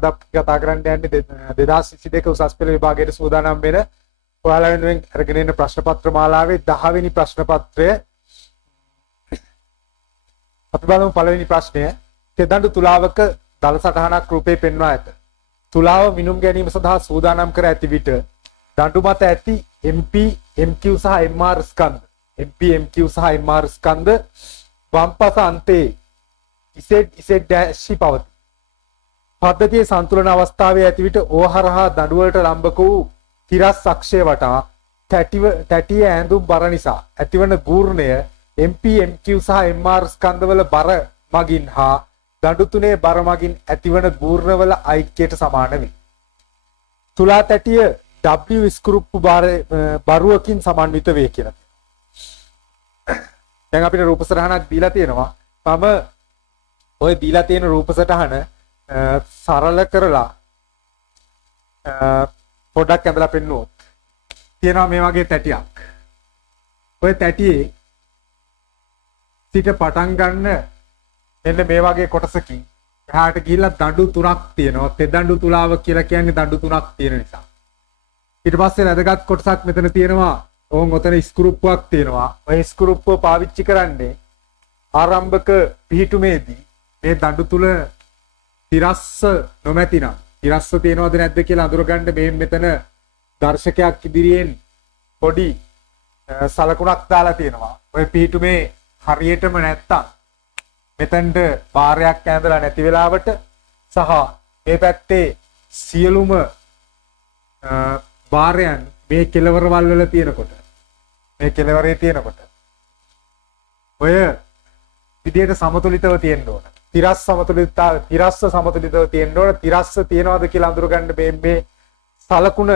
අද අපි කතා කරන්න යන්නේ 2022 උසස් පෙළ විභාගයට සූදානම් වෙන ඔයාලා වෙනුවෙන් අරගෙන ඉන්න ප්‍රශ්න පත්‍ර මාලාවේ 10 වෙනි ප්‍රශ්න පත්‍රය. අපි බලමු පළවෙනි ප්‍රශ්නය. තෙදඬු තුලාවක දල සටහනක් රූපේ පෙන්වා ඇත. තුලාව මිනුම් ගැනීම සඳහා සූදානම් කර ඇති විට දඬු මත ඇති MP, MQ සහ MR ස්කන්ධ MP, MQ සහ MR ස්කන්ධ වම්පස අන්තයේ Z dash පවතී. පද්ධතියේ සන්තුලන අවස්ථාවේ ඇති විට ඕහරහා දඬු වලට ලම්බක වූ තිරස් අක්ෂය වටා තැටිය ඇඳුම් බර නිසා ඇතිවන ගූර්ණය MP, MQ සහ MR ස්කන්ධවල බර මගින් හා දඬු තුනේ බර මගින් ඇතිවන ගූර්ණවල ඓක්‍යයට සමාන වේ. තුලා තැටිය W ස්ක්‍රූප්පු බරුවකින් සමන්විත වේ කියලා. දැන් අපිට රූප සටහනක් දීලා තියෙනවා. මම ඔය දීලා තියෙන රූප සටහන සරල කරලා පොඩ්ඩක් ඇඳලා පෙන්නුවොත් තියෙනවා මේ වගේ තැටියක්. ඔය තැටියේ සිට පටන් ගන්න එන්න මේ වගේ කොටසකින් එහාට ගිහිල්ලා දඬු තුනක් තියෙනවා. තෙදඬු තුලාව කියලා කියන්නේ දඬු තුනක් තියෙන නිසා. ඊට පස්සේ වැදගත් කොටසක් මෙතන තියෙනවා. ඕන් ඔතන ස්ක්‍රූප්පුවක් තියෙනවා. ඔය ස්ක්‍රූප්පුව පාවිච්චි කරන්නේ ආරම්භක පිහිටුමේදී මේ දඬු තුල තිරස්ස නොමැතිනම් තිරස්ස තියෙනවද නැද්ද කියලා අඳුරගන්න මේ මෙතන දර්ශකයක් ඉදිරියෙන් පොඩි සලකුණක් දාලා තියෙනවා. ඔය පිහිටුමේ හරියටම නැත්තම් මෙතනට බාරයක් ඇඳලා නැති වෙලාවට සහ මේ පැත්තේ සියලුම බාරයන් මේ කෙළවරවල් වල තියෙනකොට මේ කෙළවරේ තියෙනකොට ඔය විදියට සමතුලිතව තියෙන්න ඕන. තිරස්ස සමතුලිතව තියෙන්න ඕන. තිරස්ස තියනවාද කියලා අඳුරගන්න මේ සලකුණ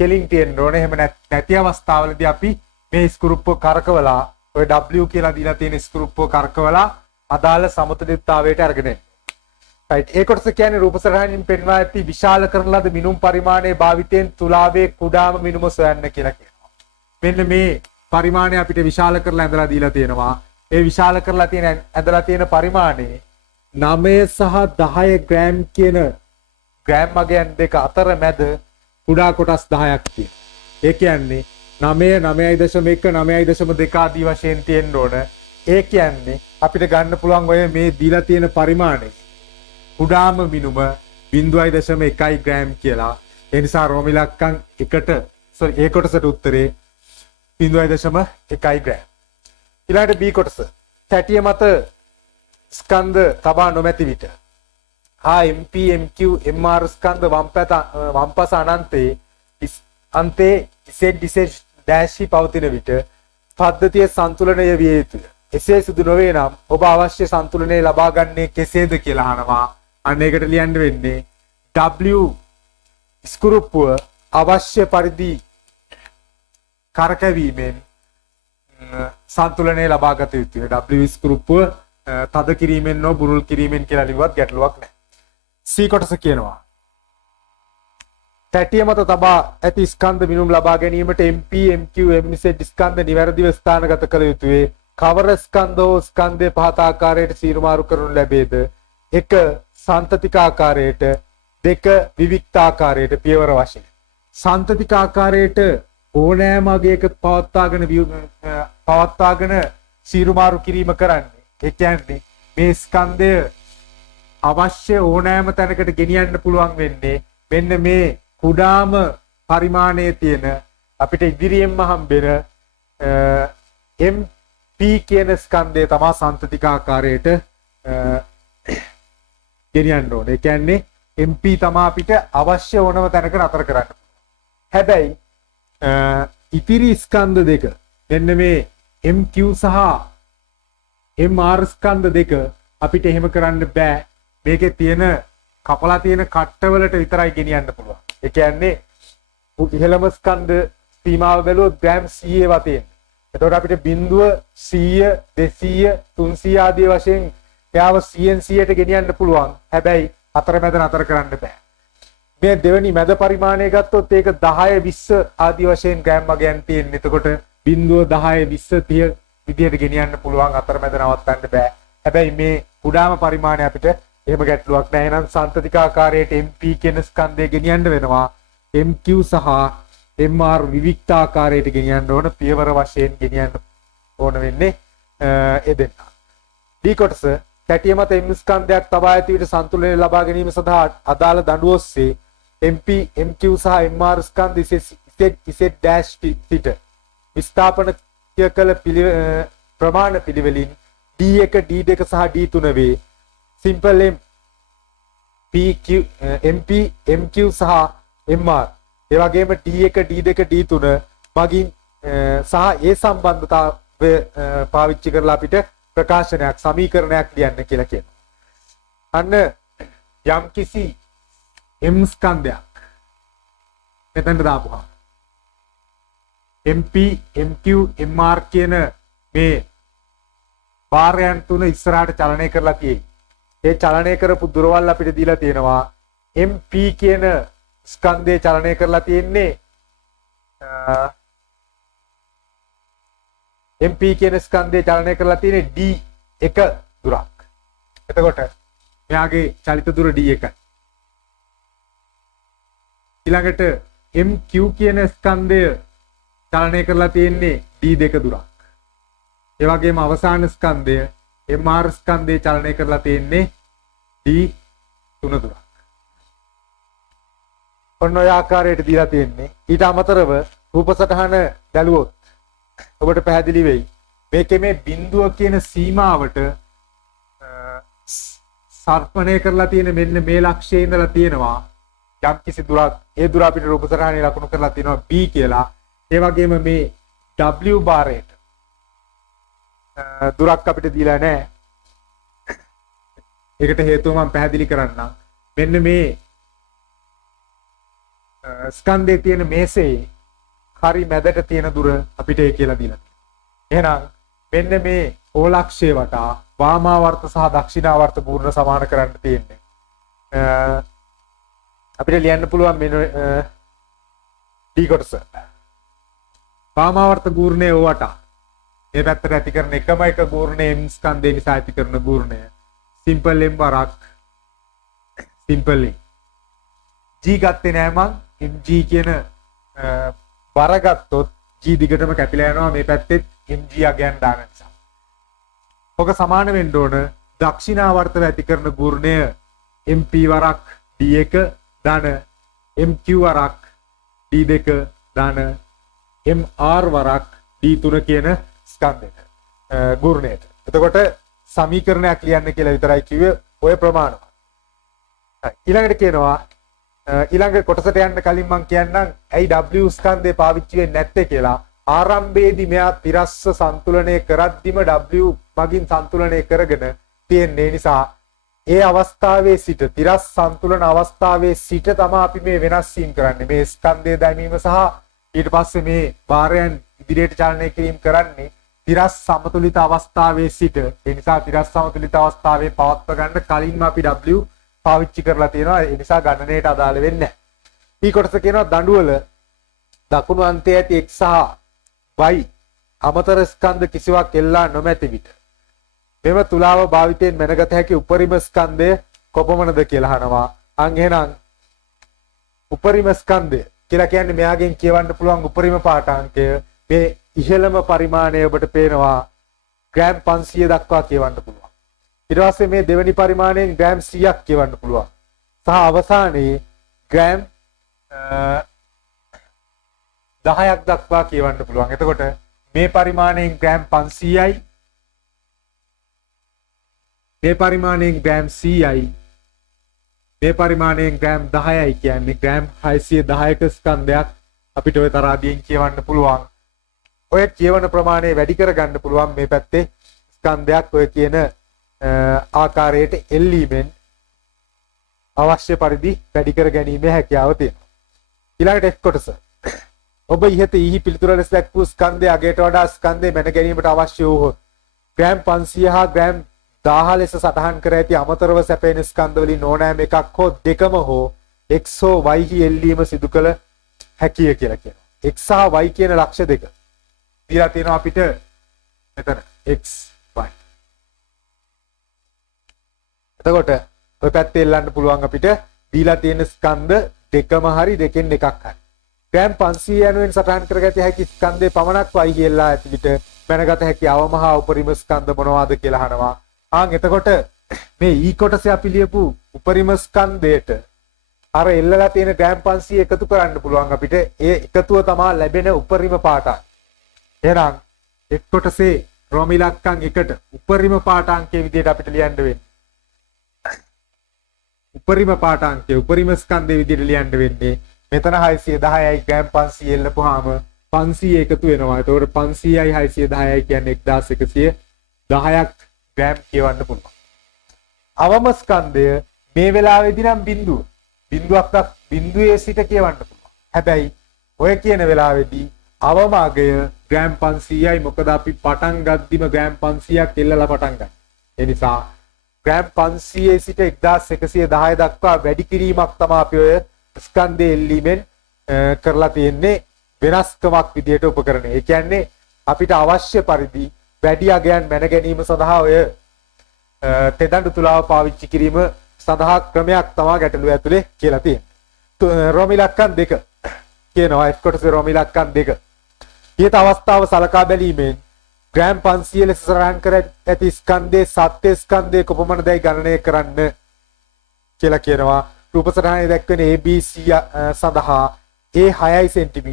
කෙලින් තියෙන්න ඕන. එහෙම නැති අවස්ථාවලදී අපි මේ ස්ක්‍රූප්පුව කරකවලා ඔය W කියලා දීලා තියෙන ස්ක්‍රූප්පුව කරකවලා අදාළ සමතුලිතතාවයට අරගෙන එන්න. right. ඒ කොටස කියන්නේ රූප සටහනින් පෙන්වා ඇති විශාල කරන ලද මිනුම් පරිමාණයේ භාවිතයෙන් තුලාවේ කුඩාම මිනුම සොයන්න කියලා කියනවා. මෙන්න මේ පරිමාණය අපිට විශාල කරලා ඇඳලා දීලා තියෙනවා. ඒ විශාල කරලා තියෙන ඇඳලා තියෙන පරිමාණය 9 සහ 10 ග්‍රෑම් කියන ග්‍රෑම් මගයන් දෙක අතර මැද කුඩා කොටස් 10ක් තියෙනවා. ඒ කියන්නේ 9, 9.1, 9.2 ආදී වශයෙන් තියෙන්න ඕන. ඒ කියන්නේ අපිට ගන්න පුළුවන් ඔය මේ දීලා තියෙන පරිමාණය කුඩාම මිනුම 0.1 ග්‍රෑම් කියලා. ඒ නිසා රෝම ඉලක්කම් 1ට ඒ කොටසට උත්තරේ 0.1 ග්‍රෑම්. ඊළඟට B කොටස. තැටිය මත ස්කන්ධ තබා නොමැති විට හා MP, MQ, MR ස්කන්ධ වම්පස අන්තයේ Z dash පවතින විට පද්ධතියේ සන්තුලනය විය යුතුය. එසේ සිදු නොවේ නම් ඔබ අවශ්‍ය සන්තුලනය ලබා ගන්නේ කෙසේද කියලා අහනවා. අන්න ඒකට ලියන්න වෙන්නේ W ස්ක්‍රූප්පුව අවශ්‍ය පරිදි කරකැවීමෙන් සන්තුලනය ලබා ගත යුතුය. W ස්ක්‍රූප්පුව තද කිරීමෙන් නෝ බුරුල් කිරීමෙන් කියලා ලිව්වත් ගැටලුවක් නැහැ. C කොටස කියනවා තැටිය මත තබා ඇති ස්කන්ධ මිනුම් ලබා ගැනීමට MP, MQ, MZ ස්කන්ධ නිවැරදිව ස්ථානගත කළ යුතුය. කවර ස්කන්ධෝ ස්කන්ධයේ පහත ආකාරයට සීරුමාරු කරනු ලැබේද? 1 සන්තතික ආකාරයට, 2 විවික්ත ආකාරයට පියවර වශයෙන්. සන්තතික ආකාරයට ඕනෑම අගයක පවත්වාගෙන සීරුමාරු කිරීම කරන්නේ. ඒ කියන්නේ මේ ස්කන්ධය අවශ්‍ය ඕනෑම තැනකට ගෙනියන්න පුළුවන් වෙන්නේ මෙන්න මේ කුඩාම පරිමාණයේ තියෙන අපිට ඉදිරියෙන්ම හම්බෙන MP කියන ස්කන්ධය තමයි සන්තතික ආකාරයට ගෙනියන්න ඕනේ. ඒ කියන්නේ MP තමයි අපිට අවශ්‍ය ඕනම තැනක නතර කරන්න. හැබැයි ඉතිරි ස්කන්ධ දෙක මෙන්න මේ MQ සහ MR ස්කන්ධ දෙක අපිට එහෙම කරන්න බෑ. මේකේ තියෙන කපලා තියෙන කට්ටවලට විතරයි ගෙනියන්න පුළුවන්. ඒ කියන්නේ ඉහළම ස්කන්ධ සීමාව බැලුවොත් ග්‍රෑම් 100 වතෙන්. එතකොට අපිට 0, 100, 200, 300 ආදී වශයෙන් එයාව 100න් 100ට ගෙනියන්න පුළුවන්. හැබැයි අතරමැද නතර කරන්න බෑ. මේ දෙවෙනි මැද පරිමාණය ගත්තොත් ඒක 10, 20 ආදී වශයෙන් ග්‍රෑම් වගයන් තියෙන. එතකොට 0, 10, 20, 30 විදියට ගෙනියන්න පුළුවන්. අතරමැද නවත්තන්න බෑ. හැබැයි මේ කුඩාම පරිමාණය අපිට එහෙම ගැටලුවක් නැහැ. එහෙනම් සන්තතිකාකාරයට MP කියන ස්කන්ධය ගෙනියන්න වෙනවා. MQ සහ MR විවික්තාකාරයට ගෙනියන්න ඕන. පියවර වශයෙන් ගෙනියන්න ඕන වෙන්නේ ඒ දෙන්න. D කොටස කැටිය මත M ස්කන්ධයක් තබා ඇති විට සන්තුලනය ලබා ගැනීම සඳහා අදාළ දඬු ඔස්සේ MP MQ සහ MR ස්කන්ධ Z dash සිට විස්ථාපන කළ ප්‍රමාණ පිළිවෙලින් D1 D2 සහ D3 වේ. Simple M PQ MP MQ සහ MR ඒ වගේම D1 D2 D3 මගින් සහ ඒ සම්බන්ධතාවය පාවිච්චි කරලා අපිට ප්‍රකාශනයක් සමීකරණයක් ලියන්න කියලා කියනවා. අන්න යම්කිසි M ස්කන්ධයක් මෙතනට දාපුවා. MP MQ MR කියන මේ භාරයන් තුන ඉස්සරහට චලනය කරලා තියෙයි. ඒ චලනය කරපු දුරවල් අපිට දීලා තියෙනවා. MP කියන ස්කන්ධය චලනය කරලා තියෙන්නේ MP කියන ස්කන්ධය චලනය කරලා තියෙන්නේ D1 දුරක්. එතකොට මෙයාගේ චලිත දුර D1යි. ඊළඟට MQ කියන ස්කන්ධය චලනය කරලා තියෙන්නේ D2 දුරක්. ඒ වගේම අවසාන ස්කන්ධය MR ස්කන්ධය චලනය කරලා තියෙන්නේ D3 දුරක්. ඔන්න ඔය ආකාරයට දීලා තියෙන්නේ. ඊට අමතරව රූප සටහන බැලුවොත් ඔබට පැහැදිලි වෙයි මේකේ මේ බිඳුව කියන සීමාවට සර්පණය කරලා තියෙන මෙන්න මේ ලක්ෂයේ ඉඳලා තියෙනවා යම් කිසි දුරක්. ඒ දුර අපිට රූප සටහනේ ලකුණු කරලා තියෙනවා B කියලා. ඒ වගේම මේ W බාරයට දුරක් අපිට දීලා නැහැ. ඒකට හේතුව මම පැහැදිලි කරන්නම්. මෙන්න මේ ස්කන්ධයේ තියෙන මේසේ හරි මැදට තියෙන දුර අපිට ඒ කියලා දීලා තියෙනවා. එහෙනම් මෙන්න මේ ඕලක්ෂය වටා වාමාවර්ත සහ දක්ෂිනාවර්ත පූර්ණ සමාන කරන්න තියෙන්නේ. අපිට ලියන්න පුළුවන් මෙන්න D කොටස. වාමාවර්ත ගූර්ණය වටා මේ පැත්තට ඇති කරන එකම එක ගූර්ණය M ස්කන්ධය නිසා ඇති කරන ගූර්ණය. සිම්පල් M වරක් සිම්පල් G ගත්තේ නෑ මං. MG කියන බර ගත්තොත් G දිගටම කැපිලා යනවා මේ පැත්තෙත් MG අගයන් දාන නිසා. ඔක සමාන වෙන්න ඕන දක්ෂිනාවර්තව ඇති කරන ගූර්ණය MP වරක් D1 ධන MQ වරක් D2 ධන MR වරක් D3 කියන ස්කන්ධෙට ගූර්ණයට. එතකොට සමීකරණයක් ලියන්න කියලා විතරයි කිව්වේ ඔය ප්‍රමාණය. ඊළඟට කියනවා ඊළඟ කොටසට යන්න කලින් මම කියන්නම් ඇයි W ස්කන්ධය පාවිච්චි වෙන්නේ නැත්තේ කියලා. ආරම්භයේදී මෙයා තිරස්ස සන්තුලනය කරද්දිම W මගින් සන්තුලනය කරගෙන තියෙන්නේ නිසා ඒ අවස්ථාවේ සිට තිරස් සන්තුලන අවස්ථාවේ සිට තමයි අපි මේ වෙනස් වීම කරන්නේ. මේ ස්කන්ධය දැමීම සහ ඊට පස්සේ මේ භාරයන් ඉදිරියට චලනය කිරීම කරන්නේ තිරස් සමතුලිත අවස්ථාවේ සිට. ඒ නිසා තිරස් සමතුලිත අවස්ථාවේ පවත්ව ගන්න කලින්ම අපි W පාවිච්චි කරලා තියෙනවා. ඒ නිසා ගණනයට අදාළ වෙන්නේ නැහැ. ඊ කොටස කියනවා දඬුවල දකුණු අන්තයේ ඇති x සහ y අමතර ස්කන්ධ කිසිවක් එල්ලා නොමැති විට මෙම තුලාව භාවිතයෙන් මැනගත හැකි උපරිම ස්කන්ධය කොපමණද කියලා අහනවා. අන් එහෙනම් උපරිම ස්කන්ධය කියලා කියන්නේ මෙයාගෙන් කියවන්න පුළුවන් උපරිම පාඨාංකය මේ ඉහළම පරිමාණය ඔබට පේනවා ග්‍රෑම් 500 දක්වා කියවන්න පුළුවන්. ඊට පස්සේ මේ දෙවෙනි පරිමාණයෙන් ග්‍රෑම් 100ක් කියවන්න පුළුවන්. සහ අවසානයේ ග්‍රෑම් 10ක් දක්වා කියවන්න පුළුවන්. එතකොට මේ පරිමාණයෙන් ග්‍රෑම් 500යි මේ පරිමාණයෙන් ග්‍රෑම් 100යි මේ පරිමාණයෙන් ග්‍රෑම් 10යි කියන්නේ ග්‍රෑම් 610ක ස්කන්ධයක් අපිට ඔය තරහාදියෙන් කියවන්න පුළුවන්. ඔය කියවන ප්‍රමාණය වැඩි කරගන්න පුළුවන් මේ පැත්තේ ස්කන්ධයක් ඔය කියන ආකාරයට එල්ලීමෙන් අවශ්‍ය පරිදි වැඩි කර ගැනීමේ හැකියාව තියෙනවා. ඊළඟට F කොටස. ඔබ ඉහත ඊහි පිළිතුර ලෙස දක්වූ ස්කන්ධය අගයට වඩා ස්කන්ධය මැන ගැනීමට අවශ්‍ය වූ ග්‍රෑම් 500 හා ග්‍රෑම් 1000 ලෙස සටහන් කර ඇති අමතරව සැපෙන ස්කන්ධ වලින් ඕනෑම එකක් හෝ දෙකම හෝ x හෝ y හි එල්ලීම සිදු කළ හැකිය කියලා කියනවා. x සහ y කියන ලක්ෂ දෙක දීලා තියෙනවා අපිට මෙතන x y. එතකොට ඔය පැත්තේ එල්ලන්න පුළුවන් අපිට දීලා තියෙන ස්කන්ධ දෙකම හරි දෙකෙන් එකක් හරි. ග්‍රෑම් 500 යනුවෙන් සටහන් කරගත හැකි ස්කන්ධේ පමණක් වයි කියලා ඇති විට මැනගත හැකි අවමහා උපරිම ස්කන්ධ මොනවාද කියලා අහනවා. එතකොට මේ ඊ කොටසේ අපි ලියපු උපරිම ස්කන්ධයට අර එල්ලලා තියෙන ග්‍රෑම් 500 එකතු කරන්න පුළුවන් අපිට. ඒ එකතුව තමයි ලැබෙන උපරිම පාඨාංක. එහෙනම් එක් කොටසේ රෝම ඉලක්කම් එකට උපරිම පාඨාංකයේ විදිහට අපිට ලියන්න වෙන්නේ. උපරිම පාඨාංකයේ උපරිම ස්කන්ධයේ විදිහට ලියන්න වෙන්නේ මෙතන 610යි ග්‍රෑම් 500 එල්ලපුවාම 500 එකතු වෙනවා. ඒතකොට 500යි 610යි කියන්නේ 1110ක් ග්‍රෑම් කියවන්න පුළුවන්. අවම ස්කන්ධය මේ වෙලාවේදී නම් බිඳුව. බිඳුවේ සිට කියවන්න පුළුවන්. හැබැයි ඔය කියන වෙලාවේදී අවම අගය ග්‍රෑම් 500යි. මොකද අපි පටන් ගද්දිම ග්‍රෑම් 500ක් එල්ලලා පටන් ගන්නවා. ඒ නිසා ග්‍රෑම් 500 සිට 1110 දක්වා වැඩි කිරීමක් තමයි අපි ඔය ස්කන්ධය එල්ලීමෙන් කරලා තියෙන්නේ වෙනස්කමක් විදියට උපකරණය. ඒ කියන්නේ අපිට අවශ්‍ය පරිදි වැඩි අගයන් මැන ගැනීම සඳහා ඔය තෙදඬු තුලාව පාවිච්චි කිරීම සඳහා ක්‍රමයක් තමයි ගැටලුව ඇතුලේ කියලා තියෙන්නේ. රෝම ඉලක්කම් 2 කියනවා එක් කොටසේ රෝම ඉලක්කම් 2. ඊට අවස්ථාව සලකා බැලීමෙන් ග්‍රෑම් 500 ලෙස සටහන් කර ඇති ස්කන්ධයේ සත්‍ය ස්කන්ධයේ කොපමණදයි ගණනය කරන්න කියලා කියනවා. රූප සටහනේ දැක්වෙන ABC සඳහා A 6 cm,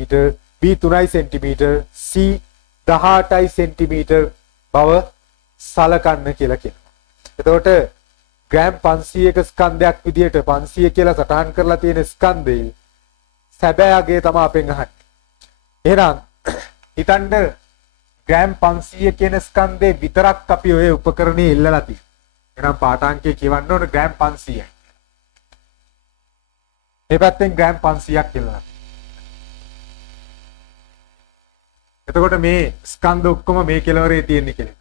B 3 cm, C 18 cm බව සලකන්න කියලා කියනවා. එතකොට ග්‍රෑම් 500ක ස්කන්ධයක් විදියට 500 කියලා සටහන් කරලා තියෙන ස්කන්ධයේ සැබෑ අගය තමයි අපෙන් අහන්නේ. එහෙනම් හිතන්න ග්‍රෑම් 500 කියන ස්කන්ධේ විතරක් අපි ඔය උපකරණේ ඉල්ලලා තියෙනවා. එහෙනම් පාඨාංකය කියවන්න ඕන ග්‍රෑම් 500යි. මේ පැත්තෙන් ග්‍රෑම් 500ක් ඉල්ලලා. එතකොට මේ ස්කන්ධ ඔක්කොම මේ කෙලවරේ තියෙන්නේ කියලා.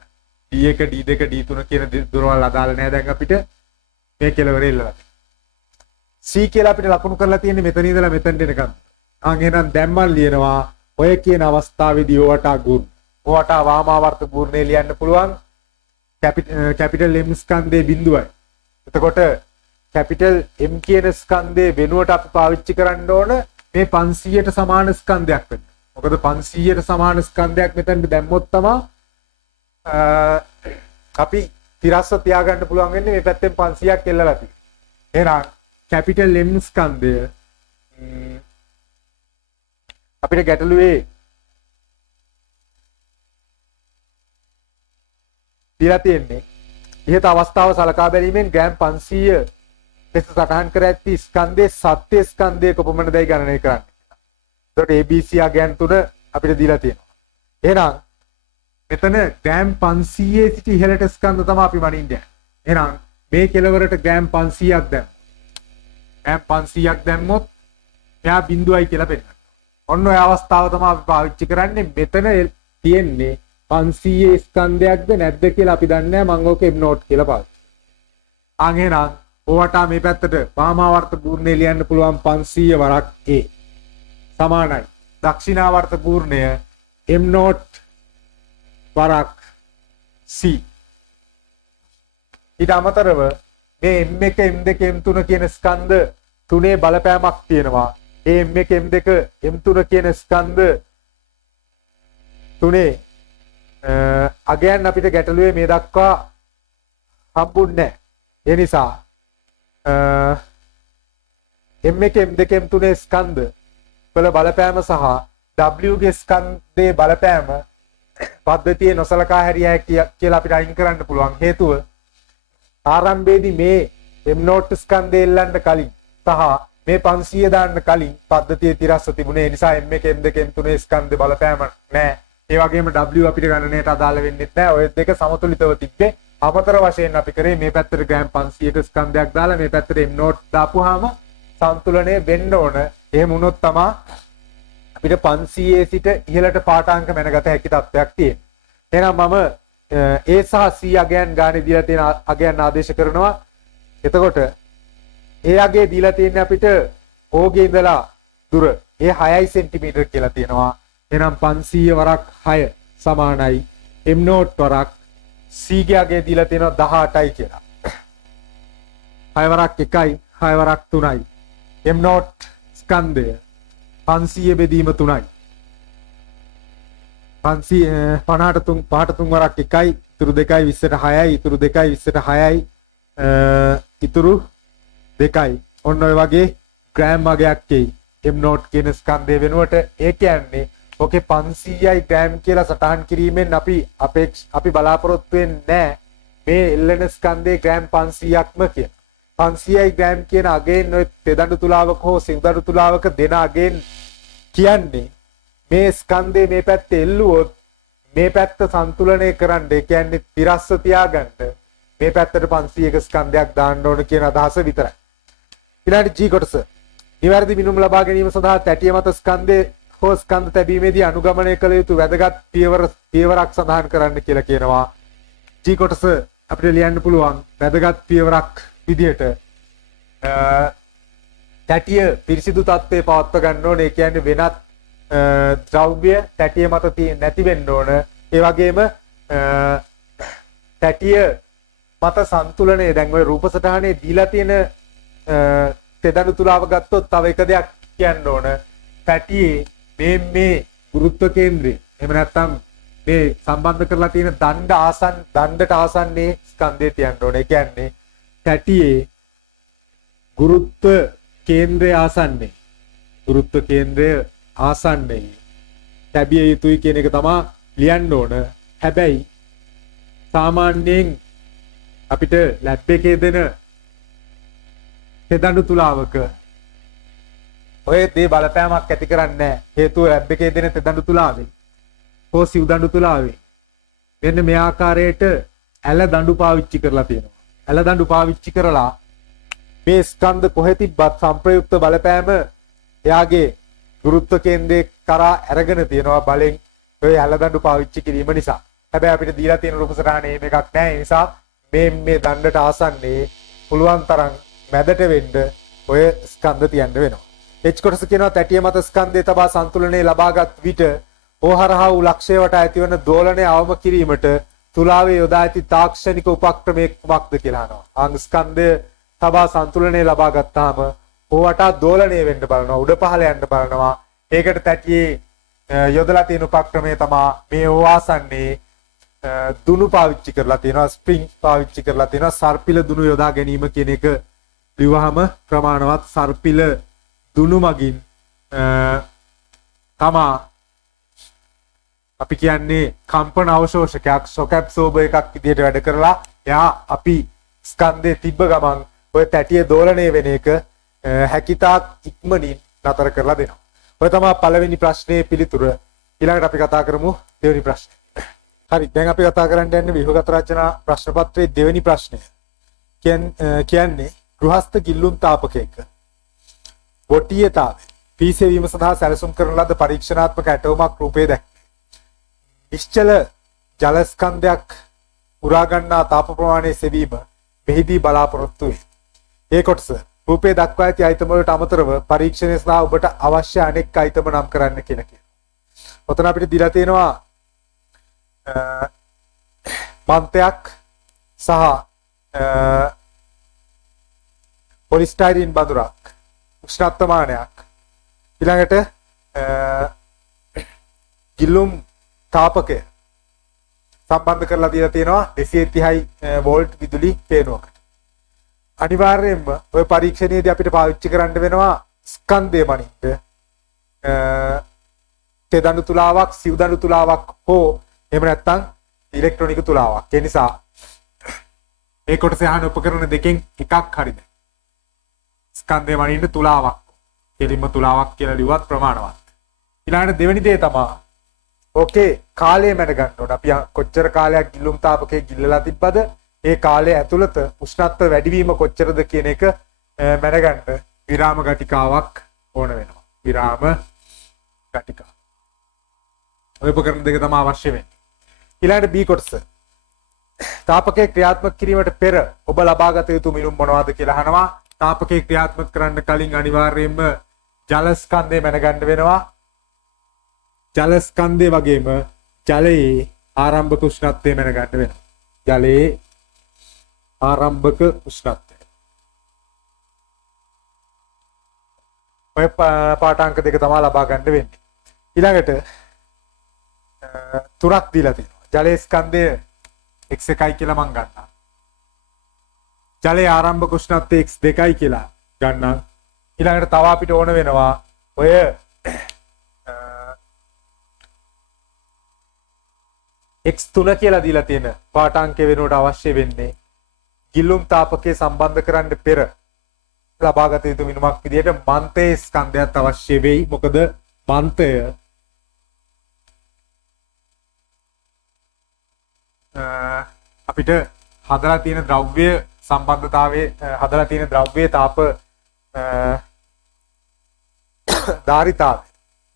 D1 D2 D3 කියන දොරවල් අදාළ නැහැ දැන් අපිට මේ කෙලවරේ ඉල්ලලා. C කියලා අපිට ලකුණු කරලා තියෙන්නේ මෙතන ඉඳලා මෙතනට එනකම්. එහෙනම් දැන් මම ලියනවා ඔය කියන අවස්ථාවේදී ඕවට ගුණ. ඕවට වාමාවර්ත ගුණේ ලියන්න පුළුවන්. Capital M ස්කන්ධයේ බිඳුවයි. එතකොට කැපිටල් M කියන ස්කන්ධයේ වෙනුවට අපි පාවිච්චි කරන්න ඕන මේ 500ට සමාන ස්කන්ධයක් වෙන්න. මොකද 500ට සමාන ස්කන්ධයක් මෙතනට දැම්මොත් තමයි අපි තිරස්ස තියාගන්න පුළුවන් වෙන්නේ මේ පැත්තෙන් 500ක් එල්ලලා තියෙන්නේ. එහෙනම් කැපිටල් M ස්කන්ධය අපිට ගැටලුවේ දීලා තියෙන්නේ ඉහත අවස්ථාව සලකා බැලීමෙන් ග්‍රෑම් 500 ලෙස සටහන් කර ඇති ස්කන්ධයේ සත්‍ය ස්කන්ධයේ කොපමණදයි ගණනය කරන්නේ. එතකොට ABC අගයන් තුන අපිට දීලා තියෙනවා. එහෙනම් මෙතන ග්‍රෑම් 500 සිට ඉහළට ස්කන්ධ තමයි අපි මනින්නේ. එහෙනම් මේ කෙලවරට ග්‍රෑම් 500ක් දැම්මොත් ග්‍රෑම් 500ක් දැම්මොත් එයා බිඳුවයි කියලා පෙන්නනවා. ඔන්න ඔය අවස්ථාව තමයි අපි පාවිච්චි කරන්නේ. මෙතන තියෙන්නේ 500 ස්කන්ධයක්ද නැද්ද කියලා අපි දන්නේ නැහැ. මම ඕක M note කියලා පාවිච්චි. එහෙනම් ඔවට මේ පැත්තට වාමාවර්ත පූර්ණය ලියන්න පුළුවන් 500 වරක් A සමානයි දක්ෂිනාවර්ත පූර්ණය M note වරක් C. ඊට අමතරව මේ M1 M2 M3 කියන ස්කන්ධ තුනේ බලපෑමක් තියෙනවා. ඒ M1 M2 M3 කියන ස්කන්ධ තුනේ අගයන් අපිට ගැටලුවේ මේ දක්වා හම්බුන්නේ නැහැ. ඒ නිසා M1 M2 M3 ස්කන්ධ වල බලපෑම සහ W ගේ ස්කන්ධයේ බලපෑම පද්ධතියේ නොසලකා හැරිය හැකි කියලා අපිට අයින් කරන්න පුළුවන්. හේතුව ආරම්භයේදී මේ M note ස්කන්ධය එල්ලන්න කලින් සහ මේ 500 දාන්න කලින් පද්ධතියේ තිරස්ස තිබුණේ. ඒ නිසා M1 M2 M3 ස්කන්ධ බලපෑම නැහැ. ඒ වගේම W අපිට ගණනයට අදාළ වෙන්නේ නැහැ. ඔය දෙක සමතුලිතව තිබ්බේ. අමතර වශයෙන් අපි කරේ මේ පැත්තට ග්‍රෑම් 500ක ස්කන්ධයක් දාලා මේ පැත්තට M note දාපුවාම සම්තුලනය වෙන්න ඕන. එහෙම වුණොත් තමයි අපිට 500 සිට ඉහළට පාඨාංක මැනගත හැකි තත්ත්වයක් තියෙන්නේ. එහෙනම් මම A සහ C අගයන් ගානේ දීලා තියෙන අගයන් ආදේශ කරනවා. එතකොට A අගය දීලා තියෙන්නේ අපිට O ගේ ඉඳලා දුර A 6 cm කියලා තියෙනවා. එහෙනම් 500 වරක් 6 සමානයි M note වරක් C ගේ අගය දීලා තියෙනවා 18යි කියලා. 6වරක් 1යි 6වරක් 3යි. m not ස්කන්ධය 500 බෙදීම 3යි. 50 3 වරක් 1යි ඉතුරු 2යි 20ට 6යි ඉතුරු 2යි 20ට 6යි ඉතුරු 2යි. ඔන්න ඔය වගේ ග්‍රෑම් වගයක් එයි m not කියන ස්කන්ධය වෙනුවට. ඒ කියන්නේ ඔකේ 500යි ග්‍රෑම් කියලා සටහන් කිරීමෙන් අපි බලාපොරොත්තු වෙන්නේ නැහැ මේ එල්ලෙන ස්කන්ධයේ ග්‍රෑම් 500ක්ම කියන. 500යි ග්‍රෑම් කියන අගෙන් ඔය තෙදඬු තුලාවක හෝ සිවුදඬු තුලාවක දෙන අගෙන් කියන්නේ මේ ස්කන්ධේ මේ පැත්තේ එල්ලුවොත් මේ පැත්ත සන්තුලනය කරන්න, ඒ කියන්නේ තිරස්ස තියාගන්න මේ පැත්තට 500ක ස්කන්ධයක් දාන්න ඕන කියන අදහස විතරයි. ඊළඟට G කොටස. නිවැරදි මිනුම් ලබා ගැනීම සඳහා තැටිය මත ස්කන්ධේ හෝ ස්කන්ධ තැබීමේදී අනුගමනය කළ යුතු වැදගත් පියවරක් සඳහන් කරන්න කියලා කියනවා. G කොටස අපිට ලියන්න පුළුවන් වැදගත් පියවරක් විදියට තැටිය පිරිසිදු තත්ත්වයේ පවත්වා ගන්න ඕනේ. ඒ කියන්නේ වෙනත් ද්‍රව්‍ය තැටිය මත නැති වෙන්න ඕන. ඒ වගේම තැටිය මත සන්තුලනය, දැන් ওই රූප සටහනේ දීලා තියෙන තෙදඬු තුලාව ගත්තොත් තව එක දෙයක් කියන්න ඕන. තැටියේ මේ ගුරුත්ව කේන්ද්‍රය එහෙම නැත්නම් මේ සම්බන්ධ කරලා තියෙන දණ්ඩට ආසන්නයේ ස්කන්ධය තියන්න ඕනේ. ඒ කියන්නේ තැටියේ ගුරුත්ව කේන්ද්‍රය ආසන්නයේ තැබිය යුතුයි කියන එක තමයි ලියන්න ඕන. හැබැයි සාමාන්‍යයෙන් අපිට ලැබ් එකේ දෙන තෙදඬු තුලාවක ඔය දේ බලපෑමක් ඇති කරන්නේ නැහැ. හේතුව ලැබ් එකේ දෙන තෙදඬු තුලාවේ හෝ සිවුදඬු තුලාවේ මෙන්න මේ ආකාරයට ඇල දඬු පාවිච්චි කරලා තියෙනවා. ඇල දඬු පාවිච්චි කරලා මේ ස්කන්ධ කොහෙ තිබ්බත් සංප්‍රයුක්ත බලපෑම එයාගේ ගුරුත්ව කේන්ද්‍රේ කරා අරගෙන තියෙනවා බලෙන් ඔය ඇල දඬු පාවිච්චි කිරීම නිසා. හැබැයි අපිට දීලා තියෙන රූප සටහනේ මේක නැහැ. ඒ නිසා මේ දණ්ඩට ආසන්නේ පුළුවන් තරම් මැදට වෙන්න ඔය ස්කන්ධ තියන්න වෙනවා. H කොටස කියනවා තැටිය මත ස්කන්ධය තබා සන්තුලනයේ ලබාගත් විට ඕහරහා වූ ලක්ෂ්‍ය වට ඇතිවන දෝලනය අවම කිරීමට තුලාවේ යොදා ඇති තාක්ෂණික උපක්‍රමයක් කුමක්ද කියලා අහනවා. අංග ස්කන්ධය තබා සන්තුලනයේ ලබා ගත්තාම ඕවටා දෝලණය වෙන්න බලනවා, උඩ පහළ යන්න බලනවා. ඒකට තැටියේ යොදලා තියෙන උපක්‍රමය තමයි මේ ඕවාසන්නේ දුනු පාවිච්චි කරලා තියෙනවා, ස්ප්‍රින්ග් පාවිච්චි කරලා තියෙනවා. සර්පිල දුනු යොදා ගැනීම කියන එක ලිව්වහම ප්‍රමාණවත් සර්පිල දුනු මගින් තමා අපි කියන්නේ කම්පන අවශෝෂකයක්, ෂොක් ඇබ්සෝබර් එකක් විදිහට වැඩ කරලා එයා අපි ස්කන්ධයේ තිබ්බ ගමන් ඔය තැටිය දෝලණය වෙන එක හැකිතාක් ඉක්මනින් නතර කරලා දෙනවා. ඔය තමයි පළවෙනි ප්‍රශ්නේ පිළිතුර. ඊළඟට අපි කතා කරමු දෙවෙනි ප්‍රශ්නේ. හරි, දැන් අපි කතා කරන්න යන්නේ ව්‍යුහගත රචනා ප්‍රශ්න පත්‍රයේ දෙවෙනි ප්‍රශ්නය. කියන්නේ ගෘහස්ත ගිල්ලුම් තාපකයක වොට්ටියතාවය පිසෙවීම සඳහා සැලසුම් කරන ලද පරීක්ෂණාත්මක ඇටෝමක් රූපයේ දැක්වේ. නිශ්චල ජල ස්කන්ධයක් උරා ගන්නා තාප ප්‍රමාණය සෙවීම මෙහිදී බලාපොරොත්තු වේ. ඒ කොටස රූපයේ දක්වා ඇති අයිතම වලට අමතරව පරීක්ෂණය සඳහා ඔබට අවශ්‍ය අනෙක් අයිතම නම් කරන්න කියලා කියනවා. ඔතන අපිට දීලා තියෙනවා පන්තයක් සහ පොලිස්ටයිරීන් බඳුරක්, උෂ්ණත්වමානයක්, ඊළඟට ගිල්ලුම් තාපකය සම්බන්ධ කරලා දීලා තියෙනවා 230 වෝල්ට් විදුලි පේනුවකට. අනිවාර්යයෙන්ම ওই පරීක්ෂණයේදී අපිට පාවිච්චි කරන්න වෙනවා ස්කන්ධය මනින්ද තෙදඬු තුලාවක්, සිවුදඬු තුලාවක් හෝ එහෙම නැත්නම් ඉලෙක්ට්‍රොනික තුලාවක්. ඒ නිසා මේ කොටසේ අහන උපකරණ දෙකෙන් එකක් හරිද? ස්කන්ධය මනින්න තුලාවක්, කෙලින්ම තුලාවක් කියලා ලිව්වත් ප්‍රමාණවත්. ඊළඟට දෙවෙනි දේ තමයි ඕකේ කාලය මැන ගන්න ඕන. අපි කොච්චර කාලයක් ගිල්ලුම් තාපකයේ ගිල්ලලා තිබ්බද, ඒ කාලය ඇතුළත උෂ්ණත්ව වැඩිවීම කොච්චරද කියන එක මැන ගන්න විරාම ගටිකාවක් ඕන වෙනවා. විරාම ගටිකා. ඔය උපකරණ දෙක තමයි අවශ්‍ය වෙන්නේ. ඊළඟට B කොටස. තාපකයේ ක්‍රියාත්මක කිරීමට පෙර ඔබ ලබාගත යුතු මිනුම් මොනවද කියලා අහනවා. තාපකයේ ක්‍රියාත්මක කරන්න කලින් අනිවාර්යයෙන්ම ජල ස්කන්ධය මැන ගන්න වෙනවා. ජල ස්කන්ධය වගේම ජලයේ ආරම්භක උෂ්ණත්වය මැන ගන්න වෙනවා. ජලයේ ආරම්භක උෂ්ණත්වය. ඔය පාඨාංක දෙක තමයි ලබා ගන්න වෙන්නේ. ඊළඟට තුනක් දීලා තියෙනවා. ජලයේ ස්කන්ධය x1 කියලා මම ගන්නවා. ජලයේ ආරම්භක උෂ්ණත්වය x2 කියලා ගන්නවා. ඊළඟට තව අපිට ඕන වෙනවා ඔය x3 කියලා දීලා තියෙන පාඨාංකය වෙනුවට අවශ්‍ය වෙන්නේ ගිල්ලුම් තාපකයේ සම්බන්ධ කරන්න පෙර ලබාගත යුතු මිනුමක් විදිහට මන්තේ ස්කන්ධයත් අවශ්‍ය වෙයි. මොකද මන්තය අපිට හදලා තියෙන ද්‍රව්‍ය සම්බන්ධතාවයේ හදලා තියෙන ද්‍රව්‍යයේ තාප ධාරිතාවය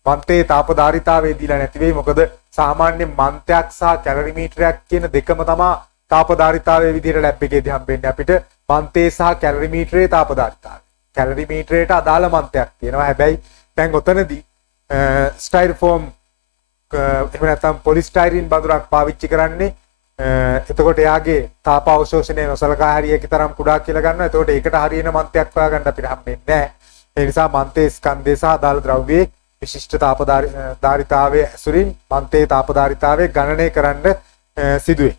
මන්තේ තාප ධාරිතාවය දීලා නැති වෙයි. මොකද සාමාන්‍ය මන්තයක් සහ කැලරිමීටරයක් කියන දෙකම තමයි තාප ධාරිතාවයේ විදිහට ලැබ් එකේදී හම්බෙන්නේ අපිට. මන්තේ සහ කැලරිමීටරයේ තාප ධාරිතාවය. කැලරිමීටරයට අදාළ මන්තයක් තියෙනවා. හැබැයි දැන් ඔතනදී ස්ටයිරෝෆෝම් එහෙම නැත්නම් පොලිස්ටයිරින් බඳුරක් පාවිච්චි කරන්නේ. එතකොට එයාගේ තාප අවශෝෂණය නොසලකා හැරියකි තරම් කුඩා කියලා ගන්නවා. එතකොට ඒකට හරියන මන්තයක් හොයාගන්න අපිට හම්බෙන්නේ නැහැ. ඒ නිසා මන්තේ ස්කන්ධය සහ අදාළ ද්‍රව්‍යයේ විශිෂ්ට තාප ධාරිතාවයේ ඇසුරින් මන්තේ තාප ධාරිතාවය ගණනය කරන්න සිදුවේ.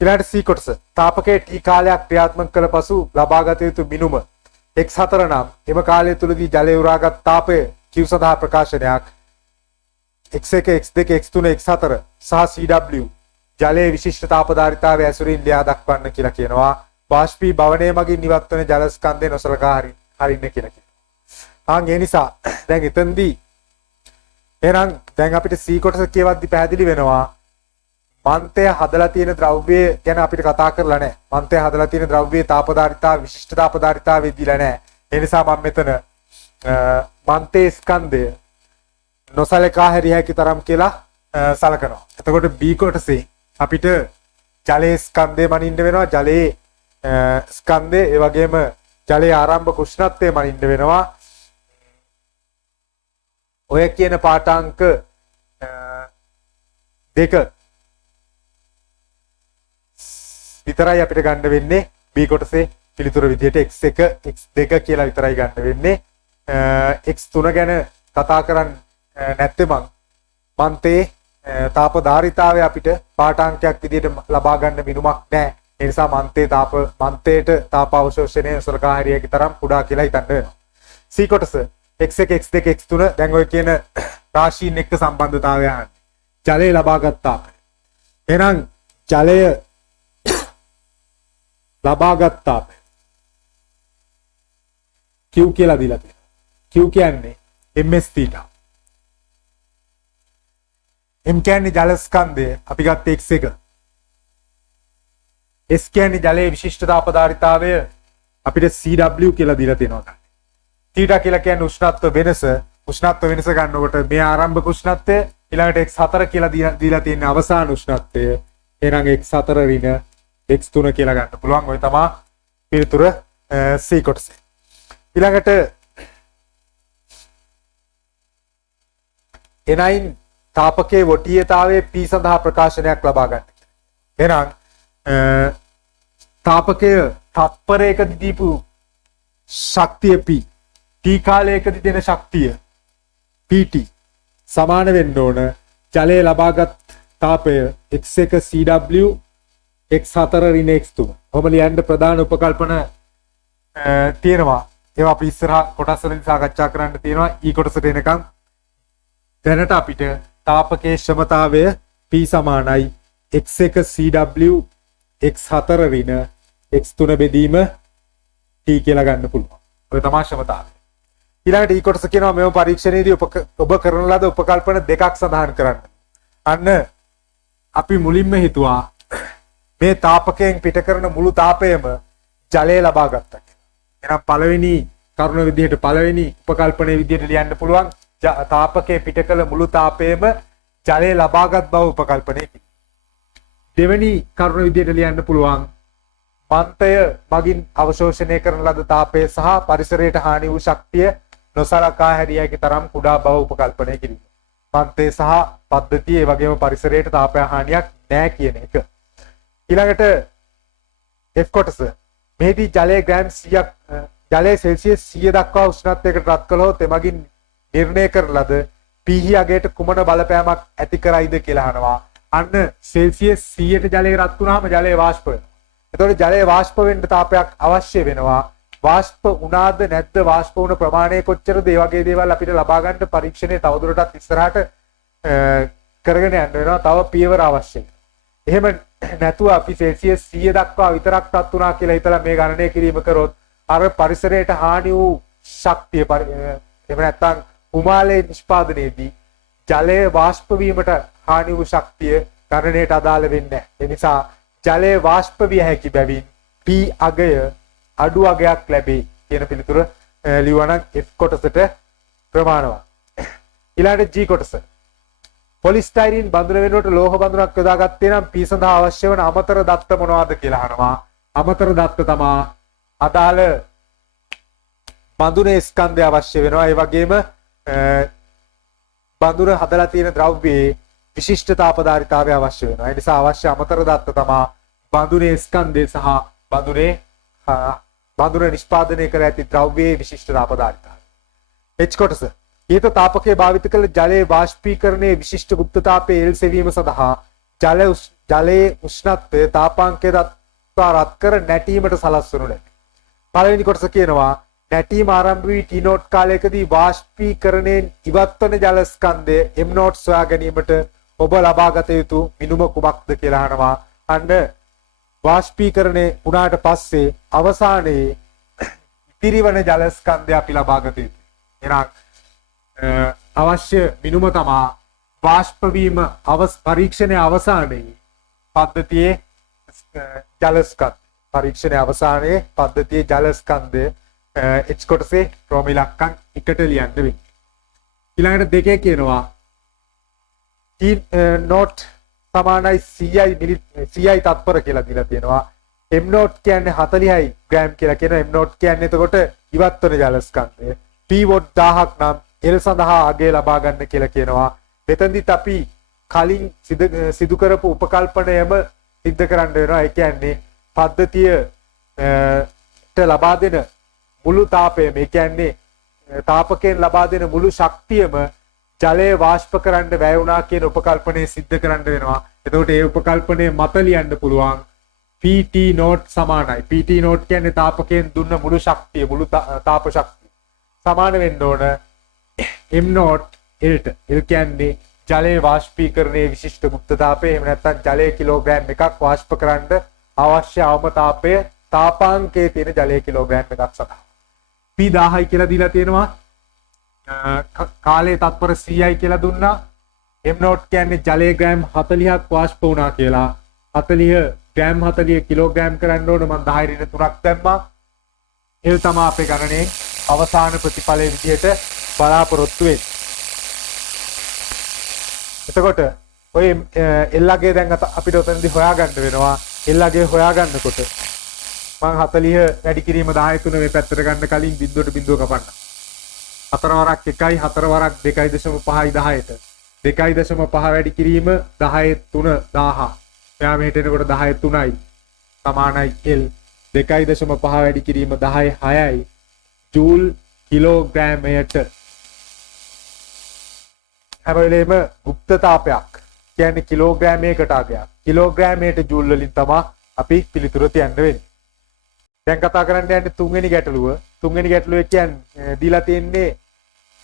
ඊළඟට C කොටස. තාපකයේ T කාලයක් ක්‍රියාත්මක කළ පසු ලබාගත යුතු මිනුම x4 නම් එම කාලය තුලදී ජලය උරාගත් තාපය Q සඳහා ප්‍රකාශනයක් x1 x2 x3 x4 සහ CW ජලයේ විශිෂ්ට තාප ධාරිතාවය ඇසුරින් ලියා දක්වන්න කියලා කියනවා. වාෂ්පී භවනයේ මගින් නිවත් වන ජල ස්කන්ධය නොසලකා හරින්න කියලා කියනවා. ඒ නිසා දැන් එතෙන්දී එහෙනම් දැන් අපිට C කොටස කියවද්දි පැහැදිලි වෙනවා මන්තය හදලා තියෙන ද්‍රව්‍ය ගැන අපිට කතා කරලා නැහැ. මන්තය හදලා තියෙන ද්‍රව්‍යයේ තාප ධාරිතාව විශිෂ්ට තාප ධාරිතාවය දීලා නැහැ. ඒ නිසා මම මෙතන මන්තේ ස්කන්ධය නොසලකා හැරිය හැකි තරම් කියලා සලකනවා. එතකොට B කොටසේ අපිට ජලයේ ස්කන්ධය මනින්න වෙනවා. ජලයේ ස්කන්ධය ඒ වගේම ජලයේ ආරම්භක උෂ්ණත්වය මනින්න වෙනවා. ඔය කියන පාඨාංක දෙක විතරයි අපිට ගන්න වෙන්නේ. B කොටසේ පිළිතුර විදිහට x1 x2 කියලා විතරයි ගන්න වෙන්නේ. x3 ගැන කතා කරන්නේ නැත්නම් මන්තේ තාප ධාරිතාවය අපිට පාඨාංකයක් විදිහට ලබා ගන්න මිනුමක් නැහැ. ඒ නිසා මන්තේට තාප අවශෝෂණය සලකා හැරියකි තරම් කුඩා කියලා හිතන්න වෙනවා. C කොටස x1 x2 x3 දැන් ඔය කියන රාශීන් එක්ක සම්බන්ධතාවය අහන්නේ. ජලය ලබාගත් තාපය. එහෙනම් ජලය ලබාගත් තාපය Q කියලා දීලා තියෙනවා. Q කියන්නේ ms theta. M කියන්නේ ජල ස්කන්ධය අපි ගත්තේ x1. S කියන්නේ ජලයේ විශිෂ්ට තාප ධාරිතාවය අපිට CW කියලා දීලා තියෙනවා. θ කියලා කියන්නේ උෂ්ණත්ව වෙනස. උෂ්ණත්ව වෙනස ගන්නකොට මේ ආරම්භක උෂ්ණත්වය ඊළඟට x4 කියලා දීලා තියෙන අවසාන උෂ්ණත්වය. එහෙනම් x4 ඍණ x3 කියලා ගන්න පුළුවන්. ඔය තමයි පිළිතුර C කොටසේ. ඊළඟට එනයින් තාපකයේ වටීයතාවයේ P සඳහා ප්‍රකාශනයක් ලබා ගන්න. එහෙනම් තාපකය තත්පරයකදී දීපු ශක්තිය P T කාලයකදී දෙන ශක්තිය PT සමාන වෙන්න ඕන ජලයේ ලබාගත් තාපය x1 CW x4 ඍණ x3. කොහොම ලියන්න ප්‍රධාන උපකල්පන තියෙනවා. ඒවා අපි ඉස්සරහ කොටස් වලින් සාකච්ඡා කරන්න තියෙනවා. ඊ කොටසට එනකම් දැනට අපිට තාපකයේ ක්ෂමතාවය P සමානයි x1 CW x4 ඍණ x3 බෙදීම T කියලා ගන්න පුළුවන්. ඔය තමයි ක්ෂමතාවය. ඊළඟට ඊ කොටස කියනවා මෙව පරීක්ෂණයේදී ඔබ කරන ලද උපකල්පන දෙකක් සඳහන් කරන්න. අන්න අපි මුලින්ම හිතුවා මේ තාපකයෙන් පිට කරන මුළු තාපයම ජලය ලබා ගත්තා කියලා. එහෙනම් පළවෙනි කරුණ විදිහට පළවෙනි උපකල්පනයේ විදිහට ලියන්න පුළුවන් තාපකයේ පිට කළ මුළු තාපයම ජලය ලබාගත් බව උපකල්පනයේ. දෙවෙනි කරුණ විදිහට ලියන්න පුළුවන් මන්තය මගින් අවශෝෂණය කරන ලද තාපය සහ පරිසරයට හානි වූ ශක්තිය නොසලකා හැරිය හැකි තරම් කුඩා බව උපකල්පනය කිරීම. මන්තය සහ පද්ධතිය ඒ වගේම පරිසරයට තාපය හානියක් නැහැ කියන එක. ඊළඟට F කොටස මෙහිදී ජලයේ ග්‍රෑම් 100ක් ජලය සෙල්සියස් 100 දක්වා උෂ්ණත්වයකට රත් කළොත් එමගින් නිර්ණය කරන ලද pH අගයට කුමන බලපෑමක් ඇති කරයිද කියලා අහනවා. අන්න සෙල්සියස් 100ට ජලය රත් වුණාම ජලය වාෂ්ප වෙනවා. එතකොට ජලය වාෂ්ප වෙන්න තාපයක් අවශ්‍ය වෙනවා. වාෂ්ප වුණාද නැද්ද, වාෂ්ප වුණ ප්‍රමාණය කොච්චරද, ඒ වගේ දේවල් අපිට ලබා ගන්න පරීක්ෂණය තවදුරටත් ඉස්සරහට කරගෙන යන්න වෙනවා. තව පියවර අවශ්‍යයි. එහෙම නැතුව අපි සෙල්සියස් 100 දක්වා විතරක් රත් වුණා කියලා හිතලා මේ ගණනය කිරීම කරොත් අර පරිසරයට හානි වූ ශක්තිය එහෙම නැත්නම් උමාලේ නිෂ්පාදනයේදී ජලයේ වාෂ්ප වීමට හානි වූ ශක්තිය ගණනයට අදාළ වෙන්නේ නැහැ. ඒ නිසා ජලයේ වාෂ්ප විය හැකි බැවින් P අගය අඩු අගයක් ලැබේ කියන පිළිතුර ලියවනම් F කොටසට ප්‍රමාණවත්. ඊළඟට G කොටස. පොලිස්ටයිරින් බඳුන වෙනුවට ලෝහ බඳුනක් යොදාගත්තේ නම් P සඳහා අවශ්‍ය වන අමතර දත්ත මොනවද කියලා අහනවා. අමතර දත්ත තමයි අදාළ බඳුනේ ස්කන්ධය අවශ්‍ය වෙනවා. ඒ වගේම බඳුන හදලා තියෙන ද්‍රව්‍යයේ විශිෂ්ට තාපදාරිතාවය අවශ්‍ය වෙනවා. ඒ නිසා අවශ්‍ය අමතර දත්ත තමයි බඳුනේ ස්කන්ධය සහ බඳුන නිෂ්පාදනය කර ඇති ද්‍රව්‍යයේ විශිෂ්ට තාපදාරිතාවය. H කොටස. ඊට තාපකයේ භාවිත කළ ජලයේ වාෂ්පීකරණයේ විශිෂ්ට ගුප්තතාපයේ එල් සෙවීම සඳහා ජලයේ උෂ්ණත්වය තාපාංකය දක්වා රත් කර නැටීමට සලස්වනු ලැබේ. පළවෙනි කොටස කියනවා නැටීම ආරම්භ වී T නෝට් කාලයකදී වාෂ්පීකරණයෙන් ඉවත් වන ජල ස්කන්ධය M නෝට් සොයා ගැනීමට ඔබ ලබාගත යුතු මිනුම කුමක්ද කියලා අහනවා. අන්න වාෂ්පීකරණය වුණාට පස්සේ අවසානයේ ඉතිරිවන ජල ස්කන්ධය අපි ලබාගත යුතුයි. එහෙනම් අවශ්‍ය මිනුම තමයි වාෂ්ප වීම පරීක්ෂණයේ අවසානයේ පද්ධතියේ ජල ස්කන්ධ. පරීක්ෂණයේ අවසානයේ පද්ධතියේ ජල ස්කන්ධය H කොටසේ රෝම ඉලක්කම් 1ට ලියන්න වෙන්නේ. ඊළඟට දෙකේ කියනවා T නෝට් සමානයි 100යි තත්පර කියලා දීලා තියෙනවා. M නෝට් කියන්නේ 40යි ග්‍රෑම් කියලා කියනවා. M නෝට් කියන්නේ එතකොට ඉවත් වෙන ජල ස්කන්ධය. P වොට් 1000ක් නම් L සඳහා අගය ලබා ගන්න කියලා කියනවා. මෙතනදිත් අපි කලින් සිදු කරපු උපකල්පනයම සිද්ධ කරන්න වෙනවා. ඒ කියන්නේ පද්ධතියට ලබා දෙන මුළු තාපයම, ඒ කියන්නේ තාපකයෙන් ලබා දෙන මුළු ශක්තියම ජලය වාෂ්ප කරන්න වැය වුණා කියන උපකල්පනය සිද්ධ කරන්න වෙනවා. එතකොට ඒ උපකල්පනය මත ලියන්න පුළුවන් PT නෝට් සමානයි. PT නෝට් කියන්නේ තාපකයෙන් දුන්න මුළු ශක්තිය, මුළු තාප ශක්තිය සමාන වෙන්න ඕන M නෝට් Lට. L කියන්නේ ජලයේ වාෂ්පීකරණයේ විශිෂ්ට ගුප්තතාපය. එහෙම නැත්නම් ජලයේ කිලෝග්‍රෑම් එකක් වාෂ්ප කරන්න අවශ්‍ය අවම තාපය තාපාංකයේ තියෙන ජලයේ කිලෝග්‍රෑම් එකක් සඳහා. P 1000යි කියලා දීලා තියෙනවා. කාලයේ තත්පර 100යි කියලා දුන්නා. M නෝට් කියන්නේ ජලයේ ග්‍රෑම් 40ක් වාෂ්ප වුණා කියලා. 40 ග්‍රෑම් 40 කිලෝග්‍රෑම් කරන්න ඕන. මම 10 ඍණ 3ක් දැම්මා. L තමයි අපේ ගණනේ අවසාන ප්‍රතිඵලයේ විදිහට බලාපොරොත්තු වෙන්නේ. එතකොට ඔය L අගය දැන් අපිට උතනදී හොයාගන්න වෙනවා. L අගය හොයාගන්නකොට මම 40 වැඩි කිරීම 10 තුන මේ පැත්තට ගන්න කලින් බිඳුවට බිඳුව කපන්න. 4 වරක් 1යි 4 වරක් 2.5යි 10ට 2.5 වැඩි කිරීම 10 3 1000. එයා මෙහෙට එනකොට 10 3යි සමානයි L. 2.5 වැඩි කිරීම 10 6යි ජූල් කිලෝග්‍රෑමයට. හැම වෙලේම ගුප්ත තාපයක් කියන්නේ කිලෝග්‍රෑමයකට අගයක්. කිලෝග්‍රෑමයට ජූල් වලින් තමයි අපි පිළිතුර තියන්න වෙන්නේ. දැන් කතා කරන්න යන්නේ තුන්වෙනි ගැටලුව. තුන්වෙනි ගැටලුව කියන්නේ දීලා තියෙන්නේ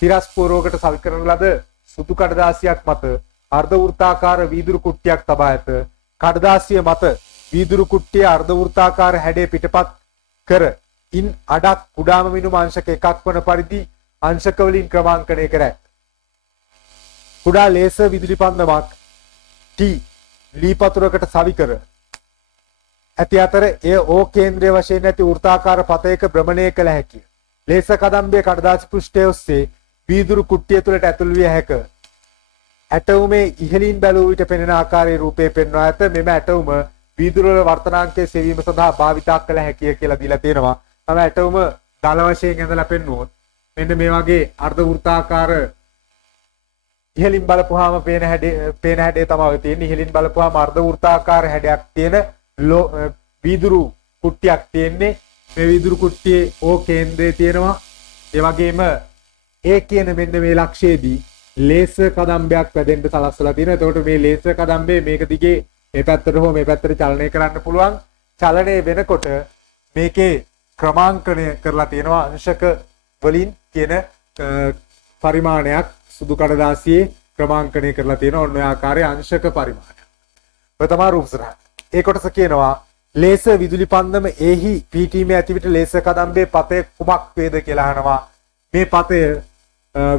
තිරස් පූර්වකට සවි කරන ලද සුදු කඩදාසියක් මත අර්ධ වෘත්තාකාර වීදුරු කුට්ටියක් තබා ඇත. කඩදාසිය මත වීදුරු කුට්ටිය අර්ධ වෘත්තාකාර හැඩය පිටපත් කර ඉන් අඩක් කුඩාම මිනුම අංශක එකක් වන පරිදි අංශක වලින් ක්‍රමාංකනය කර ඇත. කුඩා ලේසර් විදුලි පන්දමක් T ලී පතුරකට සවි කර ඇති අතර එය O කේන්ද්‍රය වශයෙන් ඇති වෘත්තාකාර පතයක භ්‍රමණය කළ හැකිය. ලේසර් කදම්බේ කඩදාසි පෘෂ්ඨය ඔස්සේ වීදුරු කුට්ටිය තුළට ඇතුල් විය හැක. ඇටවුමේ ඉහළින් බැලූ විට පෙනෙන ආකාරයේ රූපේ පෙන්වා ඇත. මෙම ඇටවුම වීදුරු වල වර්තනාංකයේ සෙවීම සඳහා භාවිතා කළ හැකිය කියලා දීලා තියෙනවා. තම ඇටවුම දල වශයෙන් ඇඳලා පෙන්වුවොත් මෙන්න මේ වගේ අර්ධ වෘත්තාකාර ඉහළින් බලපුවාම පේන හැඩය තමයි තියෙන්නේ. ඉහළින් බලපුවාම අර්ධ වෘත්තාකාර හැඩයක් තියෙන වීදුරු කුට්ටියක් තියෙන්නේ මේ වීදුරු කුට්ටියේ O කේන්ද්‍රය තියෙනවා. ඒ වගේම A කියන මෙන්න මේ ලක්ෂයේදී ලේසර් කදම්බයක් වැදෙන්න සලස්සලා තියෙනවා. එතකොට මේ ලේසර් කදම්බේ මේක දිගේ මේ පැත්තට හෝ මේ පැත්තට චලනය කරන්න පුළුවන්. චලනය වෙනකොට මේකේ ක්‍රමාංකණය කරලා තියෙනවා අංශක වලින් කියන පරිමාණයක් සුදු කඩදාසියේ ක්‍රමාංකණය කරලා තියෙනවා. ඔන්න ඔය ආකාරයේ අංශක පරිමාණයක්. ඔය තමයි රූප සටහන. ඒ කොටස කියනවා ලේසර් විදුලි පන්දම එහි පිහිටීමේ ඇතිවිට ලේසර් කදම්බේ පතේ කුමක් වේද කියලා අහනවා. මේ පතය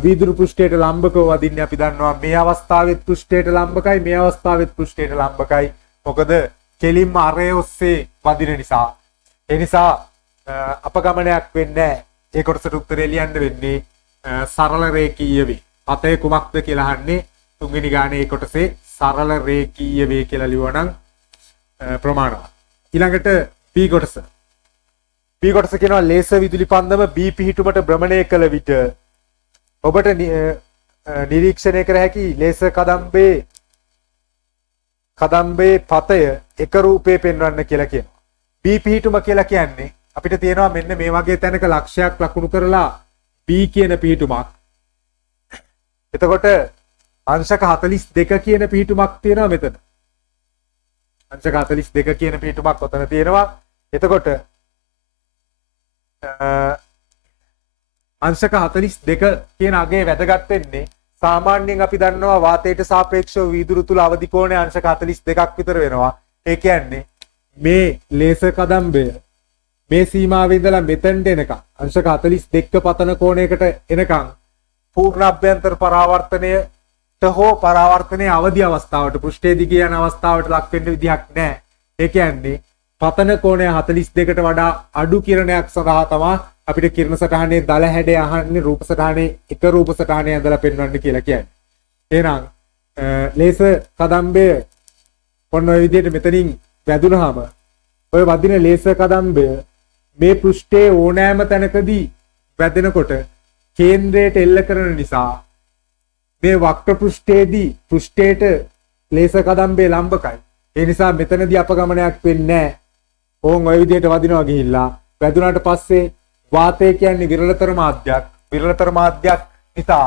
වීදුරු පෘෂ්ඨයට ලම්බකව වදින්නේ අපි දන්නවා. මේ අවස්ථාවෙත් පෘෂ්ඨයට ලම්බකයි, මේ අවස්ථාවෙත් පෘෂ්ඨයට ලම්බකයි. මොකද කෙලින්ම අරය ඔස්සේ වදින නිසා. ඒ නිසා අපගමනයක් වෙන්නේ නැහැ. ඒ කොටසට උත්තරේ ලියන්න වෙන්නේ සරල රේඛීය වේ. පතේ කුමක්ද කියලා අහන්නේ තුන්වෙනි ගානේ ඒ කොටසේ සරල රේඛීය වේ කියලා ලියවනම් ප්‍රමාණවත්. ඊළඟට B කොටස. B කොටස කියනවා ලේසර් විදුලි පන්දම B පිහිටුමට භ්‍රමණය කළ විට ඔබට නිරීක්ෂණය කර හැකි ලේසර් කදම්බේ පතය එක රූපේ පෙන්වන්න කියලා කියනවා. B පිහිටුම කියලා කියන්නේ අපිට තියෙනවා මෙන්න මේ වගේ තැනක ලක්ෂයක් ලකුණු කරලා B කියන පිහිටුමක්. එතකොට අංශක 42 කියන පිහිටුමක් තියෙනවා මෙතන. අංශක 42 කියන පිහිටුමක් ඔතන තියෙනවා. එතකොට අංශක 42 කියන අගේ වැදගත් වෙන්නේ සාමාන්‍යයෙන් අපි දන්නවා වාතයට සාපේක්ෂව වීදුරු තුල අවදි කෝණය අංශක 42ක් විතර වෙනවා. ඒ කියන්නේ මේ ලේසර් කදම්බය මේ සීමාවේ ඉඳලා මෙතෙන්ට එනකම් අංශක 42 පතන කෝණයකට එනකම් පූර්ණ අභ්‍යන්තර පරාවර්තනයට හෝ පරාවර්තනයේ අවදි අවස්ථාවට පෘෂ්ඨයේ දිගේ යන අවස්ථාවට ලක් වෙන්න විදිහක් නැහැ. ඒ කියන්නේ පතන කෝණය 42ට වඩා අඩු කිරණයක් සඳහා තමයි අපිට කිරණ සටහනේ දල හැඩය අහන්නේ රූප සටහනේ එක රූප සටහනේ ඇඳලා පෙන්වන්න කියලා කියන්නේ. එහෙනම් ලේසර් කදම්බය ඔන්න ඔය විදිහට මෙතනින් වැදුනහම ඔය වදින ලේසර් කදම්බය මේ පෘෂ්ඨයේ ඕනෑම තැනකදී වැදෙනකොට කේන්ද්‍රයට එල්ල කරන නිසා මේ වක්‍ර පෘෂ්ඨයේදී පෘෂ්ඨයට ලේසර් කදම්බේ ලම්බකයි. ඒ නිසා මෙතනදී අපගමනයක් වෙන්නේ නැහැ. ඕන් ඔය විදිහට වදිනවා ගිහිල්ලා වැදුනාට පස්සේ වාතය කියන්නේ විරලතර මාධ්‍යයක්. විරලතර මාධ්‍යයක් නිසා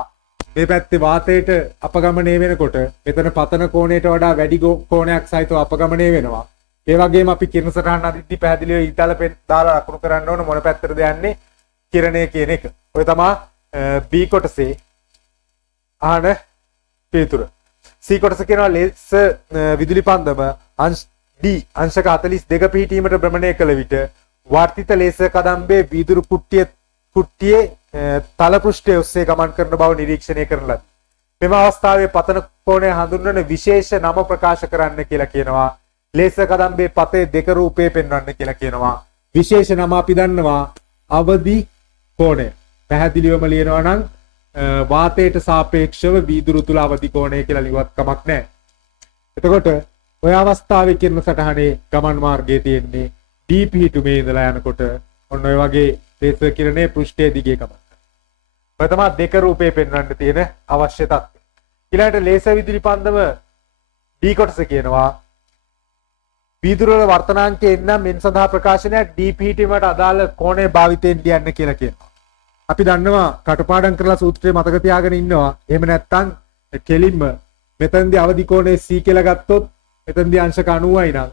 මේ පැත්තේ වාතයට අපගමනය වෙනකොට මෙතන පතන කෝණයට වඩා වැඩි කෝණයක් සහිතව අපගමනය වෙනවා. ඒ වගේම අපි කිරණ සටහන අදිද්දි පැහැදිලිව ඊතල දාලා ලකුණු කරන්න ඕන මොන පැත්තටද යන්නේ කිරණය කියන එක. ඔය තමයි B කොටසේ අහන පිළිතුර. C කොටස කියනවා ලේසර් විදුලි පන්දම D අංශක 42 පිහිටීමට භ්‍රමණය කළ විට වර්තිත ලේසර් කදම්බේ වීදුරු කුට්ටියේ තල පෘෂ්ඨය ඔස්සේ ගමන් කරන බව නිරීක්ෂණය කරන ලදී. මෙම අවස්ථාවේ පතන කෝණය හඳුන්වන විශේෂ නම ප්‍රකාශ කරන්න කියලා කියනවා. ලේසර් කදම්බේ පතේ දෙක රූපේ පෙන්වන්න කියලා කියනවා. විශේෂ නම අපි දන්නවා අවදි කෝණය. පැහැදිලිවම ලියනවා නම් වාතයට සාපේක්ෂව වීදුරු තුල අවදි කෝණය කියලා ලියවත් කමක් නැහැ. එතකොට ඔය අවස්ථාවේ කිරණ සටහනේ ගමන් මාර්ගයේ තියෙන්නේ D පිහිටුමේ ඉඳලා යනකොට ඔන්න ඔය වගේ ලේසර් කිරණේ පෘෂ්ඨයේ දිගේ ගමන් කරනවා. ඔය තමයි දෙක රූපේ පෙන්වන්න තියෙන අවශ්‍ය තත්ත්වය. ඊළඟට ලේසර් විදුලි පන්දම D කොටස කියනවා වීදුරු වල වර්තනාංකයේ එන්නම් මෙන් සඳහා ප්‍රකාශනයක් D පිහිටීමට අදාළ කෝණය භාවිතයෙන් ලියන්න කියලා කියනවා. අපි දන්නවා කටපාඩම් කරලා සූත්‍රය මතක තියාගෙන ඉන්නවා. එහෙම නැත්නම් කෙලින්ම මෙතනදී අවදි කෝණය C කියලා ගත්තොත් මෙතනදී අංශක 90යි නම්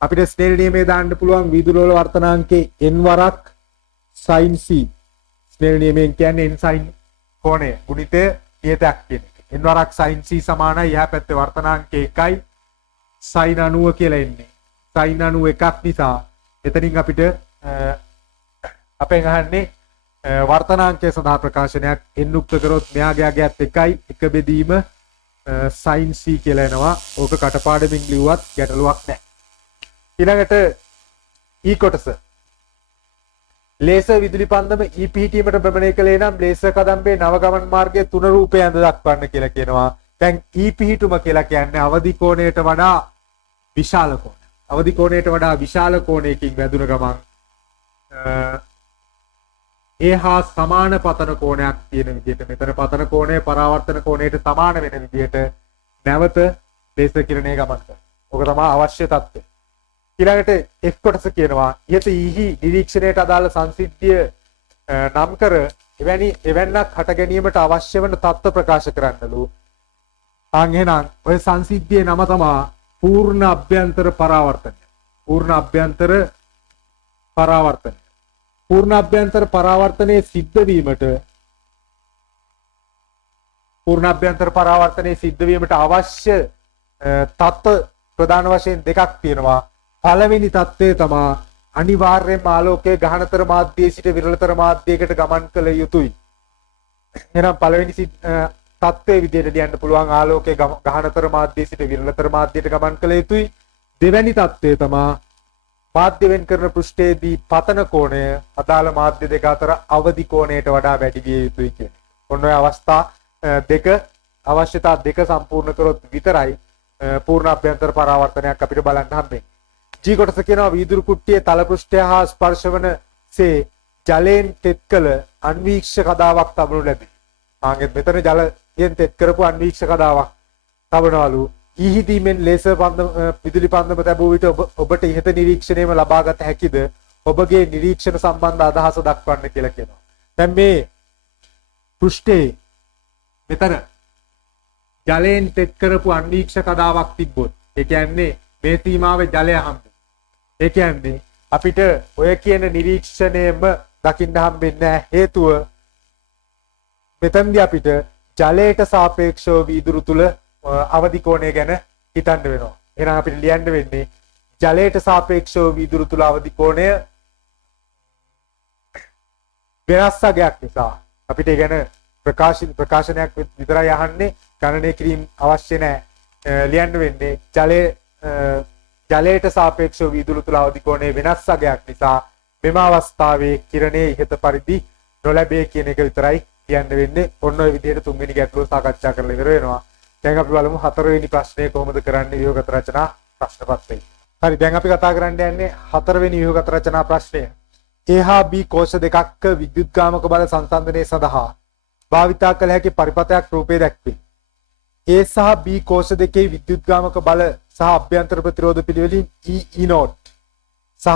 අපිට ස්නේල් නියමයේ දාන්න පුළුවන් වීදුරු වල වර්තනාංකයේ n වරක් sin C. ස්නේල් නියමයෙන් කියන්නේ n sin කෝණය ගුණිතය නියතයක් කියන එක. n වරක් sin C සමානයි එහා පැත්තේ වර්තනාංකය 1යි sin 90 කියලා එන්නේ. sin 91ක් නිසා එතනින් අපිට අපෙන් අහන්නේ වර්තනාංකය සඳහා ප්‍රකාශනයක් n උක්ත කරොත් මෙයාගේ අගයත් 1යි 1 බෙදීම sin C කියලා එනවා. ඕක කටපාඩමින් ලිව්වත් ගැටලුවක් නැහැ. ඊළඟට E කොටස. ලේසර් විදුලි පන්දම E පිහිටීමට භ්‍රමණය කළේ නම් ලේසර් කදම්බේ නව ගමන් මාර්ගයේ තුන රූපය ඇඳ දක්වන්න කියලා කියනවා. දැන් E පිහිටුම කියලා කියන්නේ අවදි කෝණයට වඩා විශාල කෝණයක්. අවදි කෝණයට වඩා විශාල කෝණයකින් වැදුන ගමන් ඒ හා සමාන පතන කෝණයක් තියෙන විදිහට මෙතන පතන කෝණය පරාවර්තන කෝණයට සමාන වෙන විදිහට නැවත ලේසර් කිරණය ගමන් කරනවා. ඔක තමයි අවශ්‍ය තත්ත්වය. ඊළඟට එක් කොටස කියනවා ඉහත ඊහි නිරීක්ෂණයට අදාළ සංසිද්ධිය නම් කර එවැන්නක් හට ගැනීමට අවශ්‍ය වන තත්ත්ව ප්‍රකාශ කරන්නලු. එහෙනම් ඔය සංසිද්ධියේ නම තමයි පූර්ණ අභ්‍යන්තර පරාවර්තනය. පූර්ණ අභ්‍යන්තර පරාවර්තනය. පූර්ණ අභ්‍යන්තර පරාවර්තනයේ සිද්ධ වීමට අවශ්‍ය තත්ත්ව ප්‍රධාන වශයෙන් දෙකක් තියෙනවා. පළවෙනි தත්ත්වය තමයි අනිවාර්යයෙන්ම ආලෝකයේ ගහනතර මාධ්‍යයේ සිට විරලතර මාධ්‍යයකට ගමන් කළ යුතුයි. එහෙනම් පළවෙනි தත්ත්වයේ විදිහට ලියන්න පුළුවන් ආලෝකයේ ගහනතර මාධ්‍යයේ සිට විරලතර මාධ්‍යයට ගමන් කළ යුතුයි. දෙවැනි தත්ත්වය තමයි මාධ්‍ය වෙන් කරන පෘෂ්ඨයේදී පතන කෝණය අදාළ මාධ්‍ය දෙක අතර අවදි කෝණයට වඩා වැඩි විය යුතුයි කියන්නේ. ඔන්න ඔය අවස්ථා දෙක අවශ්‍යතා දෙක සම්පූර්ණ කරොත් විතරයි පූර්ණ අභ්‍යන්තර පරාවර්තනයක් අපිට බලන්න හම්බෙන්නේ. G කොටස කියනවා වීදුරු කුට්ටියේ තල පෘෂ්ඨය හා ස්පර්ශ වන සේ ජලයෙන් තෙත් කළ අන්වීක්ෂ කදාවක් තබනු ලැබේ. ආගෙත් මෙතන ජලයෙන් තෙත් කරපු අන්වීක්ෂ කදාවක් තබනවලු. ඊහිදීමෙන් ලේසර් විදුලි පන්දම තැබූ විට ඔබට ඉහත නිරීක්ෂණයම ලබාගත හැකිද? ඔබගේ නිරීක්ෂණ සම්බන්ධ අදහස දක්වන්න කියලා කියනවා. දැන් මේ පෘෂ්ඨයේ මෙතන ජලයෙන් තෙත් කරපු අන්වීක්ෂ කදාවක් තිබ්බොත් ඒ කියන්නේ මේ සීමාවේ ජලය හම්බෙන්නේ. ඒ කියන්නේ අපිට ඔය කියන නිරීක්ෂණයම දකින්න හම්බෙන්නේ නැහැ. හේතුව මෙතනදී අපිට ජලයට සාපේක්ෂව වීදුරු තුල අවදි කෝණය ගැන හිතන්න වෙනවා. එහෙනම් අපිට ලියන්න වෙන්නේ ජලයට සාපේක්ෂව වීදුරු තුල අවදි කෝණය වෙනස් අගයක් නිසා අපිට ඒ ගැන ප්‍රකාශනයක් විතරයි අහන්නේ. ගණනය කිරීම අවශ්‍ය නැහැ. ලියන්න වෙන්නේ ජලයට සාපේක්ෂව වීදුරු තුල අවදි කෝණයේ වෙනස් අගයක් නිසා මෙම අවස්ථාවේ කිරණයේ ඉහත පරිදි නොලැබේ කියන එක විතරයි ලියන්න වෙන්නේ. ඔන්න ඔය විදිහට තුන්වෙනි ගැටලුව සාකච්ඡා කරලා ඉවර වෙනවා. දැන් අපි බලමු හතරවෙනි ප්‍රශ්නය කොහොමද කරන්නේ ව්‍යුහගත රචනා ප්‍රශ්න පත්‍රයේ. හරි දැන් අපි කතා කරන්න යන්නේ හතරවෙනි ව්‍යුහගත රචනා ප්‍රශ්නය. A හා B කෝෂ දෙකක් විද්‍යුත්ගාමක බල සංසන්දනය සඳහා භාවිතා කළ හැකි පරිපථයක් රූපේ දැක්වේ. A සහ B කෝෂ දෙකේ විද්‍යුත්ගාමක බල සහ අභ්‍යන්තර ප්‍රතිරෝධ පිළිවෙලින් E0 සහ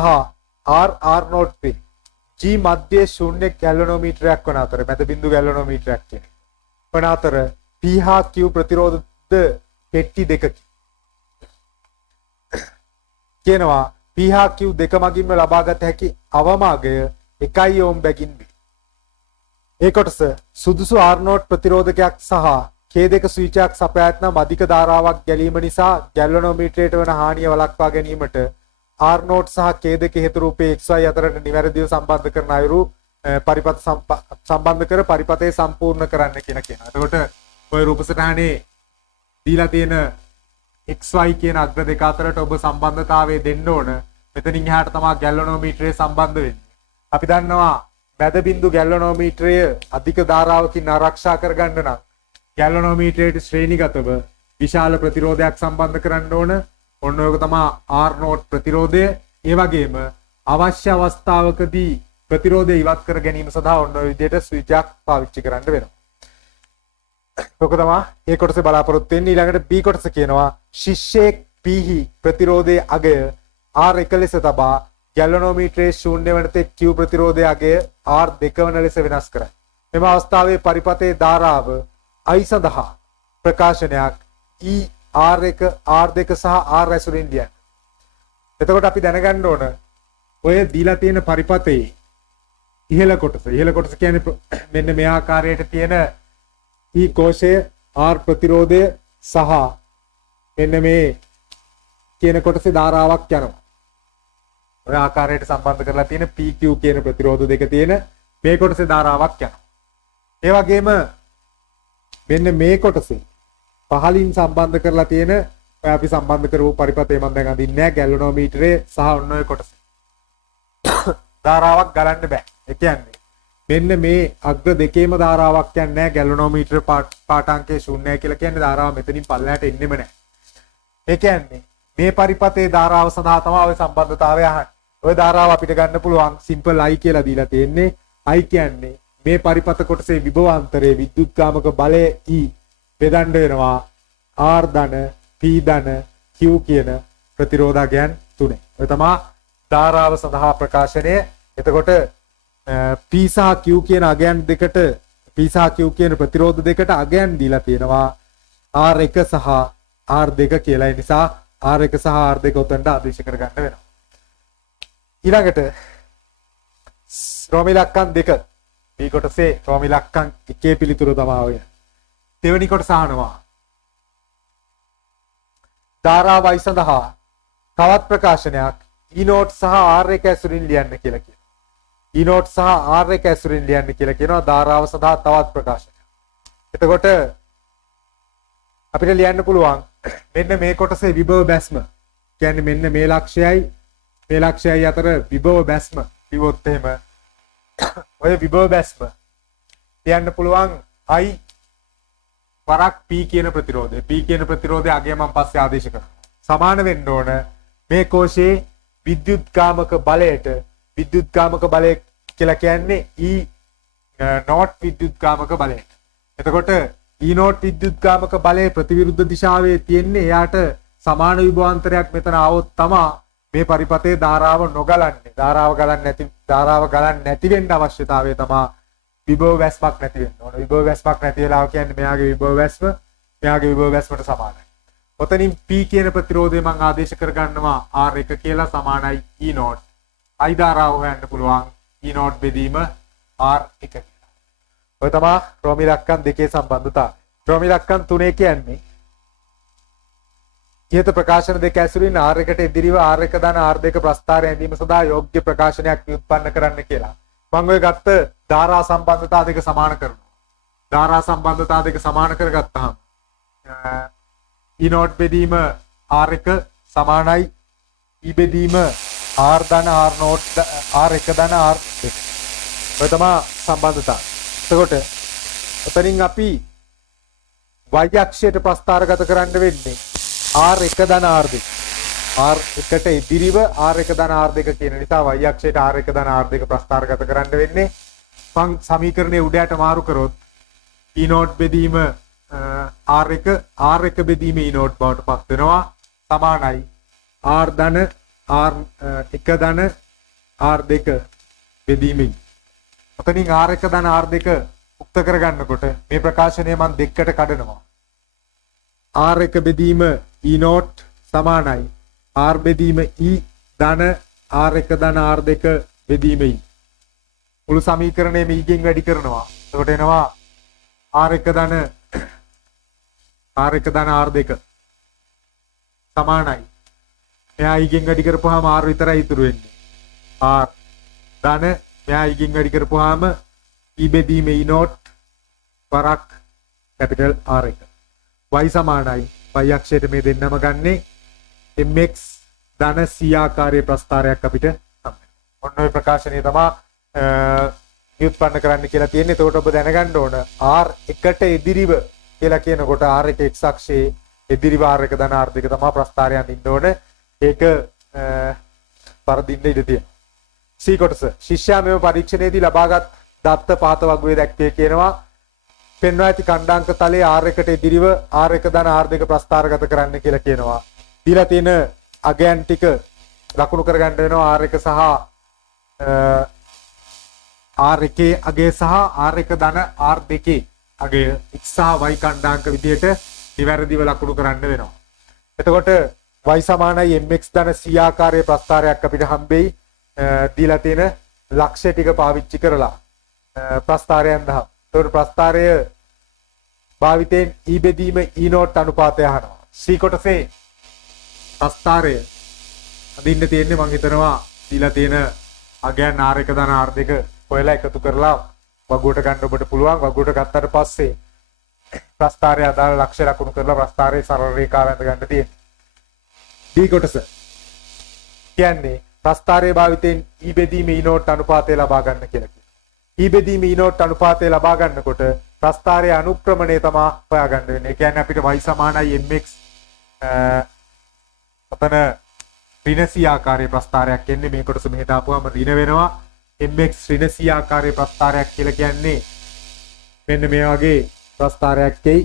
R නෝට් වේ. G මධ්‍යයේ ශූන්‍ය ගැලනෝමීටරයක් වන අතර මැද බිඳු ගැලනෝමීටරයක් කියන්නේ. වන අතර P හා Q ප්‍රතිරෝධ පෙට්ටි දෙකකි. කියනවා P හා Q දෙක මගින්ම ලබාගත හැකි අවමාගය 1 ඕම් බැගින් වේ. ඒ කොටස සුදුසු R නෝට් ප්‍රතිරෝධකයක් සහ K2 ස්විචයක් සපයාත්නම් අධික ධාරාවක් ගැලීම නිසා ගැලනෝමීටරයට වන හානිය වළක්වා ගැනීමට R නෝට් සහ K2 හේතු රූපේ XY අතරට නිවැරදිව සම්බන්ධ කරන අයුරු පරිපථ සම්බන්ධ කර පරිපථය සම්පූර්ණ කරන්න කියන කියනවා. එතකොට ඔය රූප සටහනේ දීලා තියෙන XY කියන අග්‍ර දෙක අතරට ඔබ සම්බන්ධතාවය දෙන්න ඕන. මෙතනින් එහාට තමයි ගැලනෝමීටරය සම්බන්ධ වෙන්නේ. අපි දන්නවා මැද බිඳු ගැලනෝමීටරය අධික ධාරාවකින් ආරක්ෂා කරගන්න නම් ගැලනෝමීටරයට ශ්‍රේණිගතව විශාල ප්‍රතිරෝධයක් සම්බන්ධ කරන්න ඕන. ඔන්න ඔයක තමයි R නෝට් ප්‍රතිරෝධය. ඒ වගේම අවශ්‍ය අවස්ථාවකදී ප්‍රතිරෝධය ඉවත් කර ගැනීම සඳහා ඔන්න ඔය විදිහට ස්විච් එකක් පාවිච්චි කරන්න වෙනවා. ඔක තමයි ඒ කොටසේ බලාපොරොත්තු වෙන්නේ. ඊළඟට B කොටස කියනවා ශිෂ්‍යයෙක් P හි ප්‍රතිරෝධයේ අගය R1 ලෙස තබා ගැලනෝමීටරයේ ශූන්‍ය වන තෙක් Q ප්‍රතිරෝධයේ අගය R2 වන ලෙස වෙනස් කරයි. මෙම අවස්ථාවේ පරිපථයේ ධාරාව I සඳහා ප්‍රකාශනයක් E R1 R2 සහ R ඇසුරින් ලියන්න. එතකොට අපි දැනගන්න ඕන ඔය දීලා තියෙන පරිපථයේ ඉහළ කොටස කියන්නේ මෙන්න මේ ආකාරයට තියෙන E කෝෂය R ප්‍රතිරෝධය සහ මෙන්න මේ කියන කොටසේ ධාරාවක් යනවා. ඔය ආකාරයට සම්බන්ධ කරලා තියෙන PQ කියන ප්‍රතිරෝධ දෙක තියෙන මේ කොටසේ ධාරාවක් යනවා. ඒ වගේම මෙන්න මේ කොටසේ පහලින් සම්බන්ධ කරලා තියෙන ඔය අපි සම්බන්ධ කරපු පරිපථය මම දැන් අඳින්නේ නැහැ ගැලනෝමීටරේ සහ ඔන්න ඔය කොටසේ ධාරාවක් ගලන්න බෑ. ඒ කියන්නේ මෙන්න මේ අග්‍ර දෙකේම ධාරාවක් යන්නේ නැහැ. ගැලනෝමීටර පාඨාංකයේ 0යි කියලා කියන්නේ ධාරාව මෙතනින් පල්ලෙහාට එන්නෙම නැහැ. ඒ කියන්නේ මේ පරිපථයේ ධාරාව සඳහා තමයි ඔය සම්බන්ධතාවය අහන්නේ. ඔය ධාරාව අපිට ගන්න පුළුවන් සිම්පල් I කියලා දීලා තියෙන්නේ. I කියන්නේ මේ පරිපථ කොටසේ විභවාන්තරයේ විද්‍යුත්ගාමක බලය E බෙදන්න වෙනවා R ධන P ධන Q කියන ප්‍රතිරෝධකයන් තුනේ. ඔය තමයි ධාරාව සඳහා ප්‍රකාශනය. එතකොට P සහ Q කියන අගයන් දෙකට P සහ Q කියන ප්‍රතිරෝධ දෙකට අගයන් දීලා තියෙනවා R1 සහ R2 කියලා. ඒ නිසා R1 සහ R2 උතනට ආදේශ කරගන්න වෙනවා. ඊළඟට රෝම ඉලක්කම් 2 B කොටසේ රෝම ඉලක්කම් 1 පිළිතුරු තමයි ඔය. දෙවෙනි කොටස අහනවා ධාරාවයි සඳහා තවත් ප්‍රකාශනයක් E නෝට් සහ R1 ඇසුරින් ලියන්න කියලා කියනවා. E නෝට් සහ R1 ඇසුරින් ලියන්න කියලා කියනවා ධාරාව සඳහා තවත් ප්‍රකාශනයක්. එතකොට අපිට ලියන්න පුළුවන් මෙන්න මේ කොටසේ විභව බැස්ම. කියන්නේ මෙන්න මේ ලක්ෂයයි අතර විභව බැස්ම කිව්වොත් එහෙම ඔය විභව බැස්ම ලියන්න පුළුවන් I වරක් P කියන ප්‍රතිරෝධය. P කියන ප්‍රතිරෝධය අගය මම පස්සේ ආදේශ කරනවා. සමාන වෙන්න ඕන මේ කෝෂයේ විද්‍යුත්කාමක බලයට. විද්‍යුත්කාමක බලය කියලා කියන්නේ E නෝට් විද්‍යුත්කාමක බලය. එතකොට E නෝට් විද්‍යුත්කාමක බලයේ ප්‍රතිවිරුද්ධ දිශාවේ තියෙන්නේ එයාට සමාන විභවාන්තරයක් මෙතන આવොත් තමයි මේ පරිපතේ ධාරාව නොගලන්නේ. ධාරාව ගලන්නේ නැති වෙන්න අවශ්‍යතාවය තමයි විභව වැස්මක් නැති වෙන්න ඕන. විභව වැස්මක් නැති වෙලා කියන්නේ මෙයාගේ විභව වැස්ම මෙයාගේ විභව වැස්මට සමානයි. ඔතනින් P කියන ප්‍රතිරෝධය මම ආදේශ කරගන්නවා R1 කියලා සමානයි E නෝට්. I ධාරාව හොයන්න පුළුවන් E නෝට් බෙදීම R1 කියලා. ඔය තමයි රෝම ඉලක්කම් 2 සම්බන්ධතාවය. රෝම ඉලක්කම් 3 කියන්නේ ඉහත ප්‍රකාශන දෙක ඇසුරින් R1ට ඉදිරිව R1 ධන R2 ප්‍රස්ථාරය ඇඳීම සඳහා යෝග්‍ය ප්‍රකාශනයක් උත්පන්න කරන්න කියලා. මම ඔය ගත්ත ධාරා සම්බන්ධතා දෙක සමාන කරනවා. ධාරා සම්බන්ධතා දෙක සමාන කරගත්තාම E නෝට් බෙදීම R1 සමානයි E බෙදීම R ධන R නෝට් R1 ධන R2. ඔය තමයි සම්බන්ධතාවය. එතකොට එතනින් අපි y අක්ෂයට ප්‍රස්ථාරගත කරන්න වෙන්නේ R1 ධන R2. R1ට ඉදිරිව R1 ධන R2 කියන නිසා y අක්ෂයට R1 ධන R2 ප්‍රස්ථාරගත කරන්න වෙන්නේ. මං සමීකරණයේ උඩයට මාරු කරොත් E නෝට් බෙදීම R1 බෙදීම E නෝට් බවට පත් වෙනවා. සමානයි R ධන R1 ධන R2 බෙදීමෙන්. ඔතනින් R1 ධන R2 උක්ත කරගන්නකොට මේ ප්‍රකාශනය මම දෙකකට කඩනවා. R1 බෙදීම E නෝට් සමානයි R බෙදීම E ධන R1 ධන R2 බෙදීමයි. මුළු සමීකරණයම E ගෙන් වැඩි කරනවා. එතකොට එනවා R1 ධන R2 සමානයි. එයා E ගෙන් වැඩි කරපුවාම R විතරයි ඉතුරු වෙන්නේ. R ධන මෙයා E ගෙන් වැඩි කරපුවාම E බෙදීම E නෝට් වරක් කැපිටල් R1. y සමානයි y අක්ෂයට මේ දෙන්නම ගන්නේ mx ධන c ආකාරයේ ප්‍රස්ථාරයක් අපිට හම්බෙනවා. ඔන්න ඔය ප්‍රකාශනය තමයි උත්පන්න කරන්න කියලා තියෙන්නේ. එතකොට ඔබ දැනගන්න ඕන R1ට එදිරිව කියලා කියනකොට R1 x අක්ෂයේ එදිරිව R1 ධන R2 තමයි ප්‍රස්ථාරයන් ඉන්න ඕන. ඒක පරදින්න ඉඩ තියෙනවා. C කොටස ශිෂ්‍යයා මෙම පරීක්ෂණයේදී ලබාගත් දත්ත පහත වගුවේ දැක්වේ කියනවා. පෙන්වා ඇති කණ්ඩාංක තලයේ R1ට ඉදිරිව R1 ධන R2 ප්‍රස්ථාරගත කරන්න කියලා කියනවා. දීලා තියෙන අගයන් ටික ලකුණු කරගන්න වෙනවා R1 සහ R1 අගය සහ R1 ධන R2 අගය x සහ y කණ්ඩාංක විදිහට නිවැරදිව ලකුණු කරන්න වෙනවා. එතකොට y සමානයි mx ධන c ආකාරයේ ප්‍රස්ථාරයක් අපිට හම්බෙයි. දීලා තියෙන ලක්ෂ්‍ය ටික පාවිච්චි කරලා ප්‍රස්ථාරයන් දහම්. එතකොට ප්‍රස්ථාරය භාවිතයෙන් E බෙදීම E නෝට් අනුපාතය අහනවා. C කොටසේ ප්‍රස්ථාරය අදින්න තියෙන්නේ මම හිතනවා දීලා තියෙන අගයන් R1 ධන R2 හොයලා එකතු කරලා වගුවට ගන්න ඔබට පුළුවන්. වගුවට ගත්තට පස්සේ ප්‍රස්ථාරය අදාළ ලක්ෂ්‍ය ලකුණු කරලා ප්‍රස්ථාරයේ සරල රේඛාව ඇඳ ගන්න තියෙන්නේ. D කොටස කියන්නේ ප්‍රස්ථාරයේ භාවිතයෙන් E බෙදීම E නෝට් අනුපාතය ලබා ගන්න කියලා කියනවා. E බෙදීම E නෝට් අනුපාතය ලබා ගන්නකොට ප්‍රස්ථාරයේ අනුක්‍රමණය තමයි හොයාගන්න වෙන්නේ. ඒ කියන්නේ අපිට y සමානයි mx අපන ඍණ c ආකාරයේ ප්‍රස්ථාරයක් එන්නේ. මේ කොටස මෙහෙට ආපුවම ඍණ වෙනවා. mx ඍණ c ආකාරයේ ප්‍රස්ථාරයක් කියලා කියන්නේ මෙන්න මේ වගේ ප්‍රස්ථාරයක් එයි.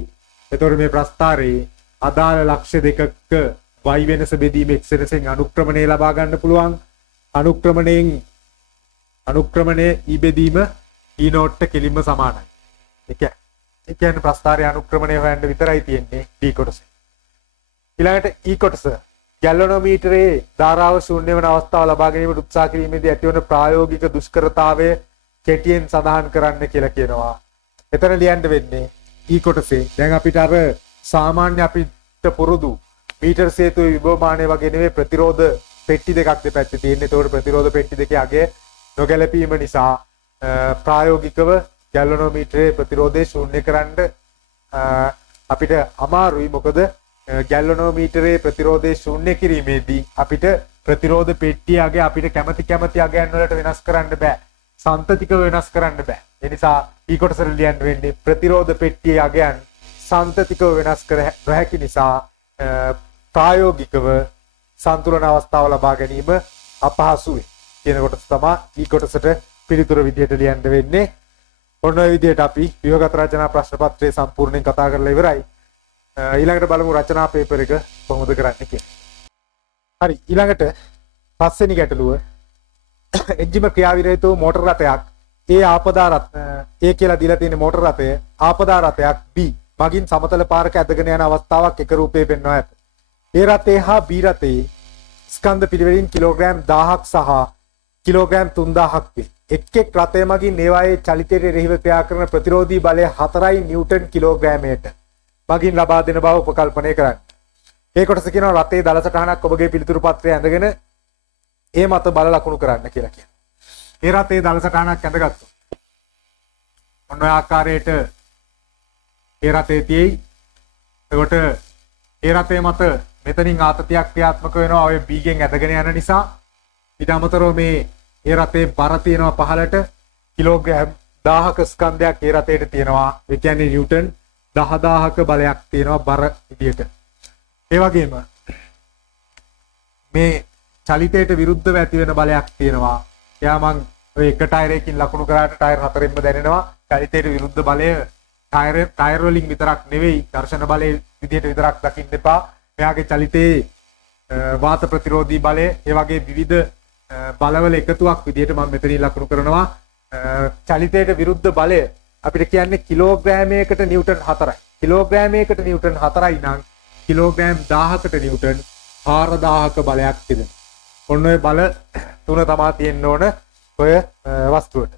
එතකොට මේ ප්‍රස්ථාරයේ අදාළ ලක්ෂ්‍ය දෙකක y වෙනස බෙදීම x වෙනසෙන් අනුක්‍රමණය ලබා ගන්න පුළුවන්. අනුක්‍රමණයේ e බෙදීම e නෝට්ට කෙලින්ම සමානයි. ඒ කියන්නේ ප්‍රස්ථාරයේ අනුක්‍රමණය හොයන්න විතරයි තියෙන්නේ d කොටස. ඊළඟට e කොටස ගැලනෝමීටරයේ ධාරාව ශූන්‍ය වන අවස්ථාව ලබා ගැනීමට උත්සාහ කිරීමේදී ඇතිවන ප්‍රායෝගික දුෂ්කරතාවය කෙටියෙන් සඳහන් කරන්න කියලා කියනවා. එතන ලියන්න වෙන්නේ e කොටසේ දැන් අපිට අර සාමාන්‍ය අපිට පුරුදු මීටර් සේතුවේ විභවමානය වගේ නෙවෙයි ප්‍රතිරෝධ පෙට්ටි දෙකක් දෙපැත්තේ තියෙන්නේ. ඒතකොට ප්‍රතිරෝධ පෙට්ටි දෙකේ අගය නොගැලපීම නිසා ප්‍රායෝගිකව ගැලනෝමීටරයේ ප්‍රතිරෝධය ශූන්‍ය කරන්න අපිට අමාරුයි. මොකද ගැලනෝමීටරයේ ප්‍රතිරෝධය ශූන්‍ය කිරීමේදී අපිට ප්‍රතිරෝධ පෙට්ටිය අගය අපිට කැමති අගයන් වලට වෙනස් කරන්න බෑ. සන්තතිකව වෙනස් කරන්න බෑ. ඒ නිසා ඊ කොටසට ලියන්න වෙන්නේ ප්‍රතිරෝධ පෙට්ටියේ අගයන් සන්තතිකව වෙනස් කර නොහැකි නිසා ප්‍රායෝගිකව සන්තුලන අවස්ථාව ලබා ගැනීම අපහසුයි කියන කොටස තමයි ඊ කොටසට පිළිතුර විදියට ලියන්න වෙන්නේ. ඔන්න ඔය විදියට අපි ව්‍යුහගත රචනා ප්‍රශ්න පත්‍රය සම්පූර්ණයෙන් කතා කරලා ඉවරයි. ඊළඟට බලමු රචනා පේපර් එක කොහොමද කරන්නේ කියලා. හරි ඊළඟට පස්වෙනි ගැටලුව එන්ජිම ක්‍රියාවිරහිතව මෝටර රථයක් A කියලා දීලා තියෙන මෝටර රථය ආපදා රථයක් B මගින් සමතල පාරක ඇදගෙන යන අවස්ථාවක් එක රූපේ පෙන්වා ඇත. ඒ රථය හා B රථයේ ස්කන්ධ පිළිවෙලින් කිලෝග්‍රෑම් 1000ක් සහ කිලෝග්‍රෑම් 3000ක් වේ. එක් රථය මගින් ඒවායේ චලිතයට එරෙහිව ක්‍රියා කරන ප්‍රතිරෝධී බලය 4 නිව්ටන් කිලෝග්‍රෑමයට මගින් ලබා දෙන බව උපකල්පනය කරන්න. ඒ කොටස කියනවා රථයේ දල සටහනක් ඔබගේ පිළිතුරු පත්‍රය ඇඳගෙන ඒ මත බල ලකුණු කරන්න කියලා කියනවා. ඒ රථයේ දල සටහනක් ඇඳගත්තා. ඔන්න ඔය ආකාරයට ඒ රථයේ තියෙයි. එතකොට ඒ රථයේ මත මෙතනින් ආතතියක් ක්‍රියාත්මක වෙනවා ඔය B ගෙන් ඇදගෙන යන නිසා. ඊට අමතරව මේ ඒ රථයේ බර තියෙනවා පහළට කිලෝග්‍රෑම් 1000ක ස්කන්ධයක් ඒ රථයට තියෙනවා. ඒ කියන්නේ නිව්ටන් 10000ක බලයක් තියෙනවා බර විදියට. ඒ වගේම මේ චලිතයට විරුද්ධව ඇති වෙන බලයක් තියෙනවා. එයා මං ඔය එක ටයරයකින් ලකුණු කරාට ටයර් හතරෙන්ම දැනෙනවා. චලිතයට විරුද්ධ බලය ටයර් වලින් විතරක් නෙවෙයි ඝර්ෂණ බලයේ විදියට විතරක් දකින්න එපා. මෙයාගේ චලිතයේ වාත ප්‍රතිරෝධී බලය ඒ වගේ විවිධ බලවල එකතුවක් විදියට මම මෙතනින් ලකුණු කරනවා. චලිතයට විරුද්ධ බලය අපිට කියන්නේ කිලෝග්‍රෑමයකට නිව්ටන් 4යි. කිලෝග්‍රෑමයකට නිව්ටන් 4යි නම් කිලෝග්‍රෑම් 1000කට නිව්ටන් 4000ක බලයක් තිබෙනවා. ඔන්න ඔය බල තුන තමයි තියෙන්න ඕන ඔය වස්තුවට.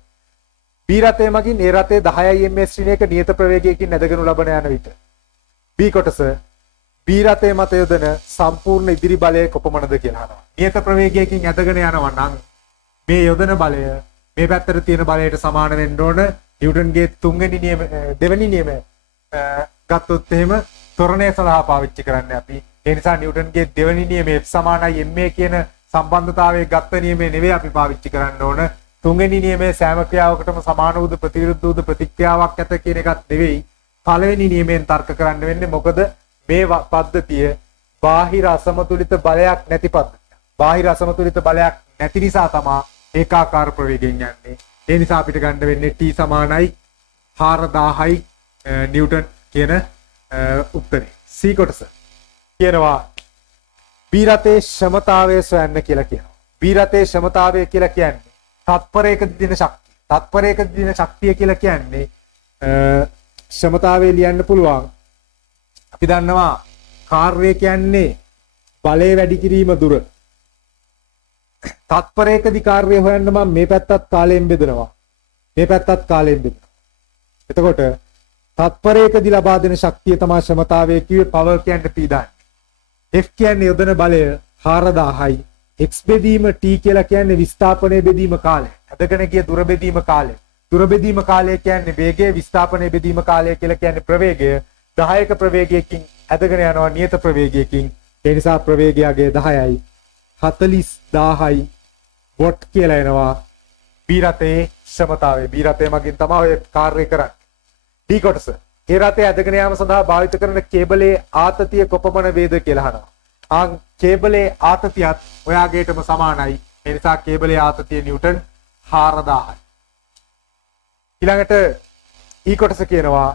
B රථය මගින් A රථයේ 10 ms ශ්‍රේණියක නියත ප්‍රවේගයකින් ඇදගෙනු ලබන යන විට B කොටස B රථයේ මත යොදන සම්පූර්ණ ඉදිරි බලය කොපමණද කියලා අහනවා. නියත ප්‍රවේගයකින් ඇදගෙන යනවා නම් මේ යොදන බලය මේ පැත්තට තියෙන බලයට සමාන වෙන්න ඕන. නිව්ටන්ගේ දෙවෙනි නියමය ගත්තොත් එහෙම ත්වරණය සඳහා පාවිච්චි කරන්නේ අපි. ඒ නිසා නිව්ටන්ගේ දෙවෙනි නියමය F සමානයි ma කියන සම්බන්ධතාවයේ ගත්ත නියමය නෙවෙයි අපි පාවිච්චි කරන්න ඕන. තුන්වෙනි නියමයේ සෑම ක්‍රියාවකටම සමාන වූ ප්‍රතිවිරුද්ධ වූ ප්‍රතික්‍රියාවක් ඇත කියන එකත් නෙවෙයි. පළවෙනි නියමයෙන් තර්ක කරන්න වෙන්නේ. මොකද මේ පද්ධතිය බාහිර අසමතුලිත බලයක් නැති පද්ධතියක්. බාහිර අසමතුලිත බලයක් නැති නිසා තමයි ඒකාකාර ප්‍රවේගයෙන් යන්නේ. ඒ නිසා අපිට ගන්න වෙන්නේ T සමානයි 4000යි නිව්ටන් කියන උත්තරේ. C කොටස කියනවා B රථයේ ක්ෂමතාවය සොයන්න කියලා කියනවා. B රථයේ ක්ෂමතාවය කියලා කියන්නේ තත්පරයකදී දින ශක්තිය. තත්පරයකදී දින ශක්තිය කියලා කියන්නේ ක්ෂමතාවය ලියන්න පුළුවන්. අපි දන්නවා කාර්යය කියන්නේ බලය වැඩි කිරීම දුර. තත්පරයකදී කාර්යය හොයන්න මම මේ පැත්තත් කාලයෙන් බෙදනවා. මේ පැත්තත් කාලයෙන් බෙදනවා. එතකොට තත්පරයකදී ලබා දෙන ශක්තිය තමයි ක්ෂමතාවය කිව්වේ. පවර් කියන්නේ P දාන්නේ. F කියන්නේ යොදන බලය 4000යි. X බෙදීම T කියලා කියන්නේ විස්ථාපනයේ බෙදීම කාලය. ඇදගෙන ගිය දුර බෙදීම කාලය. දුර බෙදීම කාලය කියන්නේ වේගය, විස්ථාපනයේ බෙදීම කාලය කියලා කියන්නේ ප්‍රවේගය. 10ක ප්‍රවේගයකින් ඇදගෙන යනවා නියත ප්‍රවේගයකින්. ඒ නිසා ප්‍රවේගයගේ 10යි 40000යි වොට් කියලා එනවා. B රථයේ ක්ෂමතාවය. B රථය මගින් තමයි ඔය කාර්යය කරන්නේ. D කොටස. ඒ රථය ඇදගෙන යාම සඳහා භාවිත කරන කේබලයේ ආතතිය කොපමණ වේද කියලා අහනවා. කේබලයේ ආතතියත් ඔයාගේටම සමානයි. ඒ නිසා කේබලයේ ආතතිය නිව්ටන් 4000යි. ඊළඟට E කොටස කියනවා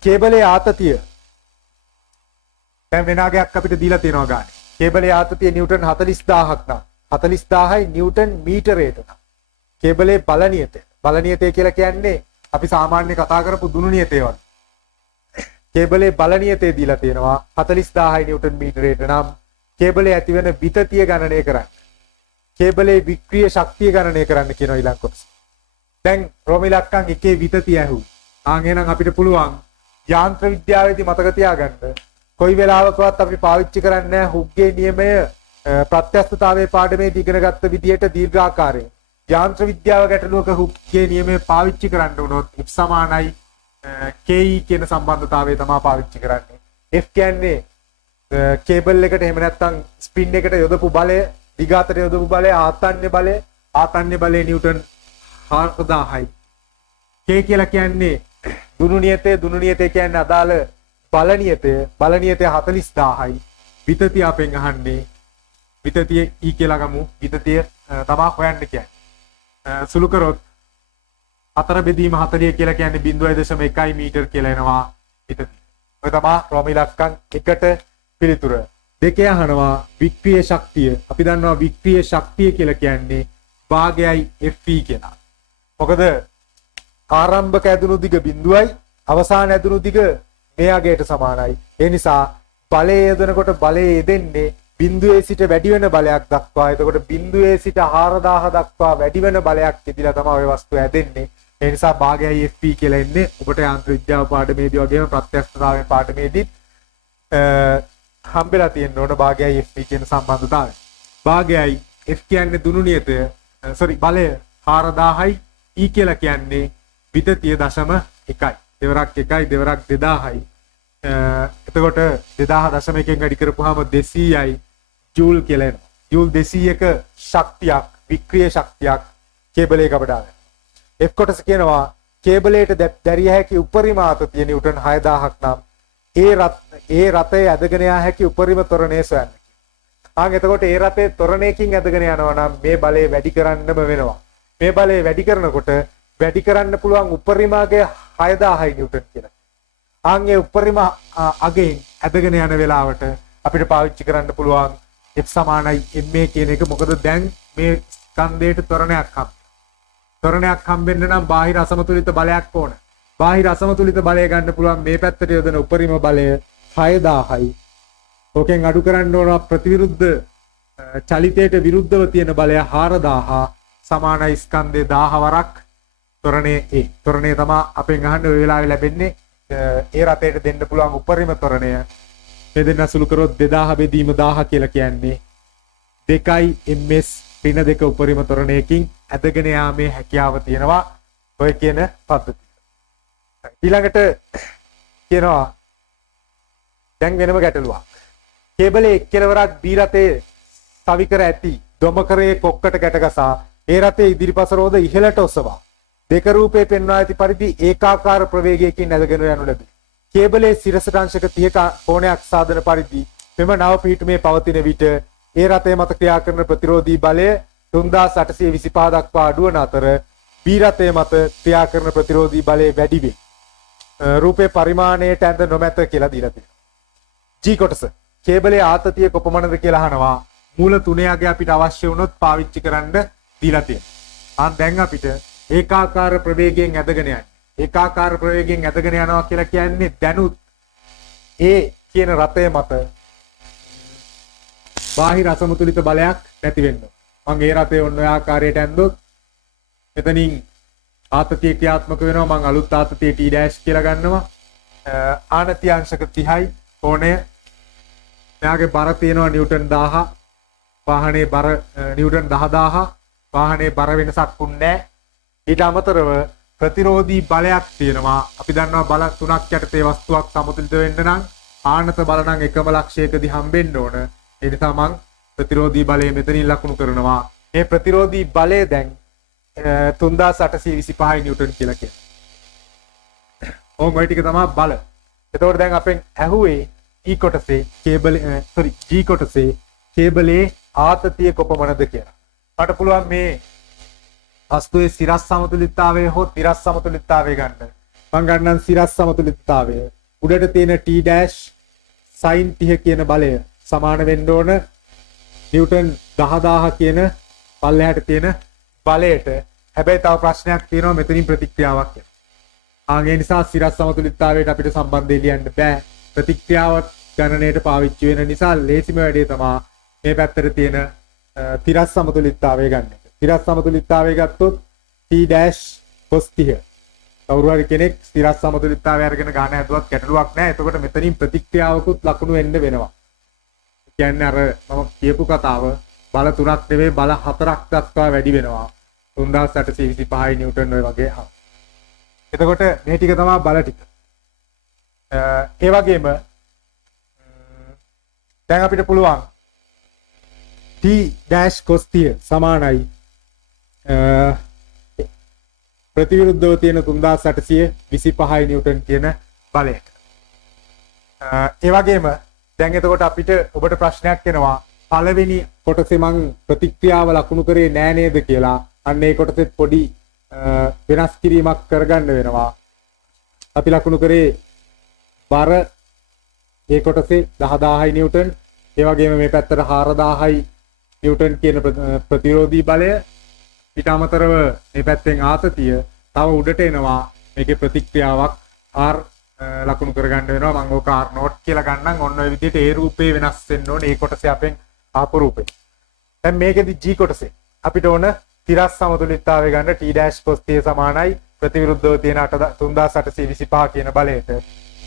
කේබලයේ ආතතිය දැන් වෙනාගයක් අපිට දීලා තියෙනවා ගානේ. කේබලයේ ආතතිය නිව්ටන් 40000ක් නම් 40000යි නිව්ටන් මීටරයට නම්. කේබලයේ බල නියතය කියලා කියන්නේ අපි සාමාන්‍ය කතා කරපු දුනු නියතය වගේ. කේබලයේ බල නියතය දීලා තියෙනවා 40000යි නිව්ටන් මීටරයට නම් කේබලයේ ඇතිවෙන විතතිය ගණනය කරන්න. කේබලයේ වික්‍රීය ශක්තිය ගණනය කරන්න කියනවා ඊළඟ කොටස. දැන් රෝම ඉලක්කම් එකේ විතතිය ඇහුවා. එහෙනම් අපිට පුළුවන් යාන්ත්‍ර විද්‍යාවේදී මතක තියාගන්න කොයි වෙලාවකවත් අපි පාවිච්චි කරන්නේ හුග්ගේ නියමය ප්‍රත්‍යස්ථතාවයේ පාඩමේදී ඉගෙනගත්ත විදිහට දීර්ඝාකාරයෙන්. යාන්ත්‍ර විද්‍යාව ගැටලුවක හුග්ගේ නියමය පාවිච්චි කරන්න වුණොත් F සමානයි KE කියන සම්බන්ධතාවය තමයි පාවිච්චි කරන්නේ. F කියන්නේ කේබල් එකට එහෙම නැත්නම් ස්පින් එකට යොදපු බලය, දිගාතට යොදපු බලය, ආතන්‍ය බලය නිව්ටන් 4000යි. K කියලා කියන්නේ දුනු නියතය කියන්නේ අදාළ බල නියතය 40000යි. විතතිය අපෙන් අහන්නේ විතතිය E කියලා ගමු. විතතිය තමයි හොයන්න කියන්නේ. සුළු කරොත් 4 බෙදීම 40 කියලා කියන්නේ 0.1 මීටර කියලා එනවා විතතිය. ඔය තමයි රෝම ඉලක්කම් 1ට පිළිතුර. දෙකේ අහනවා වික්‍රීය ශක්තිය. අපි දන්නවා වික්‍රීය ශක්තිය කියලා කියන්නේ භාගයයි Fe කියලා. මොකද ආරම්භක ඇදුණු දිග 0යි අවසාන ඇදුණු දිග මෙයාගේට සමානයි. ඒ නිසා බලය යොදනකොට බලය යෙදෙන්නේ බිඳුවේ සිට වැඩි වෙන බලයක් දක්වා. එතකොට බිඳුවේ සිට 4000 දක්වා වැඩි වෙන බලයක් ඉදිලා තමයි ওই වස්තුව හැදෙන්නේ. ඒ නිසා භාගයයි Fe කියලා එන්නේ. ඔබට යාන්ත්‍ර විද්‍යාව පාඩමේදී වගේම ප්‍රත්‍යක්ෂතාවයේ පාඩමේදී හම්බෙලා තියෙන්න ඕන භාගයයි Fe කියන සම්බන්ධතාවය. භාගයයි F කියන්නේ දුනු නියතය. බලය 4000යි. E කියලා කියන්නේ විතතිය 0.1යි. දෙවරක් 1යි දෙවරක් 2000යි. එතකොට 2000.1කින් වැඩි කරපුවාම 200යි ජූල් කියලා එනවා. ජූල් 200ක ශක්තියක් වික්‍රීය ශක්තියක් කේබලයක අපට ආවේ. F කොටස කියනවා කේබලයට දැරිය හැකි උපරිම ආතතිය නිව්ටන් 6000ක් නම් ඒ රථයේ ඇදගෙන යා හැකි උපරිම ත්වරණය සොයන්න. එතකොට ඒ රථයේ ත්වරණයකින් ඇදගෙන යනවා නම් මේ බලය වැඩි කරන්නම වෙනවා. මේ බලය වැඩි කරනකොට වැඩි කරන්න පුළුවන් උපරිමාගේ 6000යි නිව්ටන් කියලා. ඒ උපරිම අගෙන් ඇදගෙන යන වෙලාවට අපිට පාවිච්චි කරන්න පුළුවන් F සමානයි ma කියන එක. මොකද දැන් මේ ස්කන්ධයට ත්වරණයක් හම්බෙන්න නම් බාහිර අසමතුලිත බලයක් ඕන. බාහිර අසමතුලිත බලය ගන්න පුළුවන් මේ පැත්තට යොදන උපරිම බලය 6000යි. ඕකෙන් අඩු කරන්න ඕන ප්‍රතිවිරුද්ධ චලිතයට විරුද්ධව තියෙන බලය 4000 සමානයි ස්කන්ධේ 1000 වරක් ත්වරණයේ A. ත්වරණය තමයි අපෙන් අහන්න ඔය වෙලාවේ ලැබෙන්නේ. ඒ රටේට දෙන්න පුළුවන් උපරිම ත්වරණය. මේ දෙන්න අසුළු කරොත් 2000 බෙදීම 1000 කියලා කියන්නේ 2 ms ඍණ 2 උපරිම ත්වරණයකින් ඇදගෙන යාමේ හැකියාව තියෙනවා ඔය කියන පද්ධතිය. ඊළඟට කියනවා දැන් වෙනම ගැටලුවක්. කේබලයේ එක් කෙළවරක් B රථයේ සවි කර ඇති දොමකරයේ කොක්කට ගැටගසා ඒ රථයේ ඉදිරිපස රෝද ඉහළට ඔසවා දෙක රූපේ පෙන්වා ඇති පරිදි ඒකාකාර ප්‍රවේගයකින් ඇදගෙන යනු ලැබේ. කේබලයේ සිරසට අංශක 30ක කෝණයක් සාධන පරිදි මෙම නව පිහිටුමේ පවතින විට ඒ රථය මත ක්‍රියා කරන ප්‍රතිරෝධී බලය 3825 දක්වා අඩු වන අතර B රථය මත ක්‍රියා කරන ප්‍රතිරෝධී බලය වැඩි වේ. රූපේ පරිමාණයට ඇඳ නොමැත කියලා දීලා තියෙනවා. G කොටස කේබලයේ ආතතිය කොපමණද කියලා අහනවා. මූල තුනයගේ අපිට අවශ්‍ය වුණොත් පාවිච්චි කරන්න දීලා තියෙනවා. දැන් අපිට ඒකාකාර ප්‍රවේගයෙන් ඇදගෙන යන්නේ. ඒකාකාර ප්‍රවේගයෙන් ඇදගෙන යනවා කියලා කියන්නේ දැනුත් ඒ කියන රථය මත බාහිර අසමතුලිත බලයක් නැති වෙන්න. මම ඒ රථය ඔන්න ඔය ආකාරයට ඇන්දොත් එතනින් ආතතිය ක්‍රියාත්මක වෙනවා. මම අලුත් ආතතිය T' කියලා ගන්නවා. ආනති අංශක 30යි කෝණය. එයාගේ බර තියෙනවා නිව්ටන් 1000. වාහනේ බර නිව්ටන් 10000. වාහනේ බර වෙනසක් වුන්නේ නැහැ. ඊට අමතරව ප්‍රතිරෝධී බලයක් තියෙනවා. අපි දන්නවා බල තුනක් යටතේ වස්තුවක් සමතුලිත වෙන්න නම් ආනත බල නම් එකම ලක්ෂයකදී හම්බෙන්න ඕන. ඒ නිසා මම ප්‍රතිරෝධී බලය මෙතනින් ලකුණු කරනවා. මේ ප්‍රතිරෝධී බලය දැන් 3825 නිව්ටන් කියලා කියනවා. ඔය ටික තමයි බල. එතකොට දැන් අපෙන් ඇහුවේ E කොටසේ G කොටසේ කේබලයේ ආතතිය කොපමණද කියලා. මට පුළුවන් මේ වස්තුවේ සිරස් සමතුලිතතාවය හෝ තිරස් සමතුලිතතාවය ගන්න. මම ගන්නම් සිරස් සමතුලිතතාවය. උඩට තියෙන T' sin 30 කියන බලය සමාන වෙන්න ඕන නිව්ටන් 10000 කියන පල්ලෙහාට තියෙන බලයට. හැබැයි තව ප්‍රශ්නයක් තියෙනවා මෙතනින් ප්‍රතික්‍රියාවක් එනවා. ඒ නිසා සිරස් සමතුලිතතාවයට අපිට සම්බන්ධය ලියන්න බෑ. ප්‍රතික්‍රියාවක් ගණනයට පාවිච්චි වෙන නිසා ලේසිම වැඩේ තමයි මේ පැත්තට තියෙන තිරස් සමතුලිතතාවය ගන්න එක. තිරස් සමතුලිතතාවය ගත්තොත් t dash cos 30. කවුරු හරි කෙනෙක් තිරස් සමතුලිතතාවය අරගෙන ගන්න හැදුවත් ගැටලුවක් නැහැ. එතකොට මෙතනින් ප්‍රතික්‍රියාවකුත් ලකුණු වෙන්න වෙනවා. කියන්නේ අර මම කියපු කතාව බල 3ක් නෙවෙයි බල 4ක් දක්වා වැඩි වෙනවා. 3825 නිව්ටන් ඔය වගේ. එතකොට මේ ටික තමයි බල ටික. ඒ වගේම දැන් අපිට පුළුවන් t dash cos 30 සමානයි ප්‍රතිවිරුද්ධව තියෙන 3825 නිව්ටන් කියන බලයට. ඒ වගේම දැන් එතකොට අපිට ඔබට ප්‍රශ්නයක් එනවා පළවෙනි කොටසේ මං ප්‍රතික්‍රියාව ලකුණු කරේ නෑ නේද කියලා. අන්න ඒ කොටසෙත් පොඩි වෙනස් කිරීමක් කරගන්න වෙනවා. අපි ලකුණු කරේ බර ඒ කොටසේ 10000 නිව්ටන්. ඒ වගේම මේ පැත්තට 4000 නිව්ටන් කියන ප්‍රතිරෝධී බලය. ඊට අමතරව මේ පැත්තෙන් ආතතිය තව උඩට එනවා. මේකේ ප්‍රතික්‍රියාවක් R ලකුණු කරගන්න වෙනවා. මම ඕක R නෝට් කියලා ගන්නම්. ඔන්න ඔය විදිහට ඒ රූපේ වෙනස් වෙන්න ඕනේ. ඒ කොටසේ අපෙන් ආපු රූපේ. දැන් මේකෙදි G කොටසේ අපිට ඕන තිරස් සමතුලිතතාවය ගන්න t dash cos 30 සමානයි ප්‍රතිවිරුද්ධව තියෙන 3825 කියන බලයට.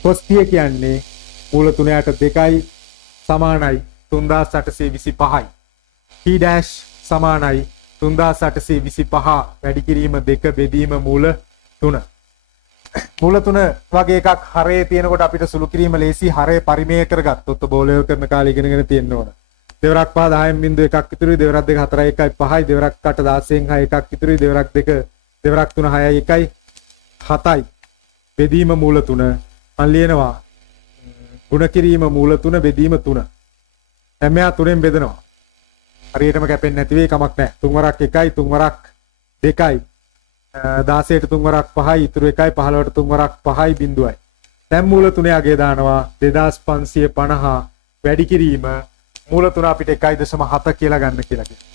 cos 30 කියන්නේ මූල 3/2යි සමානයි 3825යි. t dash සමානයි 3825 වැඩි කිරීම 2 බෙදීම මූල 3. මූල 3 වගේ එකක් හරේ තියෙනකොට අපිට සුළු කිරීම ලේසි. හරේ පරිමේය කරගත්තොත් බෝලය කරන කාලේ ඉගෙනගෙන තියෙන්න ඕන. දෙවරක් 5 10.1ක් ඉතුරුයි. දෙවරක් 2 4 1යි 5යි. දෙවරක් 8 16න් 6 එකක් ඉතුරුයි. දෙවරක් 2 දෙවරක් 3 6යි 1යි 7යි. බෙදීම මූල 3. මම ලියනවා ගුණ කිරීම මූල 3 බෙදීම 3. දැන් මෙයා 3ෙන් බෙදනවා. හරියටම කැපෙන්නේ නැති වෙයි කමක් නැහැ. 3 වරක් 1යි 3 වරක් 2යි 16ට 3 වරක් 5යි ඉතුරු 1යි 15ට 3 වරක් 5යි බිඳුවයි. දැන් මූල 3 අගේ දානවා 2550 වැඩි කිරීම මූල 3 අපිට 1.7 කියලා ගන්න කියලා කියනවා.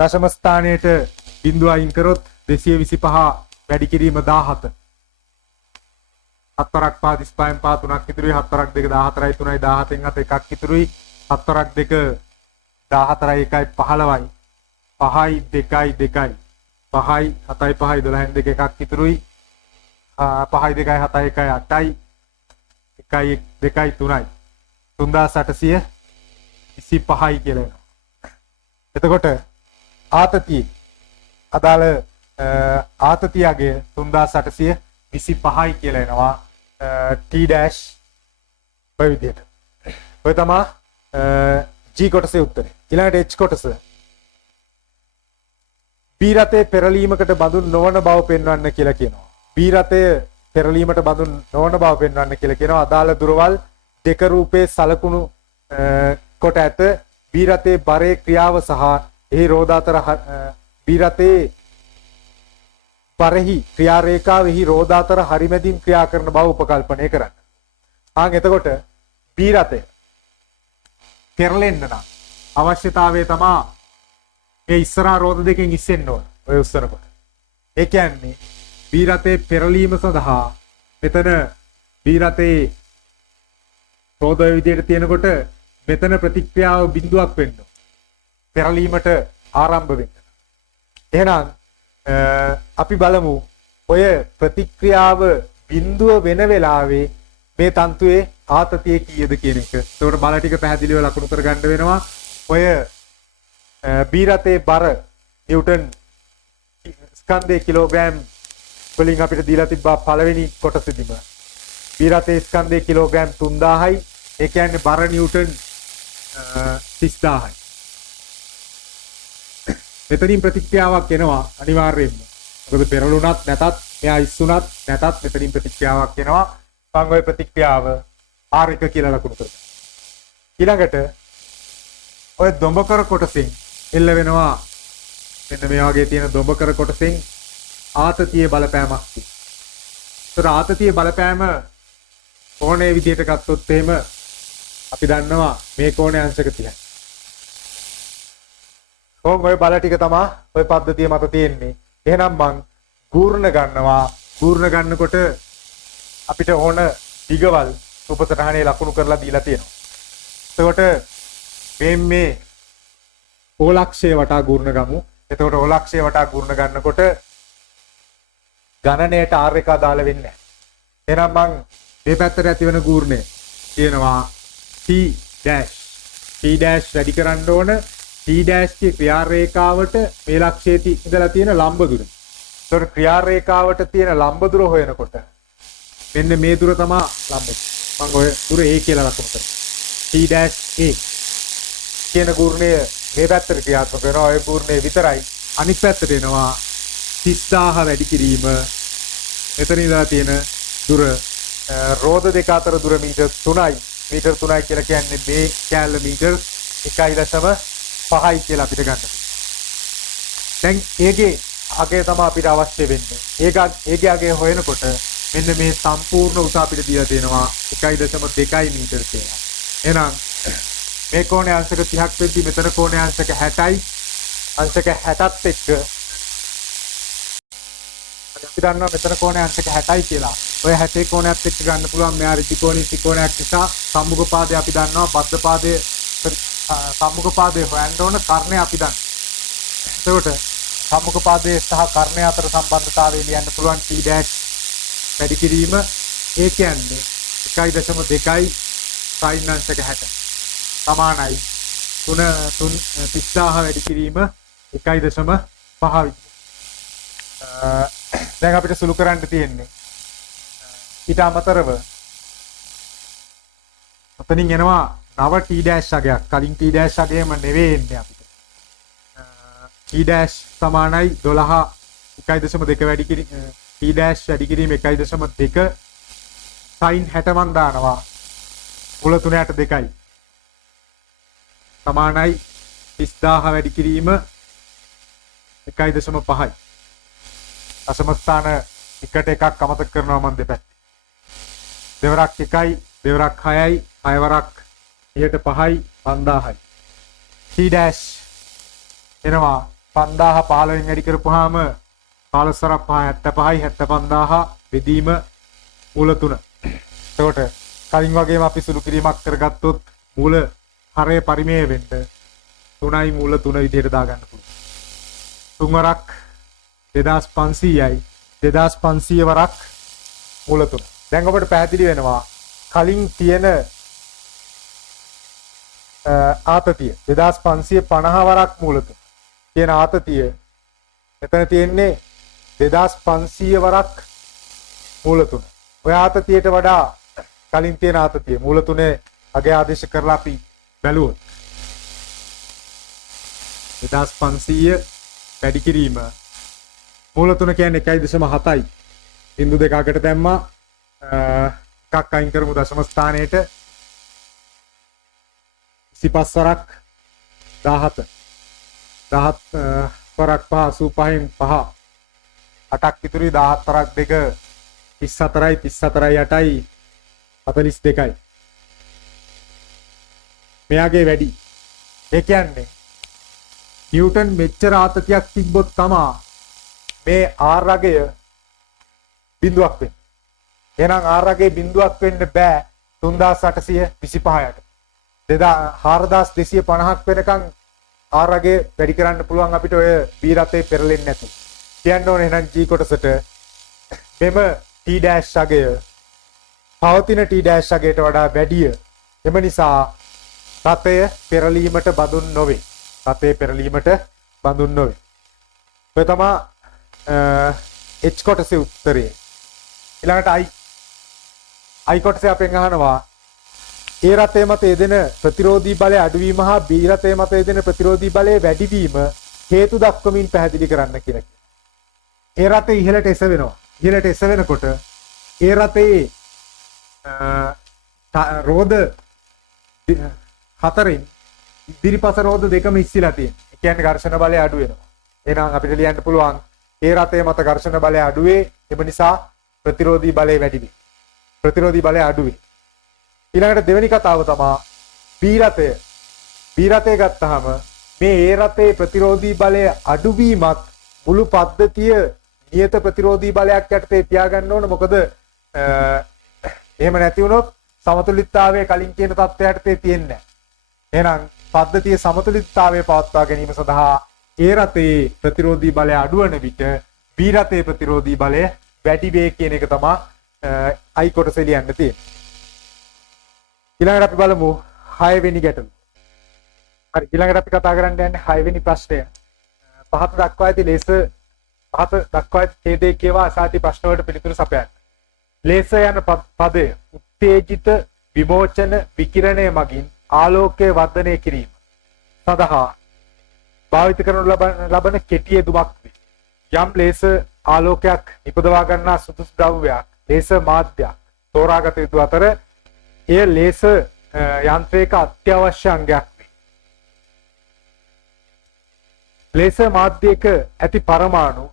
දශම ස්ථානයේට බිඳුව අයින් කරොත් 225 වැඩි කිරීම 17. 7 වරක් 5 35න් 5 3ක් ඉතුරුයි. 7 වරක් 2 14යි 3යි 17න් 7 එකක් ඉතුරුයි. 7 වරක් 2 14යි 1යි 15යි 5යි 2යි 2යි 5යි 7යි 5යි 12න් 2 එකක් ඉතුරුයි. 5යි 2යි 7යි 1යි 8යි 1යි 2යි 3යි 3825යි කියලා එනවා. එතකොට ආතතිය අදාළ ආතතියගේ 3825යි කියලා එනවා. t dash ඔය විදිහට. ඔය තමයි G කොටසේ උත්තරේ. ඊළඟට H කොටස. B රතේ පෙරලීමකට බඳුන් නොවන බව පෙන්වන්න කියලා කියනවා. B රතය පෙරලීමට බඳුන් නොවන බව පෙන්වන්න කියලා කියනවා. අදාළ දුරවල් දෙක රූපේ සලකුණු කොට ඇත. B රතේ බරේ ක්‍රියාව සහ එහි රෝධ අතර B රතේ පරෙහි ක්‍රියා රේඛාවෙහි රෝධ අතර හරිමැදින් ක්‍රියා කරන බව උපකල්පනය කරන්න. එතකොට B රතය පෙරලෙන්න නම් අවශ්‍යතාවය තමයි ඒ ඉස්සරහා රෝධ දෙකෙන් ඉස්සෙන්න ඕන. ඔය උස්සනකොට. ඒ කියන්නේ B රතේ පෙරලීම සඳහා මෙතන B රතේ රෝධ විදියට තියෙනකොට මෙතන ප්‍රතික්‍රියාව බිඳුවක් වෙන්න ඕන. පෙරලීමට ආරම්භ වෙන්න. එහෙනම් අපි බලමු ඔය ප්‍රතික්‍රියාව බිඳුව වෙන වෙලාවේ මේ තන්තුවේ ආතතිය කීයද කියන එක. ඒකට බල ටික පැහැදිලිව ලකුණු කරගන්න වෙනවා. ඔය B රතේ බර නිව්ටන් ස්කන්ධයේ කිලෝග්‍රෑම් වලින් අපිට දීලා තිබ්බා පළවෙනි කොටසෙදිම. B රතේ ස්කන්ධයේ kilogram 3000යි. ඒ කියන්නේ බර නිව්ටන් 30000යි. මෙතනින් ප්‍රතික්‍රියාවක් එනවා අනිවාර්යයෙන්ම. මොකද පෙරළුණත් නැතත් මෙයා ඉස්සුණත් නැතත් මෙතනින් ප්‍රතික්‍රියාවක් එනවා. මම ওই ප්‍රතික්‍රියාව R1 කියලා ලකුණු කරගන්නවා. ඊළඟට ඔය දොඹකර කොටසෙන් එල්ල වෙනවා මෙන්න මේ වගේ තියෙන දොඹකර කොටසෙන් ආතතිය බලපෑමක් තියෙනවා. ඒතර ආතතිය බලපෑම ඕනේ විදිහට ගත්තොත් එහෙම අපි දන්නවා මේ කෝණයේ අංශක 30යි. ඔය බල ටික තමයි ඔය පද්ධතිය මත තියෙන්නේ. එහෙනම් මං ගූර්ණ ගන්නවා. ගූර්ණ ගන්නකොට අපිට ඕන දිගවල් උපසටහනේ ලකුණු කරලා දීලා තියෙනවා. එතකොට මේ ඕලක්ෂය වටා ගූර්ණ ගමු. එතකොට ඕලක්ෂය වටා ගූර්ණ ගන්නකොට ගණනයට R එක අදාළ වෙන්නේ නැහැ. එහෙනම් මං මේ පැත්තට ඇති වෙන ගූර්ණය කියනවා T dash. T dash වැඩි කරන්න ඕන T dash ගේ ක්‍රියා රේඛාවට මේ ලක්ෂයේ ඉඳලා තියෙන ලම්බ දුර. ඒතකොට ක්‍රියා රේඛාවට තියෙන ලම්බ දුර හොයනකොට මෙන්න මේ දුර තමයි ලම්බ. මම ඔය දුර A කියලා ලකුණු කරනවා. T dash A කියන ගූර්ණය මේ පැත්තට ක්‍රියාත්මක වෙනවා. ඔය ගූර්ණය විතරයි අනිත් පැත්තට එනවා 30000 වැඩි කිරීම. එතන ඉඳලා තියෙන දුර රෝධ දෙක අතර දුර මීටර් 3යි. මීටර් 3යි කියලා කියන්නේ මේ කැලල මීටර් 1.5යි කියලා අපිට ගන්න පුළුවන්. දැන් ඒකේ අගය තමයි අපිට අවශ්‍ය වෙන්නේ. ඒකේ අගය හොයනකොට මෙන්න මේ සම්පූර්ණ උස අපිට දීලා තියෙනවා 1.2 මීටර කියලා. එහෙනම් මේ කෝණයේ අංශක 30ක් වෙද්දි මෙතන කෝණයේ අංශක 60යි. අංශක 60ත් එක්ක අපි දන්නවා මෙතන කෝණයේ අංශක 60යි කියලා. ඔය 60 කෝණයත් එක්ක ගන්න පුළුවන් මෙහා ඍජු කෝණී ත්‍රිකෝණයක් නිසා සම්මුඛ පාදේ අපි දන්නවා බද්ධ පාදයේ සම්මුඛ පාදයේ හොයන්න ඕන කර්ණය අපි දන්නවා. එතකොට සම්මුඛ පාදයේ සහ කර්ණය අතර සම්බන්ධතාවය ලියන්න පුළුවන් T dash වැඩි කිරීම ඒ කියන්නේ 1.2යි sin අංශක 60 සමානයි 30000 වැඩි කිරීම 1.5 දැන් අපිට සුළු කරන්න තියෙන්නේ ඊට අමතරව ඔතනින් එනවා නව T dash අගයක්. කලින් T dash අගයම නෙවෙයි එන්නේ අපිට. T dash සමානයි 12 1.2 වැඩි කිරීම T dash වැඩි කිරීම 1.2 sin 60 මන් දානවා. මුල 3.2යි. සමානයි 30000 වැඩි කිරීම 1.5යි. අසම ස්ථාන එකට එකක් අමතක කරනවා මම දෙපැත්ත. දෙවරක් 1යි, දෙවරක් 6යි, 6 වරක් ඊට 5යි, 5000යි. T dash එනවා 5000 15න් වැඩි කරපුවාම 15 සරක් 75යි 75000 බෙදීම මූල 3. එතකොට කලින් වගේම අපි සුළු කිරීමක් කරගත්තොත් මූල හරය පරිමේය වෙන්න 3යි මූල 3 විදිහට දාගන්න පුළුවන්. 3 වරක් 2500යි 2500 වරක් මූල 3. දැන් ඔබට පැහැදිලි වෙනවා කලින් තියෙන ආතතිය 2550 වරක් මූල 3 කියන ආතතිය එතන තියෙන්නේ 2500 වරක් මූල 3. ඔය ආතතියට වඩා කලින් තියෙන ආතතිය මූල 3 අගය ආදේශ කරලා අපි බැලුවොත් 2500 වැඩි කිරීම මූල 3 කියන්නේ 1.7යි. බිංදු දෙක අගට දැම්මා. එකක් අයින් කරමු දශම ස්ථානයේට 25 වරක් 17 වරක් 85න් 5 8ක් ඉතුරුයි 17 වරක් 2 34යි 34යි 8යි 42යි. මෙයාගේ වැඩි. ඒ කියන්නේ නිව්ටන් මෙච්චර ආතතියක් තිබ්බොත් තමා මේ R අගය බිඳුවක් වෙන්නේ. එහෙනම් R අගය බිඳුවක් වෙන්න බෑ 3825ට. 4250ක් වෙනකන් R අගය වැඩි කරන්න පුළුවන් අපිට ඔය B රතේ පෙරලෙන්නේ නැතුව. කියන්න ඕනේ එහෙනම් G කොටසට මෙම T dash අගය පවතින T dash අගයට වඩා වැඩිය. එම නිසා රතය පෙරලීමට බඳුන් නොවේ. රතේ පෙරලීමට බඳුන් නොවේ. ඔය තමයි H කොටසේ උත්තරය. ඊළඟට I කොටසේ අපෙන් අහනවා A රතේ මත යෙදෙන ප්‍රතිරෝධී බලය අඩුවීම හා B රතේ මත යෙදෙන ප්‍රතිරෝධී බලය වැඩිවීම හේතු දක්වමින් පැහැදිලි කරන්න කියලා. A රතේ ඉහළට එසවෙනවා. ඉහළට එසවෙනකොට A රතේ රෝධ හතරෙන් ඉදිරිපස රෝධ දෙකම ඉස්සිලා තියෙනවා. ඒ කියන්නේ ඝර්ෂණ බලය අඩු වෙනවා. එහෙනම් අපිට ලියන්න පුළුවන් ඒ රතේ මත ඝර්ෂණ බලය අඩු වේ. ඒ නිසා ප්‍රතිරෝධී බලය වැඩි වේ. ප්‍රතිරෝධී බලය අඩු වේ. ඊළඟට දෙවෙනි කතාව තමයි B රථය ගත්තාම මේ ඒ රථයේ ප්‍රතිරෝධී බලය අඩුවීමත් මුළු පද්ධතිය නියත ප්‍රතිරෝධී බලයක් යටතේ තියාගන්න ඕන. මොකද එහෙම නැති වුණොත් සමතුලිතතාවය කලින් කියන තත්ත්වයට තියෙන්නේ නැහැ. එහෙනම් පද්ධතියේ සමතුලිතතාවය පවත්වා ගැනීම සඳහා ඒ රථයේ ප්‍රතිරෝධී බලය අඩුවන විට B රථයේ ප්‍රතිරෝධී බලය වැඩි වේ කියන එක තමයි I කොටසේ ලියන්න තියෙන්නේ. ඊළඟට අපි බලමු 6 වෙනි ගැටලුව. හරි, ඊළඟට අපි කතා කරන්න යන්නේ 6 වෙනි ප්‍රශ්නය. පහත දක්වා ඇති ඡේදයේ කියවා අසාති ප්‍රශ්න වලට පිළිතුරු සපයන්න. ලේස යන පදය උත්තේජිත විමෝචන විකිරණය මගින් ආලෝකය වර්ධනය කිරීම සඳහා භාවිත කරනු ලබන කෙටි යෙදුමක් වේ. යම් ලේස ආලෝකයක් නිපදවා ගන්නා සුදුසු ද්‍රව්‍යයක් ලේස මාධ්‍යයක් තෝරාගත යුතු අතර එය ලේස යන්ත්‍රයක අත්‍යවශ්‍ය අංගයක් වේ. ලේස මාධ්‍යයක ඇති පරමාණු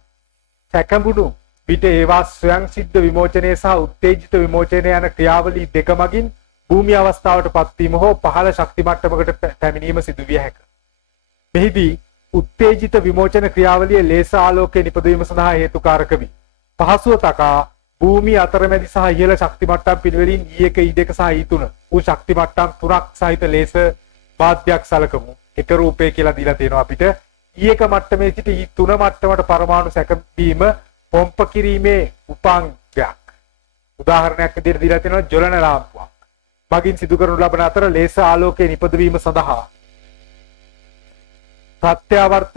සැකඹුණු විට ඒවා ස්වයං සිද්ධ විමෝචනය සහ උත්තේජිත විමෝචනය යන ක්‍රියාවලී දෙක මගින් භූමි අවස්ථාවට පත්වීම හෝ පහළ ශක්ති මට්ටමකට පැමිණීම සිදු විය හැකිය. මෙහිදී උත්තේජිත විමෝචන ක්‍රියාවලිය ලේස ආලෝකයේ නිපදවීම සඳහා හේතුකාරක වේ. පහසුව තකා භූමි අතරමැදි සහ ඉහළ ශක්ති මට්ටම් පිළිවෙලින් E1 E2 සහ E3 වූ ශක්ති මට්ටම් තුනක් සහිත ලේස මාධ්‍යයක් සලකමු. එක රූපය කියලා දීලා තියෙනවා අපිට. E1 මට්ටමේ සිට E3 මට්ටමට පරමාණු සැකවීම පොම්ප කිරීමේ උපාංගයක්. උදාහරණයක් විදිහට දීලා තියෙනවා ජොලන ලාම්පුවක්. මගින් සිදු කරනු ලබන අතර ලේස ආලෝකයේ නිපදවීම සඳහා ප්‍රත්‍යවර්ත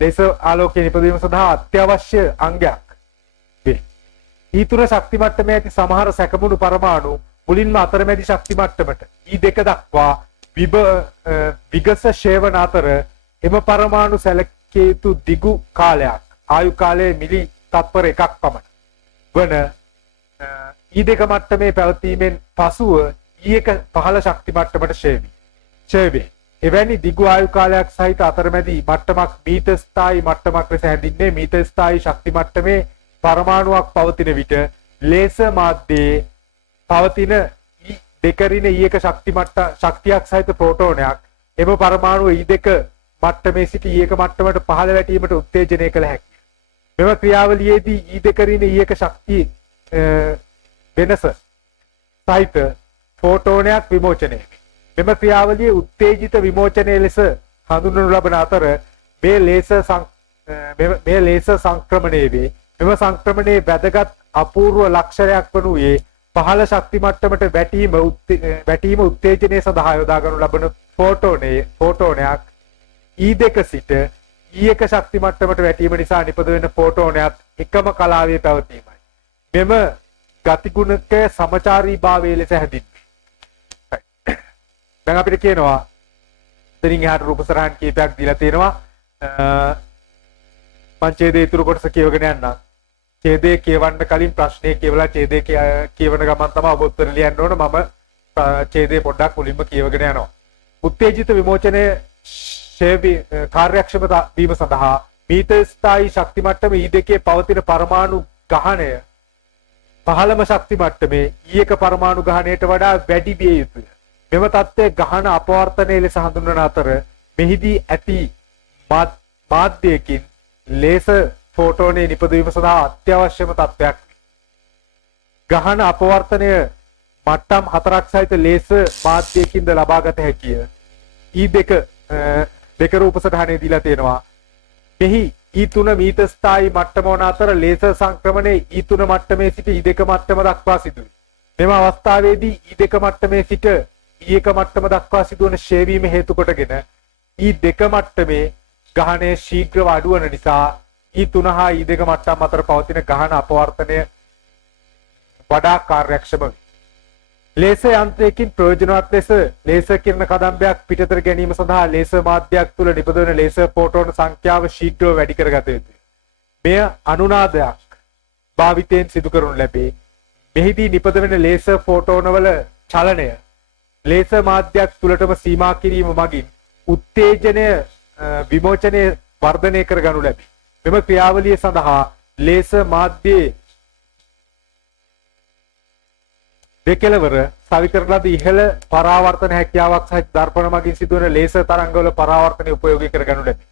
ලේස ආලෝකයේ නිපදවීම සඳහා අත්‍යවශ්‍ය අංගයක් වේ. E3 ශක්ති මට්ටමේ ඇති සමහර සැකමුණු පරමාණු මුලින්ම අතරමැදි ශක්ති මට්ටමට E2 දක්වා විගස ෂේවන අතර එම පරමාණු සැලකිය යුතු දිගු කාලයක් ආයු කාලයේ මිලි තත්පර 1ක් පමණ වන E2 මට්ටමේ පැවතීමෙන් පසුව E1 පහළ ශක්ති මට්ටමට ක්ෂය වේ. එවැනි දිගු ආයු කාලයක් සහිත අතරමැදි මට්ටමක් මීටර් ස්ථායි මට්ටමක් ලෙස හැඳින්වේ. මීටර් ස්ථායි ශක්ති මට්ටමේ පරමාණුවක් පවතින විට ලේස මාධ්‍යයේ පවතින දෙකරින E1 ශක්තියක් සහිත ප්‍රෝටෝනයක් එම පරමාණු E2 මට්ටමේ සිට E1 මට්ටමට පහළ වැටීමට උත්තේජනය කළ හැකිය. මෙම ක්‍රියාවලියේදී E2 රින E1 ශක්තිය වෙනස සහිත ෆෝටෝනයක් විමෝචනය වේ. මෙම ක්‍රියාවලියේ උත්තේජිත විමෝචනය ලෙස හඳුන්වනු ලබන අතර මේ ලේස සංක්‍රමණය වේ. මෙම සංක්‍රමණයේ වැදගත් අපූර්ව ලක්ෂණයක් වනුයේ පහළ ශක්ති මට්ටමට වැටීම උත්තේජනය සඳහා යොදා ගනු ලබන ෆෝටෝනයක් E2 සිට E1 ශක්ති මට්ටමට වැටීම නිසා නිපද වෙන ෆෝටෝනයත් එකම කලාවේ පැවතීමයි. මෙම ගතිගුණක සමචාරීභාවය ලෙස හැඳින්වේ. දැන් අපිට කියනවා එතනින් එහාට රූප සරහන් කීපයක් දීලා තියෙනවා. මං ඡේදයේ ඉතුරු කොටස කියවගෙන යන්නම්. ඡේදයේ කියවන්න කලින් ප්‍රශ්නේ කියවලා ඡේදයේ කියවන ගමන් තමයි ඔබ උත්තර ලියන්න ඕන. මම ඡේදයේ පොඩ්ඩක් මුලින්ම කියවගෙන යනවා. උත්තේජිත විමෝචනයේ කාර්යක්ෂම වීම සඳහා මීටර් ස්ථායි ශක්ති මට්ටම E2 පවතින පරමාණු ගහණය පහළම ශක්ති මට්ටමේ E1 පරමාණු ගහණයට වඩා වැඩි විය යුතුය. මෙම තත්ත්වය ගහන අපවර්තනය ලෙස හඳුන්වන අතර මෙහිදී ඇති මාධ්‍යයකින් ලේස ෆෝටෝනයේ නිපදවීම සඳහා අත්‍යවශ්‍යම තත්ත්වයක්. ගහන අපවර්තනය මට්ටම් 4ක් සහිත ලේස මාධ්‍යයකින්ද ලබාගත හැකිය. E2 දෙක රූප සටහනේ දීලා තියෙනවා. මෙහි E3 මීටර් ස්ථායි මට්ටම වන අතර ලේසර් සංක්‍රමණයේ E3 මට්ටමේ සිට E2 මට්ටම දක්වා සිදුවේ. මෙම අවස්ථාවේදී E2 මට්ටමේ සිට E1 මට්ටම දක්වා සිදුවන ෂේවීම හේතු කොටගෙන E2 මට්ටමේ ගහනය ශීඝ්‍රව අඩුවන නිසා E3 හා E2 මට්ටම් අතර පවතින ගහන අපවර්තනය වඩා කාර්යක්ෂම වේ. ලේසර් යන්ත්‍රයකින් ප්‍රයෝජනවත් ලෙස ලේසර් කිරණ කදම්බයක් පිටතට ගැනීම සඳහා ලේසර් මාධ්‍යයක් තුළ නිපදවන ලේසර් ෆෝටෝන සංඛ්‍යාව ශීඝ්‍රව වැඩි කරගත යුතුය. මෙය අනුනාදයක් භාවිතයෙන් සිදු කරනු ලැබේ. මෙහිදී නිපදවෙන ලේසර් ෆෝටෝනවල චලනය ලේසර් මාධ්‍යයක් තුළටම සීමා කිරීම මගින් උත්තේජනය විමෝචනය වර්ධනය කර ගනු ලැබේ. මෙම ක්‍රියාවලිය සඳහා ලේසර් මාධ්‍යයේ දෙකලවර සවිකරන ලද ඉහළ පරාවර්තන හැකියාවක් සහිත දර්පණ මගින් සිදුවන ලේසර් තරංගවල පරාවර්තනය උපයෝගී කරගනු ලැබේ.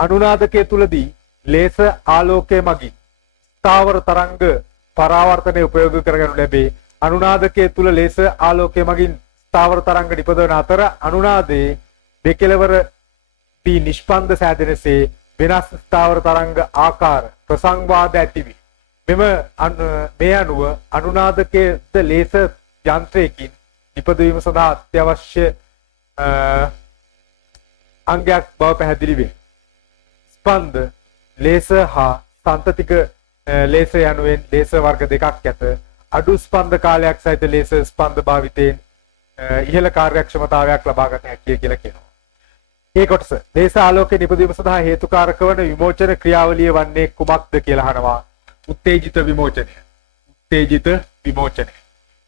අනුනාදකයේ තුලදී ලේසර් ආලෝකය මගින් ස්ථාවර තරංග පරාවර්තනය උපයෝගී කරගනු ලැබේ. අනුනාදකයේ තුල ලේසර් ආලෝකය මගින් ස්ථාවර තරංග නිපදවන අතර අනුනාදයේ දෙකලවර දී නිෂ්පන්ද සෑදෙනසේ වෙනස් ස්ථාවර තරංග ආකාර ප්‍රසංවාද ඇතිවේ. මේ අනුව අනුනාදකයේද ලේසර් යන්ත්‍රයකින් නිපදවීම සඳහා අත්‍යවශ්‍ය අංගයක් බව පැහැදිලි වේ. ස්පන්ද ලේසර් හා සන්තතික ලේසර් යනුවෙන් ලේසර් වර්ග දෙකක් ඇත. අඩු ස්පන්ද කාලයක් සහිත ලේසර් ස්පන්ද භාවිතයෙන් ඉහළ කාර්යක්ෂමතාවයක් ලබා ගත හැකිය කියලා කියනවා. ඒ කොටස ලේසර් ආලෝකයේ නිපදවීම සඳහා හේතුකාරක වන විමෝචන ක්‍රියාවලිය වන්නේ කුමක්ද කියලා අහනවා. උත්තේජිත විමෝචනය. උත්තේජිත විමෝචනය.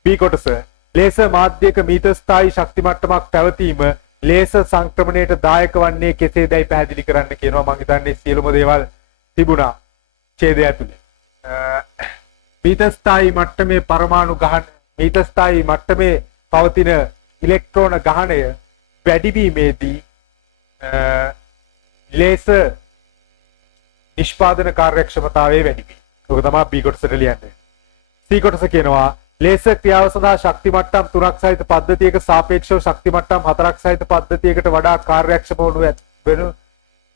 B කොටස ලේසර් මාධ්‍යයක මීටර් ස්ථායී ශක්ති මට්ටමක් පැවතීම ලේසර් සංක්‍රමණයට දායක වන්නේ කෙසේදයි පැහැදිලි කරන්න කියනවා. මම හිතන්නේ සියලුම දේවල් තිබුණා ඡේදය ඇතුලේ. මීටර් ස්ථායී මට්ටමේ පරමාණු ගහන මීටර් ස්ථායී මට්ටමේ පවතින ඉලෙක්ට්‍රෝන ගහණය වැඩි වීමේදී ලේසර් නිෂ්පාදන කාර්යක්ෂමතාවය වැඩි වේ. ඔක තමයි B කොටසට ලියන්නේ. C කොටස කියනවා ලේසර් ක්‍රියාව සඳහා ශක්ති මට්ටම් 3ක් සහිත පද්ධතියක සාපේක්ෂව ශක්ති මට්ටම් 4ක් සහිත පද්ධතියකට වඩා කාර්යක්ෂම වෙනු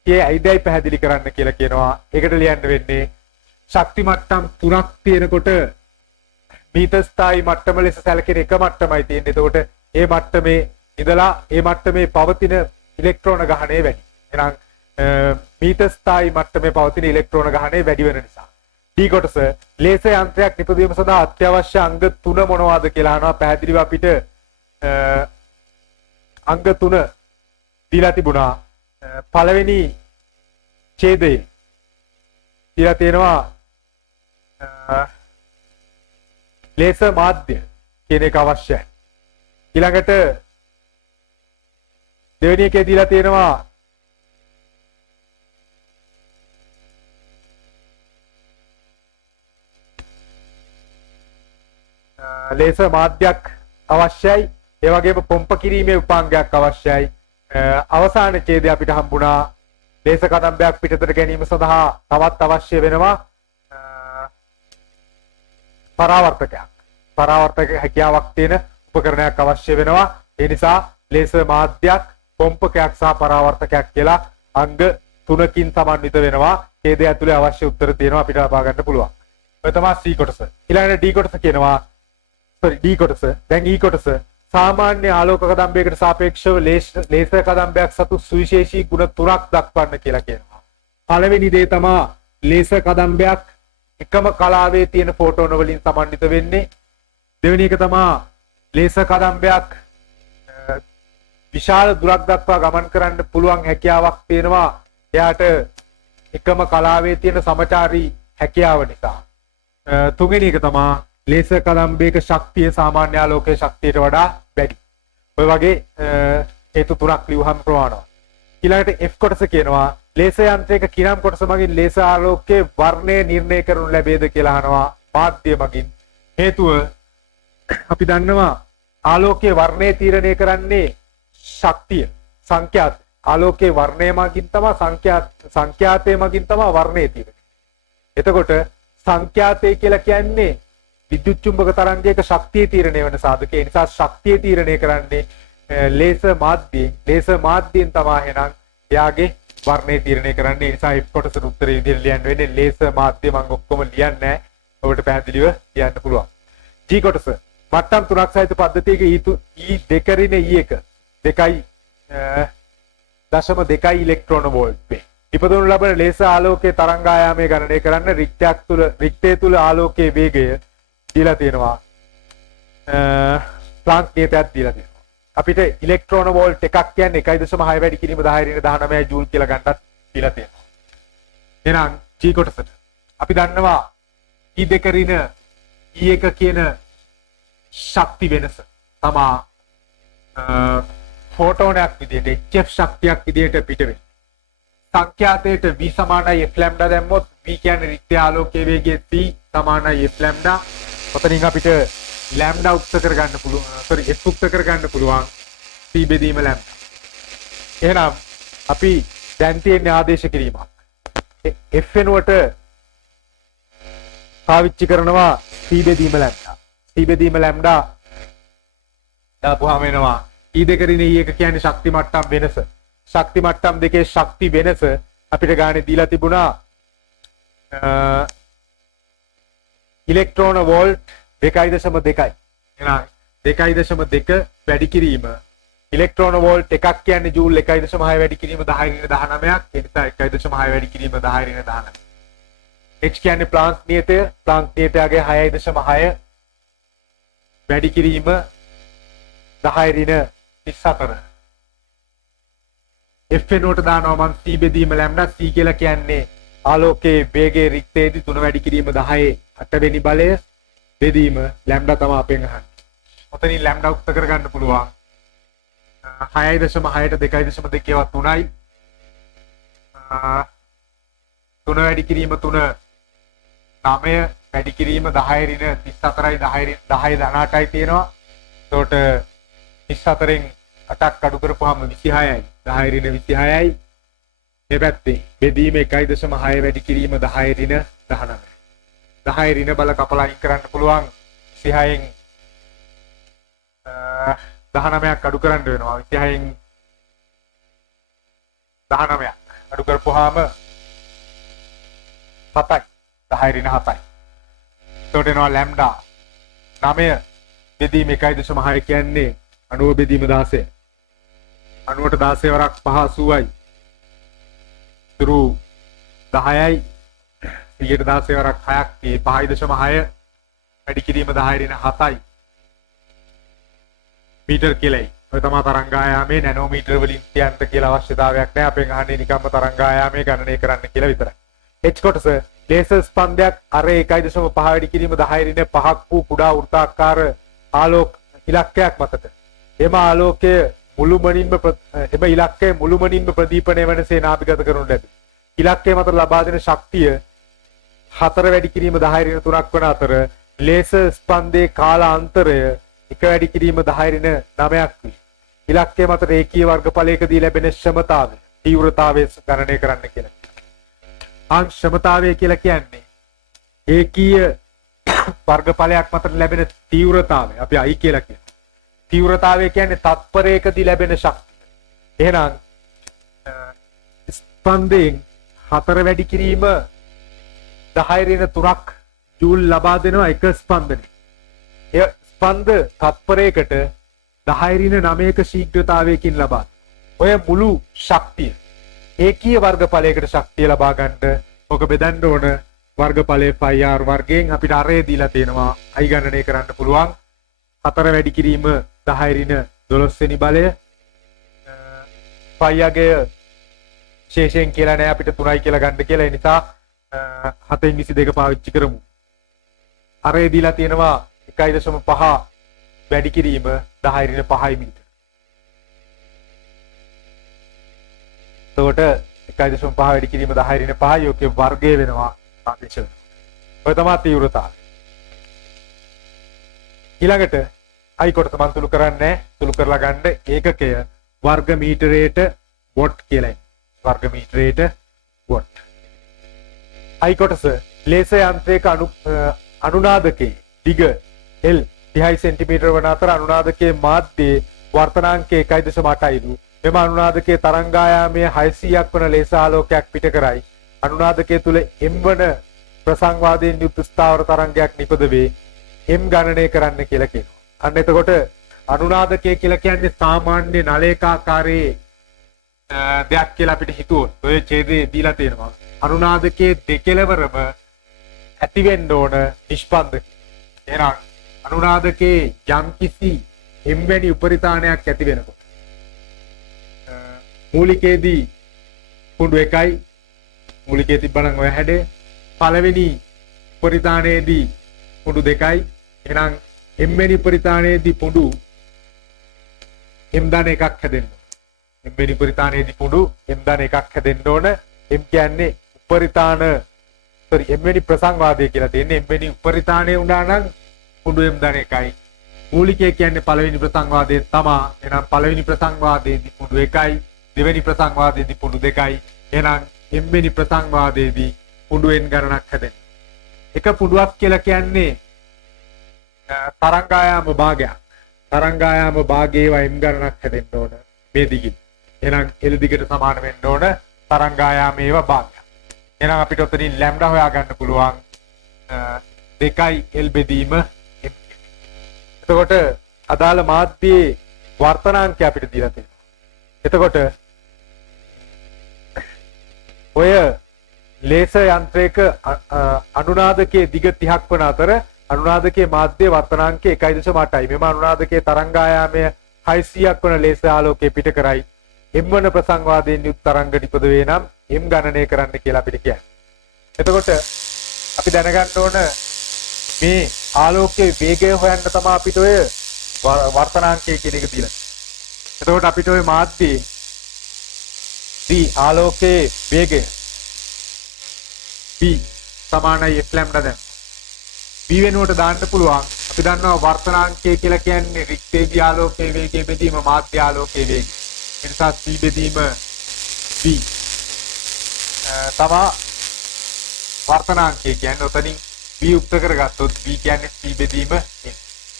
ඇයිදයි පැහැදිලි කරන්න කියලා කියනවා. ඒකට ලියන්න වෙන්නේ ශක්ති මට්ටම් 3ක් තියෙනකොට මීටර් ස්ථායී මට්ටම ලෙස සැලකෙන එක මට්ටමයි තියෙන්නේ. එතකොට ඒ මට්ටමේ ඉඳලා ඒ මට්ටමේ පවතින ඉලෙක්ට්‍රෝන ගහණය වැඩි. එහෙනම් මීටර් ස්ථායී මට්ටමේ පවතින ඉලෙක්ට්‍රෝන ගහණය වැඩි වෙන නිසා. D කොටස ලේසර් යන්ත්‍රයක් නිපදවීම සඳහා අත්‍යවශ්‍ය අංග 3 මොනවාද කියලා අහනවා. පැහැදිලිව අපිට අංග 3 දීලා තිබුණා. පළවෙනි ඡේදයේ දීලා තියෙනවා ලේසර් මාධ්‍ය කියන එක අවශ්‍යයි. ඊළඟට දෙවෙනි එකේ දීලා තියෙනවා ලේසර් මාධ්‍යයක් අවශ්‍යයි. ඒ වගේම පොම්ප කිරීමේ උපාංගයක් අවශ්‍යයි. අවසාන ඡේදය අපිට හම්බුණා ලේසර් කදම්බයක් පිටතට ගැනීම සඳහා තවත් අවශ්‍ය වෙනවා පරාවර්තකයක්. පරාවර්තක හැකියාවක් තියෙන උපකරණයක් අවශ්‍ය වෙනවා. ඒ නිසා ලේසර් මාධ්‍යයක්, පොම්පකයක් සහ පරාවර්තකයක් කියලා අංග 3කින් සමන්විත වෙනවා. ඡේදය ඇතුලේ අවශ්‍ය උත්තර තියෙනවා අපිට ලබා ගන්න පුළුවන්. ඔය තමයි C කොටස. ඊළඟට D කොටස කියනවා D කොටස. දැන් E කොටස සාමාන්‍ය ආලෝක කදම්බයකට සාපේක්ෂව ලේසර් කදම්බයක් සතු සුවිශේෂී ගුණ 3ක් දක්වන්න කියලා කියනවා. පළවෙනි දේ තමයි ලේසර් කදම්බයක් එකම කලාවේ තියෙන ෆෝටෝන වලින් සමන්විත වෙන්නේ. දෙවෙනි එක තමයි ලේසර් කදම්බයක් විශාල දුරක් දක්වා ගමන් කරන්න පුළුවන් හැකියාවක් තියෙනවා. එයාට එකම කලාවේ තියෙන සමචාරී හැකියාව නිසා. තුන්වෙනි එක තමයි ලේසර් කදම්බයක ශක්තිය සාමාන්‍ය ආලෝකයේ ශක්තියට වඩා වැඩි. ඔය වගේ හේතු තුනක් ලියුවහම ප්‍රමාණවත්. ඊළඟට F කොටස කියනවා ලේසර් යන්ත්‍රයක කිනම් කොටස මගින් ලේසර් ආලෝකයේ වර්ණය නිර්ණය කරනු ලැබේද කියලා අහනවා මාධ්‍ය මගින්. හේතුව අපි දන්නවා ආලෝකයේ වර්ණය තීරණය කරන්නේ ශක්තිය සංඛ්‍යාත. ආලෝකයේ වර්ණය මගින් තමයි සංඛ්‍යාතය මගින් තමයි වර්ණය තීරණය. එතකොට සංඛ්‍යාතය කියලා කියන්නේ විද්‍යුත් චුම්බක තරංගයක ශක්තිය තීරණය වෙන සාධකය. ඒ නිසා ශක්තිය තීරණය කරන්නේ ලේසර් මාධ්‍යයෙන්. ලේසර් මාධ්‍යයෙන් තමයි එහෙනම් එයාගේ වර්ණය තීරණය කරන්නේ. ඒ නිසා F කොටසට උත්තරේ විදිහට ලියන්න වෙන්නේ ලේසර් මාධ්‍ය. මම ඔක්කොම ලියන්නේ නැහැ. ඔබට පැහැදිලිව ලියන්න පුළුවන්. G කොටස මට්ටම් 3ක් සහිත පද්ධතියක E2 E2 2.2 ඉලෙක්ට්‍රෝන වෝල්ට් වේ. ඉපදුණු ලබන ලේසර් ආලෝකයේ තරංග ආයාමය ගණනය කරන්න රික්තය තුල ආලෝකයේ වේගය දීලා තියෙනවා. ප්ලාන්ක් නියතයක් දීලා තියෙනවා. අපිට ඉලෙක්ට්‍රෝන වෝල්ට් එකක් කියන්නේ 1.6 වැඩි කිරීම 10 ජූල් කියලා ගන්නත් දීලා තියෙනවා. එහෙනම් G කොටසට අපි දන්නවා E2 E1 කියන ශක්ති වෙනස තමා ෆෝටෝනයක් විදිහට HF ශක්තියක් විදිහට පිට වෙන්නේ. සංඛ්‍යාතයට V සමානයි F ලැම්ඩා දැම්මොත් V කියන්නේ රික්ත ආලෝකයේ වේගය C සමානයි F ලැම්ඩා. ඔතනින් අපිට ලැම්ඩා උක්ත කරගන්න පුළුවන්. සෝරි f උක්ත කරගන්න පුළුවන් c බෙදීම ලැම්ඩා. එහෙනම් අපි දැන් තියෙන ආදේශ කිරීමක්. f වෙනුවට පාවිච්චි කරනවා c බෙදීම ලැම්ඩා. c බෙදීම ලැම්ඩා දාපුවාම වෙනවා e2 ඍණ e1 කියන්නේ ශක්ති මට්ටම් වෙනස. ශක්ති මට්ටම් දෙකේ ශක්ති වෙනස අපිට ගානේ දීලා තිබුණා ඉලෙක්ට්‍රෝන වෝල්ට් 2.2. එහෙනම් 2.2 වැඩි කිරීම ඉලෙක්ට්‍රෝන වෝල්ට් එකක් කියන්නේ ජූල් 1.6 වැඩි කිරීම 10 ඍණ 19ක්. ඒ නිසා 1.6 වැඩි කිරීම 10 ඍණ 19. h කියන්නේ ප්ලාන්ක් නියතය. ප්ලාන්ක් නියතයගේ 6.6 වැඩි කිරීම 10 ඍණ 34. f වෙනුවට දානවා මම c බෙදීම ලැම්ඩා. c කියලා කියන්නේ ආලෝකයේ වේගයේ රික්තයේදී 3 වැඩි කිරීම 10 8 වෙනි බලය බෙදීම ලැම්ඩා තමයි අපෙන් අහන්නේ. ඔතනින් ලැම්ඩා උක්ත කරගන්න පුළුවන්. 6.6ට 2.2 වත් 3යි. 3 වැඩි කිරීම 3 9 වැඩි කිරීම 10 ඍණ 34යි 10 ධන 8යි තියෙනවා. එතකොට 34න් 8ක් අඩු කරපුවාම 26යි. 10 ඍණ 26යි. මේ පැත්තේ බෙදීම 1.6 වැඩි කිරීම 10 ඍණ 19. 10 ඍණ බල කපලා අයින් කරන්න පුළුවන්. 26න් 19ක් අඩු කරන්න වෙනවා. 26න් 19ක් අඩු කරපුවාම 7යි. 10 ඍණ 7යි. එතකොට එනවා ලැම්ඩා 9 බෙදීම 1.6 කියන්නේ 90 බෙදීම 16. 90ට 16 වරක් 5 80යි. තුරු 10යි. 116 වරක් 6ක් ඒ 5.6 වැඩි කිරීම 10 ඍණ 7යි. මීටර් කියලයි. ඔය තමයි තරංගායාමයේ නැනෝමීටර් වලින් කියන්න කියලා අවශ්‍යතාවයක් නැහැ. අපෙන් අහන්නේ නිකම්ම තරංගායාමයේ ගණනය කරන්න කියලා විතරයි. h කොටස ලේසර් ස්පන්දයක් අර 1.5 වැඩි කිරීම 10 ඍණ 5ක් වූ කුඩා වෘත්තාකාර ආලෝක ඉලක්කයක් මතට එම ආලෝකය එම ඉලක්කය මුළුමනින්ම ප්‍රදීපනය වනසේ නාභිගත කරනු ලැබේ. ඉලක්කය මත ලබා දෙන ශක්තිය 4 වැඩි කිරීම 10 ඍණ 3ක් වන අතර ලේසර් ස්පන්දයේ කාලාන්තරය 1 වැඩි කිරීම 10 ඍණ 9ක් වේ. ඉලක්කය මත රේඛීය වර්ගඵලයකදී ලැබෙන ක්ෂමතාවය තීව්‍රතාවය ගණනය කරන්න කියලා. ක්ෂමතාවය කියලා කියන්නේ ඒකීය වර්ගඵලයක් මත ලැබෙන තීව්‍රතාවය. අපි I කියලා කියනවා. තීව්‍රතාවය කියන්නේ තත්පරයකදී ලැබෙන ශක්තිය. එහෙනම් ස්පන්දයෙන් 4 වැඩි කිරීම 10 ඍණ 3ක් ජූල් ලබා දෙනවා එක ස්පන්දනයේ. ඒ ස්පන්ද තත්පරයකට 10 ඍණ 9ක ශීඝ්‍රතාවයකින් ලබා. ඔය මුළු ශක්තිය ඒකීය වර්ගඵලයකට ශක්තිය ලබා ගන්න ඔක බෙදන්න ඕන වර්ගඵලයේ πr වර්ගයෙන් අපිට අරේ දීලා තියෙනවා. I ගණනය කරන්න පුළුවන්. 4 වැඩි කිරීම 10 ඍණ 12 වෙනි බලය. πගේ ශේෂයෙන් කියලා නෑ අපිට 3යි කියලා ගන්න කියලා. ඒ නිසා 7න් 22 පාවිච්චි කරමු. අරේ දීලා තියෙනවා 1.5 වැඩි කිරීම 10 ඍණ 5යි මීටර. එතකොට 1.5 වැඩි කිරීම 10 ඍණ 5යි ඔකේ වර්ගය වෙනවා ආදේශ වෙනවා. ඔය තමයි තීව්‍රතාවය. ඊළඟට I කොටස මම තුරු කරන්නේ තුරු කරලා ගන්න ඒකකය වර්ග මීටරයට වොට් කියලා. වර්ග මීටරයට වොට්. I කොටස ලේසර් යන්ත්‍රයක අනුනාදකයේ දිග L 30 සෙන්ටිමීටර වන අතර අනුනාදකයේ මාධ්‍යයේ වර්තනාංකය 1.8යිලු. මෙම අනුනාදකයේ තරංගායාමයේ 600ක් වන ලේසර් ආලෝකයක් පිට කරයි. අනුනාදකයේ තුල M වන ප්‍රසංවාදයෙන් යුත් ස්ථාවර තරංගයක් නිපද වේ. M ගණනය කරන්න කියලා කියනවා. අන්න එතකොට අනුනාදකය කියලා කියන්නේ සාමාන්‍ය නලයකාකාරයේ දෙයක් කියලා අපිට හිතුවොත් ඔය ඡේදයේ දීලා තියෙනවා. අනුනාදකයේ දෙකලවරම ඇති වෙන්න ඕන නිෂ්පන්දක. එහෙනම් අනුනාදකයේ යම්කිසි M වැනි උපරිතාණයක් ඇති වෙනකොට මූලිකයේදී පුඩු 1යි මූලිකයේ තිබ්බනම් ඔය හැඩේ පළවෙනි උපරිතාණයේදී පුඩු 2යි. එහෙනම් M වෙනි උපරිතාණයේදී පුඩු M ධන එකක් හැදෙන්න. M වෙනි උපරිතාණයේදී පුඩු M ධන එකක් හැදෙන්න ඕන. M කියන්නේ උපරිතාණ M වෙනි ප්‍රසංවාදය කියලා තියෙන්නේ. M වෙනි උපරිතාණය වුණා නම් පුඩු M ධන එකයි. මූලිකය කියන්නේ පළවෙනි ප්‍රසංවාදයේ තමා. එහෙනම් පළවෙනි ප්‍රසංවාදයේදී පුඩු 1යි, දෙවෙනි ප්‍රසංවාදයේදී පුඩු 2යි. එහෙනම් m වෙනි ප්‍රසංවාදයේදී පුඩුවෙන් ගණනක් හැදෙනවා. එක පුඩුවක් කියලා කියන්නේ තරංගායාම භාගයක්. තරංගායාම භාගයේ m ගණනක් හැදෙන්න ඕන මේ දිගින්. එහෙනම් L දිගට සමාන වෙන්න ඕන තරංගායාමේව භාගයක්. එහෙනම් අපිට ඔතනින් ලැම්ඩා හොයා ගන්න පුළුවන් 2යි L බෙදීම m. එතකොට අදාළ මාධ්‍යයේ වර්තනාංකය අපිට දීලා තියෙනවා. එතකොට ඔය ලේසර් යන්ත්‍රයක අනුනාදකයේ දිග 30ක් වන අතර අනුනාදකයේ මාධ්‍ය වර්තනාංකය 1.8යි. මෙම අනුනාදකයේ තරංගායාමය 600ක් වන ලේසර් ආලෝකයේ පිට කරයි. m වන ප්‍රසංවාදයෙන් යුත් තරංග නිපද වේ නම් m ගණනය කරන්න කියලා අපිට කියන්නේ. එතකොට අපි දැනගන්න ඕන මේ ආලෝකයේ වේගය හොයන්න තමයි අපිට ඔය වර්තනාංකය කියන එක දීලා. එතකොට අපිට ඔය මාධ්‍යයේ දී ආලෝකයේ වේගය v සමානයි f ලැම්ඩා දැන් v වෙනුවට දාන්න පුළුවන්. අපි දන්නවා වර්තනාංකය කියලා කියන්නේ රික්තේදී ආලෝකයේ වේගය බෙදීම මාධ්‍ය ආලෝකයේ වේගය. ඒ නිසා c බෙදීම v තමා වර්තනාංකය කියන්නේ. ඔතනින් v උක්ත කරගත්තොත් v කියන්නේ c බෙදීම n.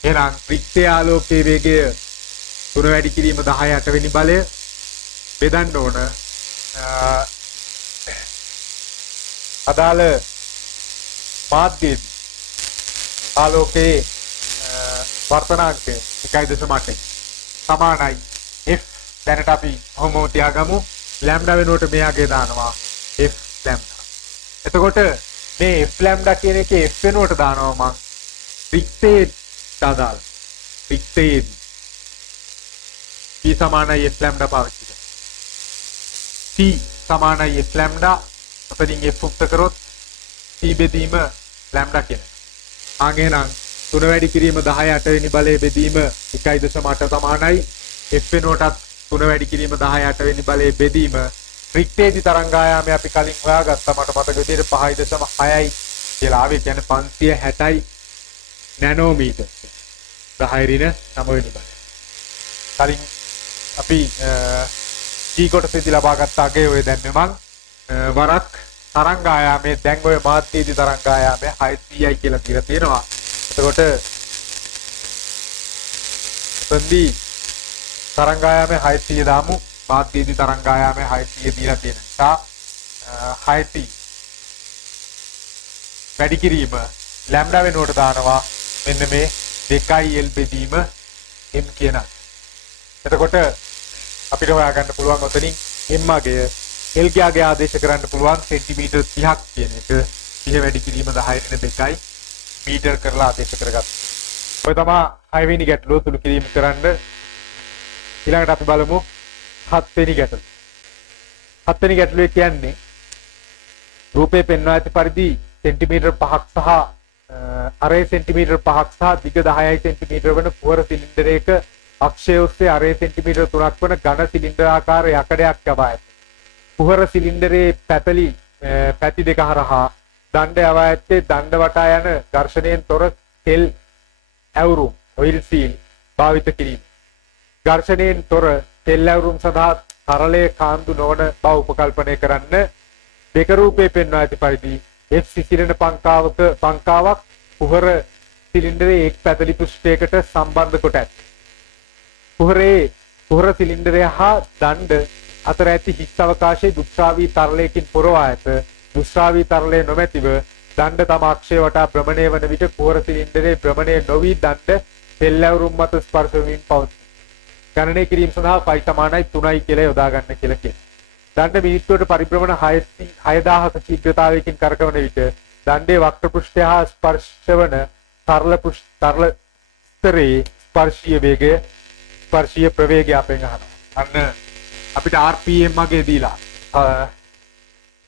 එහෙනම් රික්තේ ආලෝකයේ වේගය 3 වැඩි කිරීම 10 8 වෙනි බලය බෙදන්න ඕන අදාළ මාධ්‍යයේ ආලෝකයේ වර්තනාංකය 1.8 සමානයි f. දැනට අපි කොහොම තියාගමු ලැම්ඩා වෙනුවට මෙයාගේ දානවා f ලැම්ඩා. එතකොට මේ f ලැම්ඩා කියන එකේ f වෙනුවට දානවා මම රික්තේ දාලා රික්තේ p සමානයි f ලැම්ඩා පාවිච්චි කරනවා. c සමානයි f ලැම්ඩා. ඔතනින් f උක්ත කරොත් c බෙදීම ලැම්ඩා කියන. ආගෙනම් 3 වැඩි කිරීම 10 8 වෙනි බලයේ බෙදීම 1.8 සමානයි f වෙනුවටත් 3 වැඩි කිරීම 10 8 වෙනි බලයේ බෙදීම රික්තේදී තරංගායාමය අපි කලින් හොයාගත්තා. මට මතක විදිහට 5.6යි කියලා ආවේ. කියන්නේ 560යි නැනෝමීටර්. 10 ඍණ 9 වෙනි බලය. කලින් අපි G කොටසේදී ලබාගත් අගය ඔය දැන් මම වරක් තරංගායාමයේ දැන් ඔය මාධ්‍යයේදී තරංගායාමය 600යි කියලා කියලා තියෙනවා. එතකොට එතෙන්දී තරංගායාමය 600 දාමු. මාධ්‍යයේදී තරංගායාමය 600 දීලා තියෙන නිසා 600 වැඩි කිරීම ලැම්ඩා වෙනුවට දානවා මෙන්න මේ 2L බෙදීම m කියන. එතකොට අපිට හොයාගන්න පුළුවන් ඔතනින් m අගය L ගාගේ ආදේශ කරන්න පුළුවන් සෙන්ටිමීටර් 30ක් කියන එක 30 වැඩි කිරීම 10 ඍණ 2යි මීටර් කරලා ආදේශ කරගත්තා. ඔය තමයි 6 වෙනි ගැටලුව තුරු කිරීම කරන්න. ඊළඟට අපි බලමු 7 වෙනි ගැටලුව. 7 වෙනි ගැටලුවේ කියන්නේ රූපේ පෙන්වා ඇති පරිදි සෙන්ටිමීටර් 5ක් සහ අරේ සෙන්ටිමීටර් 5ක් සහ දිග 10යි සෙන්ටිමීටර් වන කුහර සිලින්ඩරයක අක්ෂය ඔස්සේ අරේ සෙන්ටිමීටර් 3ක් වන ඝන සිලින්ඩර් ආකාර යකඩයක් යවා ඇත. කුහර සිලින්ඩරයේ පැති දෙක හරහා දණ්ඩ යවා ඇත්තේ දණ්ඩ වටා යන ඝර්ෂණයෙන් තොර තෙල් ඇවුරුම් ඔයිල් සීල් භාවිත කිරීම. ඝර්ෂණයෙන් තොර තෙල් ඇවුරුම් සඳහා තරලයේ කාන්දු නොවන බව උපකල්පනය කරන්න. දෙක රූපේ පෙන්වා ඇති පරිදි F සිසිලන පංකාවක් කුහර සිලින්ඩරයේ එක් පැතලි පෘෂ්ඨයකට සම්බන්ධ කොට ඇත. කුහර සිලින්ඩරය හා දණ්ඩ අතර ඇති හිස් අවකාශයේ දුෂ්ටාවී තරලයකින් පුරවා ඇත. දුෂ්ටාවී තරලය නොමැතිව දණ්ඩ තම අක්ෂය වටා භ්‍රමණය වන විට කුහර සිලින්ඩරයේ භ්‍රමණය නොවී දණ්ඩ තෙල් ඇවුරුම් මත ස්පර්ශ වෙමින් පවතී. ගණනය කිරීම සඳහා pi සමානයි 3යි කියලා යොදා ගන්න කියලා කියනවා. දණ්ඩ මිනිත්තුවට පරිභ්‍රමණ 6000ක ශීඝ්‍රතාවයකින් කරකවන විට දණ්ඩේ වක්‍ර පෘෂ්ඨය හා ස්පර්ශ වන තරල ස්තරයේ ස්පර්ශීය ප්‍රවේගය අපෙන් අහනවා. අන්න අපිට RPM වගේ දීලා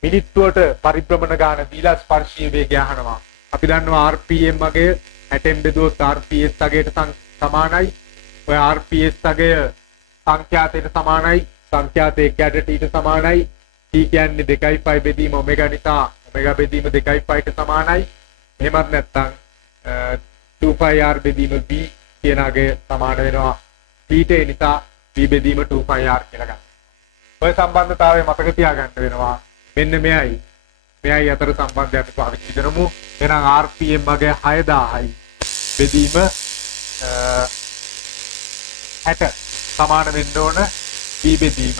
මිනිත්තුවට පරිභ්‍රමණ ගාන දීලා ස්පර්ශීය වේගය අහනවා. අපි දන්නවා RPM වගේ 60න් බෙදුවොත් RPS අගයට සමානයි. ඔය RPS අගය සංඛ්‍යාතයට සමානයි. සංඛ්‍යාතයේ කැඩට ඊට සමානයි. T කියන්නේ 2pi බෙදීම ඔමෙගා නිසා ඔමෙගා බෙදීම 2pi ට සමානයි. එහෙමත් නැත්නම් 2pi r බෙදීම b කියන අගය සමාන වෙනවා T ට. ඒ නිසා V බෙදීම 2πr කියලා ගන්න. ඔය සම්බන්ධතාවය මතක තියාගන්න වෙනවා. මෙන්න මෙයයි අතර සම්බන්ධය අපි පාවිච්චි කරමු. එහෙනම් rpm අගය 6000යි බෙදීම 60 සමාන වෙන්න ඕන V බෙදීම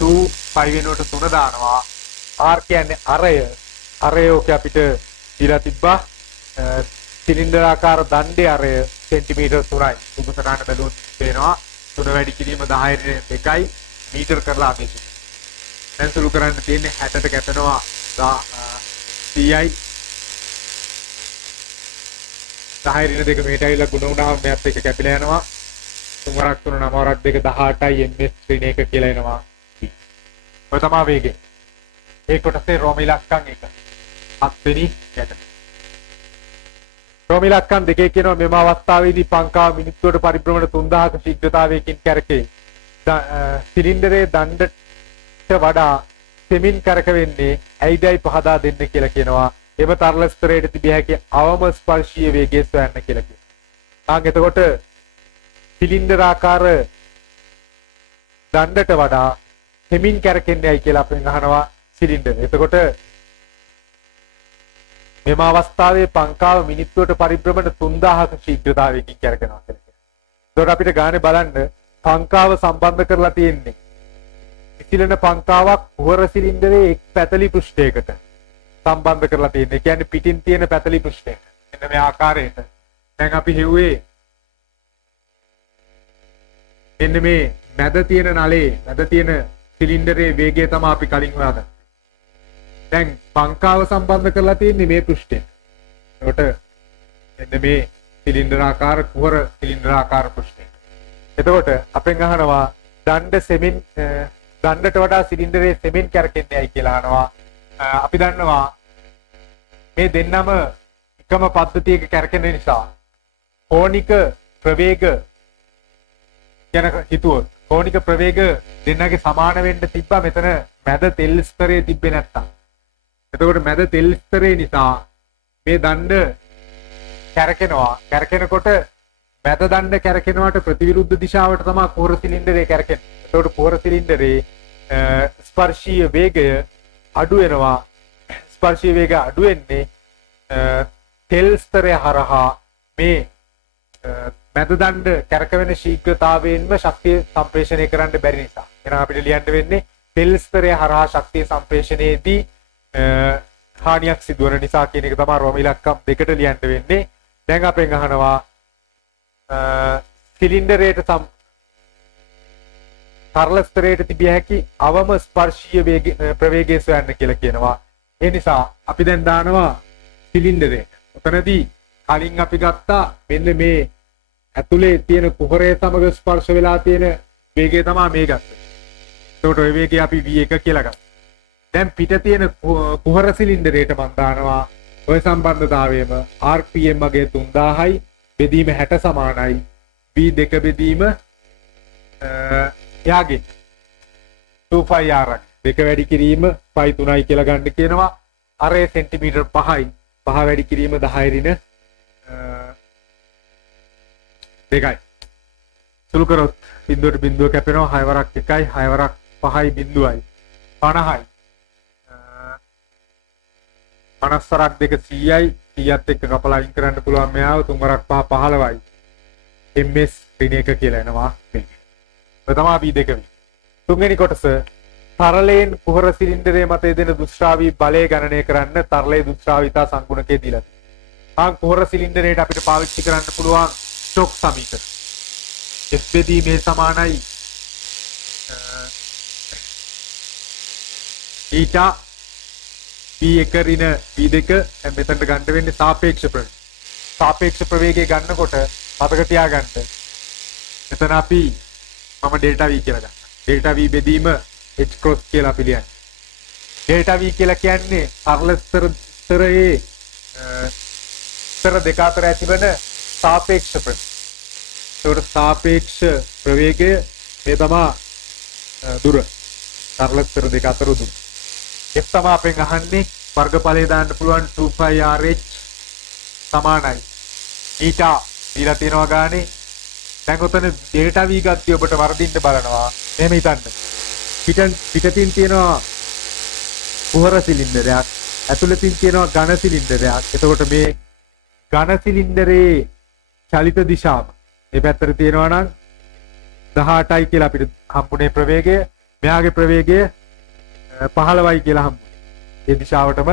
2π වෙනුවට 3 දානවා. R කියන්නේ අරය ඔකේ අපිට දීලා තිබ්බා. සිලින්ඩර් ආකාර දණ්ඩේ අරය සෙන්ටිමීටර් 3යි. උගතරාන බැලුවොත් පේනවා 3 වැඩි කිරීම 10/2යි මීටර් කරලා අපි දැන් සුළු කරන්න තියෙන්නේ 60ට කැපෙනවා 100යි 10/2 මේට ඇවිල්ලා ගුණ වුණාම මෙයත් එක කැපිලා යනවා 3 වරක් 3 9 වරක් 2 18යි ms ඍණ 1 කියලා එනවා. ඔය තමයි වේගය. ඒ කොටසේ රෝම ඉලක්කම් 1 7 වෙනි යට. රෝම ඉලක්කම් දෙකේ කියනවා මෙම අවස්ථාවේදී පංකාව මිනිත්තුවට පරිභ්‍රමණ 3000ක ශීඝ්‍රතාවයකින් කැරකේ. සිලින්ඩරයේ දණ්ඩට වඩා සෙමින් කරකවෙන්නේ ඇයිදයි පහදා දෙන්න කියලා කියනවා. එම තරල ස්තරයට තිබිය හැකි අවම ස්පර්ශීය වේගය සොයන්න කියලා කියනවා. එතකොට සිලින්ඩර ආකාර දණ්ඩට වඩා සෙමින් කරකෙන්නේ ඇයි කියලා අපෙන් අහනවා සිලින්ඩර්. එතකොට මෙම අවස්ථාවේ පංකාව මිනිත්තුවට පරිභ්‍රමණ 3000ක ශීඝ්‍රතාවයකින් කරකනවා කියලා කියනවා. එතකොට අපිට ගානේ බලන්න පංකාව සම්බන්ධ කරලා තියෙන්නේ ඉතිලෙන පංකාවක් කුහර සිලින්ඩරයේ එක් පැතලි පෘෂ්ඨයකට සම්බන්ධ කරලා තියෙන්නේ. කියන්නේ පිටින් තියෙන පැතලි පෘෂ්ඨයක. මෙන්න මේ ආකාරයට. දැන් අපි හෙව්වේ මෙන්න මේ මැද තියෙන නලේ මැද තියෙන සිලින්ඩරයේ වේගය තමයි අපි කලින් හොයාගත්තේ. දැන් පංකාව සම්බන්ධ කරලා තියෙන්නේ මේ පෘෂ්ඨයෙන්. ඒකට මෙන්න මේ සිලින්ඩර ආකාර කුහර සිලින්ඩර ආකාර පෘෂ්ඨය. එතකොට අපෙන් අහනවා දණ්ඩට වඩා සිලින්ඩරයේ සෙමෙන් කැරකෙන්නේ ඇයි කියලා අහනවා. අපි දන්නවා මේ දෙන්නම එකම පද්ධතියක කැරකෙන නිසා කෝණික ප්‍රවේග ගැන හිතුවොත් කෝණික ප්‍රවේග දෙන්නගේ සමාන වෙන්න තිබ්බා මෙතන මැද තෙල් ස්තරයේ තිබ්බේ නැත්තම්. එතකොට මැද තෙල් ස්තරේ නිසා මේ දණ්ඩ කැරකෙනකොට මැද දණ්ඩ කැරකෙනවට ප්‍රතිවිරුද්ධ දිශාවට තමයි කුහර සිලින්ඩරේ කැරකෙන්නේ. එතකොට කුහර සිලින්ඩරේ ස්පර්ශීය වේගය අඩු වෙනවා. ස්පර්ශීය වේගය අඩු වෙන්නේ තෙල් ස්තරය හරහා මේ මැද දණ්ඩ කැරකෙන ශීඝ්‍රතාවයෙන්ම ශක්තිය සම්ප්‍රේෂණය කරන්න බැරි නිසා. එහෙනම් අපිට ලියන්න වෙන්නේ තෙල් ස්තරය හරහා ශක්තිය සම්ප්‍රේෂණයේදී හානියක් සිදුවන නිසා කියන එක තමයි රෝම ඉලක්කම් 2ට ලියන්න වෙන්නේ. දැන් අපෙන් අහනවා සිලින්ඩරයට තරල ස්තරයට තිබිය හැකි අවම ස්පර්ශීය ප්‍රවේගය සොයන්න කියලා කියනවා. ඒ නිසා අපි දැන් දානවා සිලින්ඩරේ. ඔතනදී කලින් අපි ගත්තා මෙන්න මේ ඇතුලේ තියෙන කුහරය සමග ස්පර්ශ වෙලා තියෙන වේගය තමයි මේ ගත්තේ. එතකොට ওই වේගය අපි v1 කියලා ගත්තා. දැන් පිට තියෙන කුහර සිලින්ඩරයට මම දානවා ওই සම්බන්ධතාවයම rpm වගේ 3000යි බෙදීම 60 සමානයි v2 බෙදීම යාගේ 2πr දෙක වැඩි කිරීම π 3යි කියලා ගන්න කියනවා. අරේ සෙන්ටිමීටර් 5යි 5 වැඩි කිරීම 10 2යි. සුළු කරොත් බිඳුවට බිඳුව කැපෙනවා 6 වරක් 1යි 6 වරක් 5යි බිඳුවයි 50යි 50 වරක් 2 100යි 100ත් එක්ක කපලා අයින් කරන්න පුළුවන් මෙයාව 3 වරක් 5 15යි ms ඍණ 1 කියලා එනවා මේක. ඔය තමයි v2 තුන්වෙනි කොටස තරලයෙන් කුහර සිලින්ඩරයේ මත යෙදෙන දුෂ්ටාවී බලය ගණනය කරන්න තරලයේ දුෂ්ටාවිතා සංගුණකයේ දීලා තියෙනවා. කුහර සිලින්ඩරයට අපිට පාවිච්චි කරන්න පුළුවන් ෂොක් සමීකරණ. S බෙදීමේ සමානයි ඊටා v1 ඍණ v2 මෙතනට ගන්න වෙන්නේ සාපේක්ෂ ප්‍රවේගය. සාපේක්ෂ ප්‍රවේගය ගන්නකොට මතක තියාගන්න. මෙතන අපි මම ඩෙල්ටා v කියලා ගන්නවා. ඩෙල්ටා v බෙදීම h ක්‍රොස් කියලා අපි ලියන්නේ. ඩෙල්ටා v කියලා කියන්නේ සරල ස්තරයේ ස්තර දෙක අතර ඇතිවන සාපේක්ෂ ප්‍රවේගය. ඒකට සාපේක්ෂ ප්‍රවේගය මේ තමයි දුර. සරල ස්තර දෙක අතර දුර. f තමයි අපෙන් අහන්නේ වර්ගඵලය දාන්න පුළුවන් 2πrh සමානයි ඊටා දීලා තියෙනවා ගානේ දැන් ඔතන ඩෙල්ටා V ගත්තී ඔබට වර්ධින්න බලනවා. එහෙම හිතන්න. පිටින් තියෙනවා කුහර සිලින්ඩරයක්. ඇතුළතින් තියෙනවා ඝන සිලින්ඩරයක්. එතකොට මේ ඝන සිලින්ඩරේ චලිත දිශාව මේ පැත්තට තියෙනවා නම් 18යි කියලා අපිට හම්බුනේ ප්‍රවේගය. මෙයාගේ ප්‍රවේගය 15යි කියලා හම්බුනේ. ඒ දිශාවටම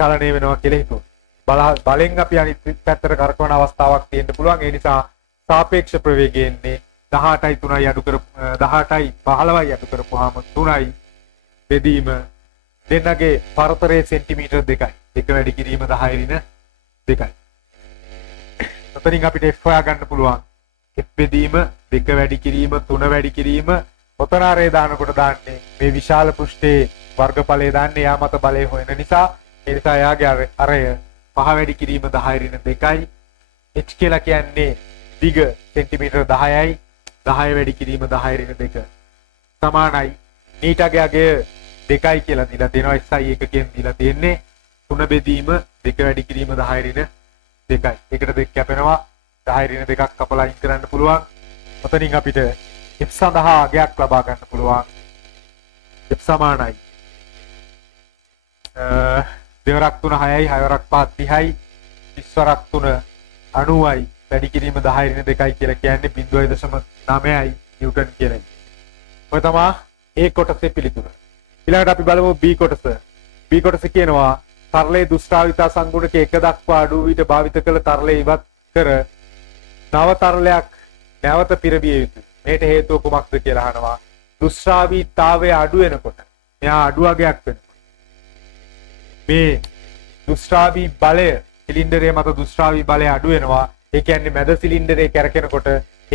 චලනය වෙනවා කියලා හිතුවා. බලෙන් අපි අනිත් පැත්තට කරකවන අවස්ථාවක් තියෙන්න පුළුවන්. ඒ නිසා සාපේක්ෂ ප්‍රවේගය එන්නේ 18යි 3යි අඩු කර 18යි 15යි අඩු කරපුවාම 3යි බෙදීම දෙන්නගේ පරතරයේ සෙන්ටිමීටර් 2යි. එක වැඩි කිරීම 10 ඍණ 2යි. ඔතනින් අපිට f හොයා ගන්න පුළුවන්. f බෙදීම 2 වැඩි කිරීම 3 වැඩි කිරීම ඔතන ආරේ දානකොට දාන්නේ මේ විශාල පෘෂ්ඨයේ වර්ගඵලය දාන්නේ යා මත බලය හොයන නිසා. ඒ නිසා යාගේ අරය 5 වැඩි කිරීම 10 ඍණ 2යි. h කියලා කියන්නේ දිග සෙන්ටිමීටර් 10යි. 10 වැඩි කිරීම 10 ඍණ 2 සමානයි. නීටාගේ අගය 2යි කියලා දීලා තියෙනවා. SI එකකින් දීලා තියෙන්නේ 3 බෙදීම 2 වැඩි කිරීම 10 ඍණ 2යි. ඒකට 2 කැපෙනවා. 10 ඍණ 2ක් කපලා අයින් කරන්න පුළුවන්. ඔතනින් අපිට f සඳහා අගයක් ලබා ගන්න පුළුවන්. f සමානයි. දෙවරක් 3 6යි, හයවරක් 5 30යි, 20වරක් 3 90යි. වැඩි කිරීම 10 ඍණ 2යි කියලා කියන්නේ 0.9යි නිව්ටන් කියලා. ඔය තමයි A කොටසේ පිළිතුර. ඊළඟට අපි බලමු B කොටස. B කොටස කියනවා තරලයේ දුෂ්ටාවිතා සංගුණක 1 දක්වා අඩු විට භාවිත කළ තරලය ඉවත් කර නව තරලයක් නැවත පිරවිය යුතුයි. මේට හේතුව කුමක්ද කියලා අහනවා. දුෂ්ටාවිතාවය අඩු වෙනකොට මෙහා අඩු අගයක් වෙනවා. මේ දුෂ්ටාවි බලය සිලින්ඩරයේ මත දුෂ්ටාවි බලය අඩු වෙනවා. ඒ කියන්නේ මැද සිලින්ඩරේ කැරකෙනකොට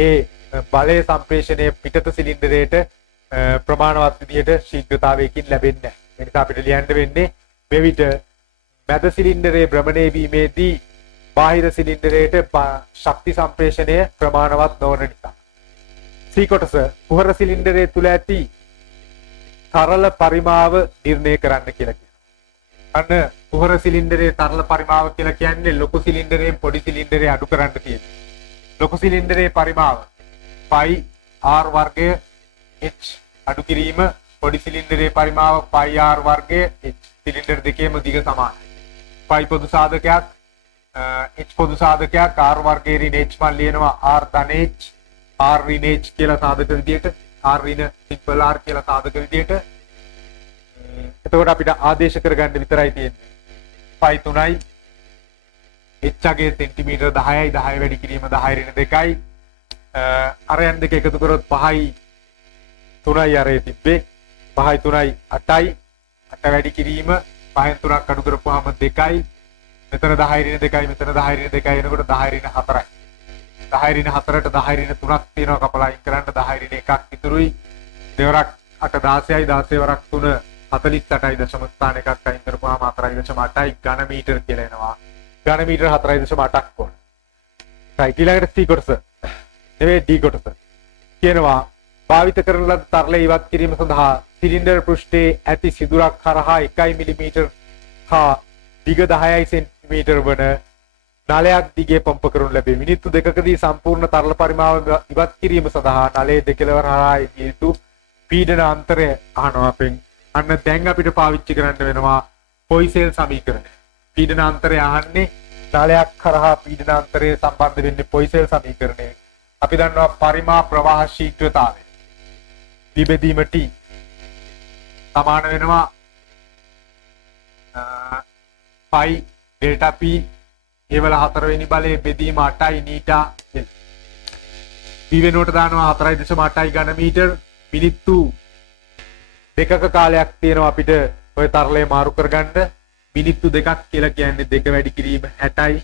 ඒ බලය සම්ප්‍රේෂණය පිටත සිලින්ඩරයට ප්‍රමාණවත් විදිහට ශීඝ්‍රතාවයකින් ලැබෙන්නේ නැහැ. ඒ නිසා අපිට ලියන්න වෙන්නේ මේ විට මැද සිලින්ඩරයේ භ්‍රමණය වීමේදී බාහිර සිලින්ඩරයට ශක්ති සම්ප්‍රේෂණය ප්‍රමාණවත් නොවන නිසා. C කොටස කුහර සිලින්ඩරයේ තුල ඇති තරල පරිමාව නිර්ණය කරන්න කියලා කියනවා. අන්න කුහර සිලින්ඩරයේ තරල පරිමාව කියලා කියන්නේ ලොකු සිලින්ඩරයෙන් පොඩි සිලින්ඩරේ අඩු කරන්න තියෙනවා. ලොකු සිලින්ඩරයේ පරිමාව π r වර්ගය h අඩු කිරීම පොඩි සිලින්ඩරයේ පරිමාව π r වර්ගය h. සිලින්ඩර් දෙකේම දිග සමානයි. π පොදු සාධකයක් h පොදු සාධකයක් r වර්ගයේ ඍණ h මන් ලියනවා r ධන h r ඍණ h කියලා සාධක විදියට r ඍණ සිම්පල් r කියලා සාධක විදියට. එතකොට අපිට ආදේශ කරගන්න විතරයි තියෙන්නේ. π 3යි h අගේ සෙන්ටිමීටර් 10යි 10 වැඩි කිරීම 10 ඍණ 2යි. අරයන් දෙක එකතු කරොත් 5යි 3යි අරේ තිබ්බේ 5යි 3යි 8යි 8 වැඩි කිරීම 5න් 3ක් අඩු කරපුවාම 2යි. මෙතන 10 ඍණ 2යි මෙතන 10 ऋण 2යි එනකොට 10 ඍණ 4යි. 10 ඍණ 4ට 10 ඍණ 3ක් තියෙනවා කපලා අයින් කරන්න 10 ඍණ 1ක් ඉතුරුයි. දෙවරක් 8 16යි 16 වරක් 3 48යි දශම ස්ථාන එකක් අයින් කරපුවාම 4.8යි ඝන මීටර කියලා එනවා. ඝන මීටර 4.8ක් වුණා. right ඊළඟට C කොටස. නෙවෙයි D කොටස. කියනවා භාවිත කරන ලද තරලය ඉවත් කිරීම සඳහා සිලින්ඩර් පෘෂ්ඨයේ ඇති සිදුරක් හරහා 1 මිලිමීටර හා දිග 10 සෙන්ටිමීටර වන නලයක් දිගේ පම්ප කරනු ලැබේ. මිනිත්තු දෙකකදී සම්පූර්ණ තරල පරිමාව ඉවත් කිරීම සඳහා නලයේ දෙකලවර හරහා යුතු පීඩන අන්තරය අහනවා අපෙන්. අන්න දැන් අපිට පාවිච්චි කරන්න වෙනවා පොයිසෙල් සමීකරණය. පීඩන අන්තරය අහන්නේ නලයක් කරහා පීඩන අන්තරය සම්බන්ධ වෙන්නේ පොයිසෙල් සමීකරණය. අපි දන්නවා පරිමා ප්‍රවාහ ශීඝ්‍රතාවය. විබෙදීම T සමාන වෙනවා pi delta p ඒ වල 4 වෙනි බලයේ බෙදීම 8යි නීටා l. p වෙනුවට දානවා 4.8යි ඝන මීටර. මිනිත්තු දෙකක කාලයක් තියෙනවා අපිට ඔය තරලය මාරු කරගන්න. මිනිත්තු දෙකක් කියලා කියන්නේ 2 වැඩි කිරීම 60යි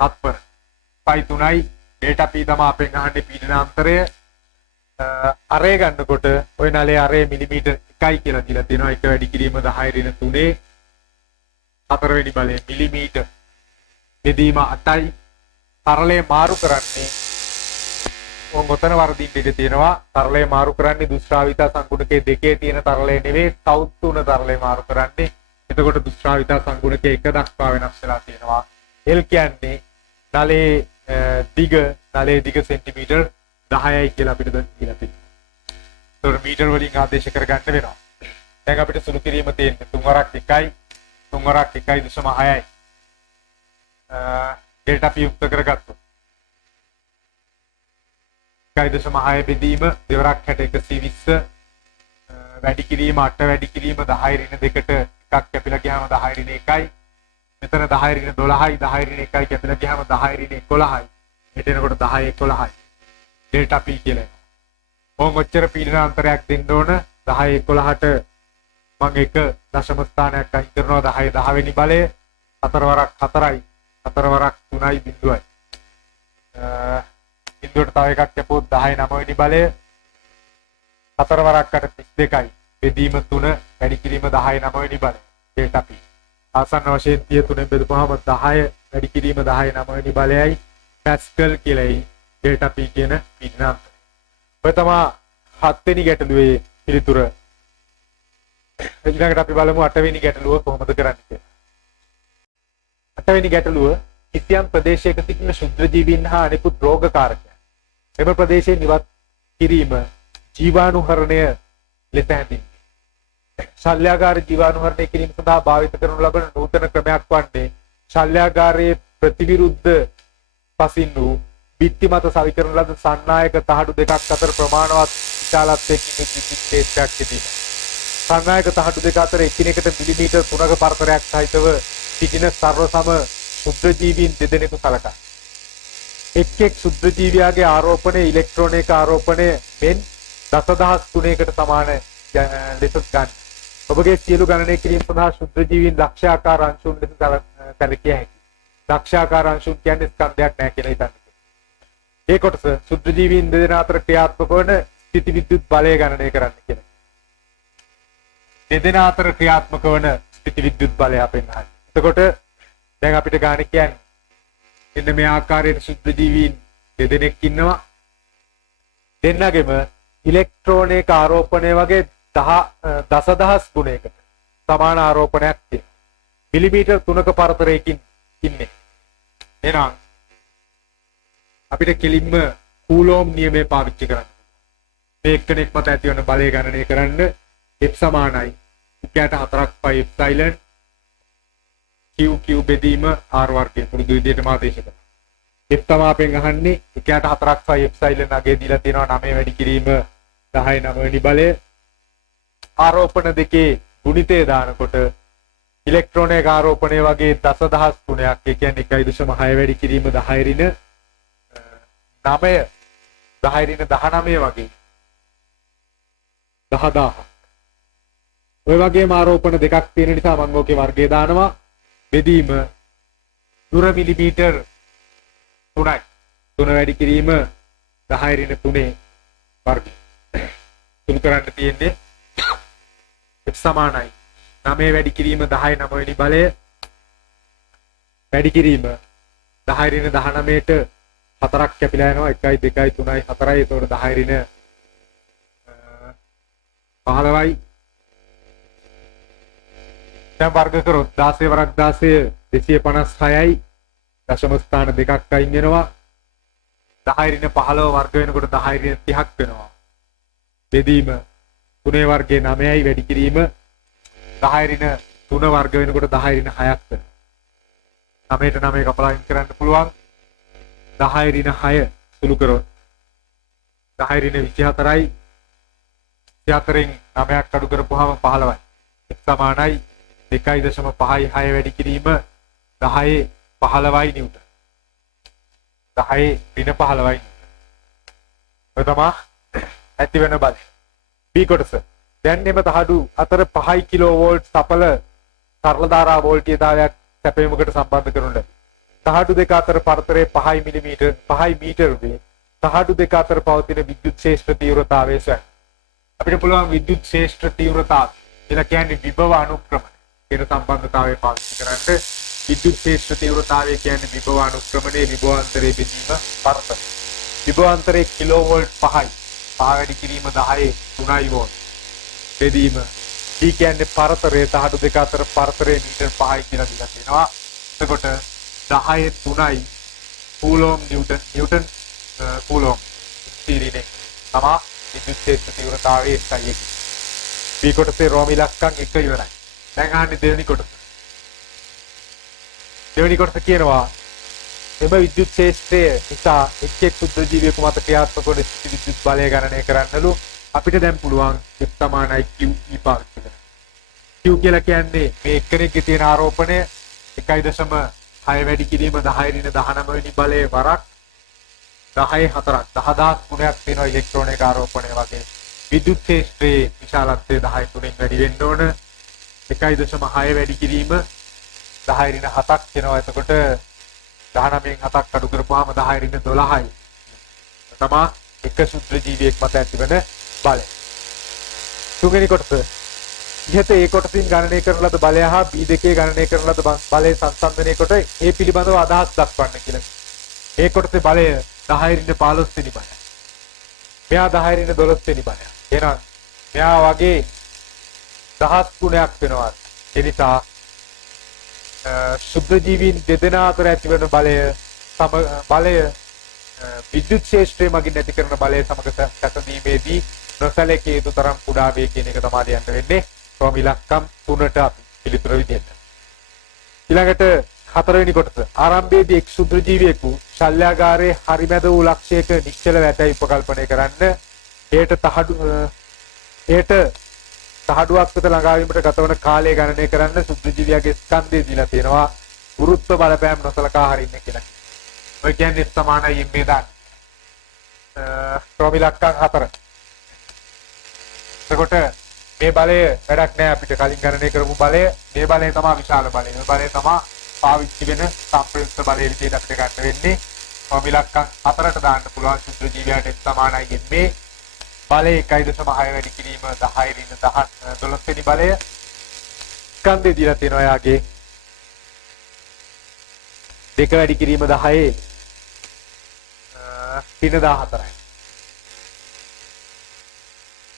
තත්පර. pi 3යි delta p තමයි අපෙන් අහන්නේ පීඩන අන්තරය. අරය ගන්නකොට ඔය නලයේ අරය මිලිමීටර් 1යි කියලා දීලා තියෙනවා. 1 වැඩි කිරීම 10 ඍණ 3 4 වෙනි බලය මිලිමීටර්. බෙදීම 8යි. තරලය මාරු කරන්නේ ඔතන වර්ධින්න ඉඩ තියෙනවා. තරලය මාරු කරන්නේ දුෂ්ටාවිතා සංගුණකයේ දෙකේ තියෙන තරලය නෙවෙයි සවුත් තුන තරලය මාරු කරන්නේ. එතකොට දුෂ්ටාවිතා සංගුණකයේ 1 දක්වා වෙනස් වෙලා තියෙනවා. L කියන්නේ නලයේ දිග සෙන්ටිමීටර් 10යි කියලා අපිට දැන් කියලා තියෙනවා. ඒතකොට මීටර වලින් ආදේශ කරගන්න වෙනවා. දැන් අපිට සුළු කිරීම තියෙන්නේ 3 වරක් 1යි 3 වරක් 1.6යි. ඩෙල්ටා p යුක්ත කරගත්තොත් 1.6 බෙදීම දෙවරක් 6120 වැඩි කිරීම 8 වැඩි කිරීම 10 ඍණ 2ට එකක් කැපිලා ගියාම 10 ඍණ 1යි. මෙතන 10 ඍණ 12යි 10 ඍණ 1යි කැපිලා ගියාම 10 ඍණ 11යි. මෙතන එනකොට 10 11යි. ඩෙල්ටා p කියලා එනවා. ඕන් ඔච්චර පීඩන අන්තරයක් දෙන්න ඕන 10 11ට මම එක දශම ස්ථානයක් අයින් කරනවා 10 10 වෙනි බලය 4 වරක් 4යි 4 වරක් 3යි බිඳුවයි. බිඳුවට තව එකක් කැපුවොත් 10 9 වෙනි බලය 4 වරක් 8 32යි. බෙදීම 3 වැඩි කිරීම 10 9 වෙනි බලය ඩෙල්ටා p. ආසන්න වශයෙන් 33 බෙදපුවාම 10 වැඩි කිරීම 10 9 වෙනි බලයයි පැස්කල් කියලායි ඩෙල්ටා p කියන පීඩන අන්තරය. ඔය තමයි 7 වෙනි ගැටලුවේ පිළිතුර. ඊළඟට අපි බලමු 8 වෙනි ගැටලුව කොහොමද කරන්නේ කියලා. 8 වෙනි ගැටලුව කිසියම් ප්‍රදේශයක සිටින ශුද්‍ර ජීවීන් හා අනෙකුත් රෝගකාරකයන් එම ප්‍රදේශයේ නිවත් කිරීම ජීවාණුහරණය ලෙස හැඳින්වේ. ශල්‍යාගාර ජීවාණුහරණය කිරීම සඳහා භාවිත කරනු ලබන නූතන ක්‍රමයක් වන්නේ ශල්‍යාගාරයේ ප්‍රතිවිරුද්ධ පසින් වූ බිත්ති මත සවි කරන ලද සන්නායක තහඩු දෙකක් අතර ප්‍රමාණවත් විශාලත්වයකින් විද්‍යුත් ක්ෂේත්‍රයක් තිබීම. සන්නායක තහඩු දෙක අතර එකිනෙකට මිලිමීටර් 3ක පරතරයක් සහිතව සිටින සර්ව සම ශුද්‍ර ජීවීන් දෙදෙනෙකු සලකා. එක් ශුද්‍ර ජීවියාගේ ආරෝපණය ඉලෙක්ට්‍රෝනික ආරෝපණය මෙන් දසදහස් ගුණයකට සමාන ලෙස ගන්න. ඔබගේ සියලු ගණනය කිරීම සඳහා ශුද්‍ර ජීවීන් දක්ෂාකාර අංශුන් ලෙස සැලකිය හැකියි. දක්ෂාකාර අංශුන් කියන්නේ ස්කන්ධයක් නැහැ කියලා හිතන්න. ඒ කොටස ශුද්‍ර ජීවීන් දෙදෙනා අතර ක්‍රියාත්මක වන ස්ථಿತಿ විද්‍යුත් බලය ගණනය කරන්න කියලා. දෙදෙනා අතර ක්‍රියාත්මක වන ස්ථಿತಿ විද්‍යුත් බලය අපෙන්හයි. එතකොට දැන් අපිට ගාන කියන්නේ එන්න මේ ආකාරයට ශුද්‍ර ජීවීන් දෙදෙනෙක් ඉන්නවා. දෙන්නගෙම ඉලෙක්ට්‍රෝනික ආරෝපණය වගේ දසදහස් ගුණයකට සමාන ආරෝපණයක් තියෙනවා. මිලිමීටර් 3ක පරතරයකින් ඉන්නේ. එහෙනම් අපිට කෙලින්ම කූලෝම් නියමය පාවිච්චි කරන්න. මේ එක්කෙනෙක් මත ඇති වෙන බලය ගණනය කරන්න F සමානයි 1/4 එප්සයිලන් Q බෙදීම R වර්ගය පුරුදු විදිහටම ආදේශ කරනවා. F තමයි අපෙන් අහන්නේ 1/4 එප්සයිලන් අගේ දීලා තියෙනවා 9 වැඩි කිරීම 10 9 වෙනි බලය. ආරෝපණ දෙකේ ගුණිතය දානකොට ඉලෙක්ට්‍රෝනික ආරෝපණය වගේ දසදහස් ගුණයක් ඒ කියන්නේ 1.6 වැඩි කිරීම 10 ඍණ 9 10 ඍණ 19 වගේ 10000. ඔය වගේම ආරෝපණ දෙකක් තියෙන නිසා මම ඕකේ වර්ගය දානවා. බෙදීම දුර මිලිමීටර් 3යි. 3 වැඩි කිරීම 10 ඍණ 3 වර්ගය. තුන් කරන්න තියෙන්නේ F සමානයි 9 වැඩි කිරීම 10 9 වෙනි බලය වැඩි කිරීම 10 ඍණ 19ට 4ක් කැපිලා යනවා 1යි 2යි 3යි 4යි එතකොට 10 ඍණ 15යි. දැන් වර්ග කරොත් 16 වරක් 16 256යි දශම ස්ථාන දෙකක් අයින් වෙනවා. 10 ඍණ 15 වර්ග වෙනකොට 10 ඍණ 30ක් වෙනවා. බෙදීම 3 වර්ගයේ 9යි වැඩි කිරීම 10 ඍණ 3 වර්ග වෙනකොට 10 ඍණ 6ක් වෙනවා. 9ට 9 කපලා අයින් කරන්න පුළුවන්. 10 ඍණ 6 සුළු කරොත් 10 ඍණ 24යි 24න් 9ක් අඩු කරපුවාම 15යි. එක් සමානයි 2.5යි 6 වැඩි කිරීම 10 15යි නිව්ටන්. 10 ඍණ 15යි. ඔය තමයි ඇති වෙන බලය. B කොටස. දැන් එම තහඩු අතර 5 කිලෝවෝල්ට් සපල සරල ධාරා වෝල්ටීයතාවයක් සැපයීමකට සම්බන්ධ කරනු ලැබේ. තහඩු දෙක අතර පරතරය 5 මිලිමීටර් 5 මීටර් වේ. තහඩු දෙක අතර පවතින විද්‍යුත් ක්ෂේත්‍ර තීව්‍රතාවය සොයන්න. අපිට පුළුවන් විද්‍යුත් ක්ෂේත්‍ර තීව්‍රතාව කියලා කියන්නේ විභව අනුක්‍රමණය කියන සම්බන්ධතාවය පාවිච්චි කරන්න. විද්‍යුත් ක්ෂේත්‍ර තීව්‍රතාවය කියන්නේ විභව අනුක්‍රමණයේ විභවාන්තරයේ බෙදීම පරතරය. විභවාන්තරයේ කිලෝවෝල්ට් 5යි. 5 වැඩි කිරීම 10 3යි වෝල්ට්. බෙදීම D කියන්නේ පරතරය තහඩු දෙක අතර පරතරය මීටර් 5යි කියලා දීලා තියෙනවා. එතකොට 10 3යි කූලෝම් නිව්ටන් කූලෝම් තීරණය තමා විද්‍යුත් ක්ෂේත්‍ර තීව්‍රතාවයේ එකයි එක. B කොටසේ රෝම ඉලක්කම් 1 ඉවරයි. දැන් අහන්නේ දෙවෙනි කොටස. දෙවෙනි කොටස කියනවා එම විද්‍යුත් ක්ෂේත්‍රයේ නිසා එක් ක්ෂුද්‍ර ජීවියෙකු මත ක්‍රියාත්මක වන විද්‍යුත් බලය ගණනය කරන්නලු අපිට දැන් පුළුවන් F සමානයි QE පාවිච්චි කරන්න. Q කියලා කියන්නේ මේ එක්කෙනෙක්ගේ තියෙන ආරෝපණය 1.6 වැඩි කිරීම 10 ඍණ 19 වෙනි බලයේ වරක් 10 4ක් 10000 ගුණයක් තියෙනවා ඉලෙක්ට්‍රෝන එක ආරෝපණය වගේ. විද්‍යුත් ක්ෂේත්‍රයේ විශාලත්වය 10 3න් වැඩි වෙන්න ඕන. 1.6 වැඩි කිරීම 10 ඍණ 7ක් වෙනවා. එතකොට 19න් 7ක් අඩු කරපුවාම 10 ඍණ 12යි. තමයි එක ශුද්ධ ජීවියෙක් මත ඇතිවන බලය. තුන්වෙනි කොටස. ඉහත A කොටසින් ගණනය කරන ලද බලය හා B2 ගණනය කරන ලද බලය සංසන්දනය කොට ඒ පිළිබඳව අදහස් දක්වන්න කියලා. A කොටසේ බලය 10 ඍණ 15 වෙනි බලය. මෙයා 10 ඍණ 12 වෙනි බලය. එහෙනම් මෙයා වගේ දහස් ගුණයක් වෙනවා. ඒ නිසා ශුද්ධ ජීවීන් දෙදෙනා අතර ඇතිවන බලය විද්‍යුත් ක්ෂේත්‍රයේ මගින් ඇති කරන බලය සමග සැසඳීමේදී නොසැලකිය යුතු තරම් කුඩා වේ කියන එක තමයි ලියන්න වෙන්නේ. රෝම ඉලක්කම් 3ට අපි පිළිතුර විදිහට. ඊළඟට හතරවෙනි කොටස. ආරම්භයේදී එක් ශුද්ධ ජීවියෙකු ශල්‍යාගාරයේ හරිමැද වූ ලක්ෂයක නිශ්චල වැටයි උපකල්පනය කරන්න. ඒට තහඩුවක් වෙත ළඟා වීමට ගතවන කාලය ගණනය කරන්න ශුද්ධ ජීවියාගේ ස්කන්ධය දීලා තියෙනවා. ගුරුත්ව බලපෑම් නොසලකා හරින්න කියලා. ඔය කියන්නේ සමානයි මේ දාන්න. රෝම ඉලක්කම් 4. එතකොට මේ බලය වැඩක් නෑ අපිට කලින් ගණනය කරපු බලය. මේ බලය තමයි විශාල බලය. මේ බලය තමයි පාවිච්චි වෙන සම්ප්‍රයුක්ත බලය විදිහට අපිට ගන්න වෙන්නේ. රෝම ඉලක්කම් 4ට දාන්න පුළුවන් ශුද්ධ ජීවියාට සමානයි මේ බලය 1.6 වැඩි කිරීම 10 ඍණ 12 වෙනි බලය ස්කන්ධය දීලා තියෙනවා යාගේ 2 වැඩි කිරීම 10 ඍණ 14යි.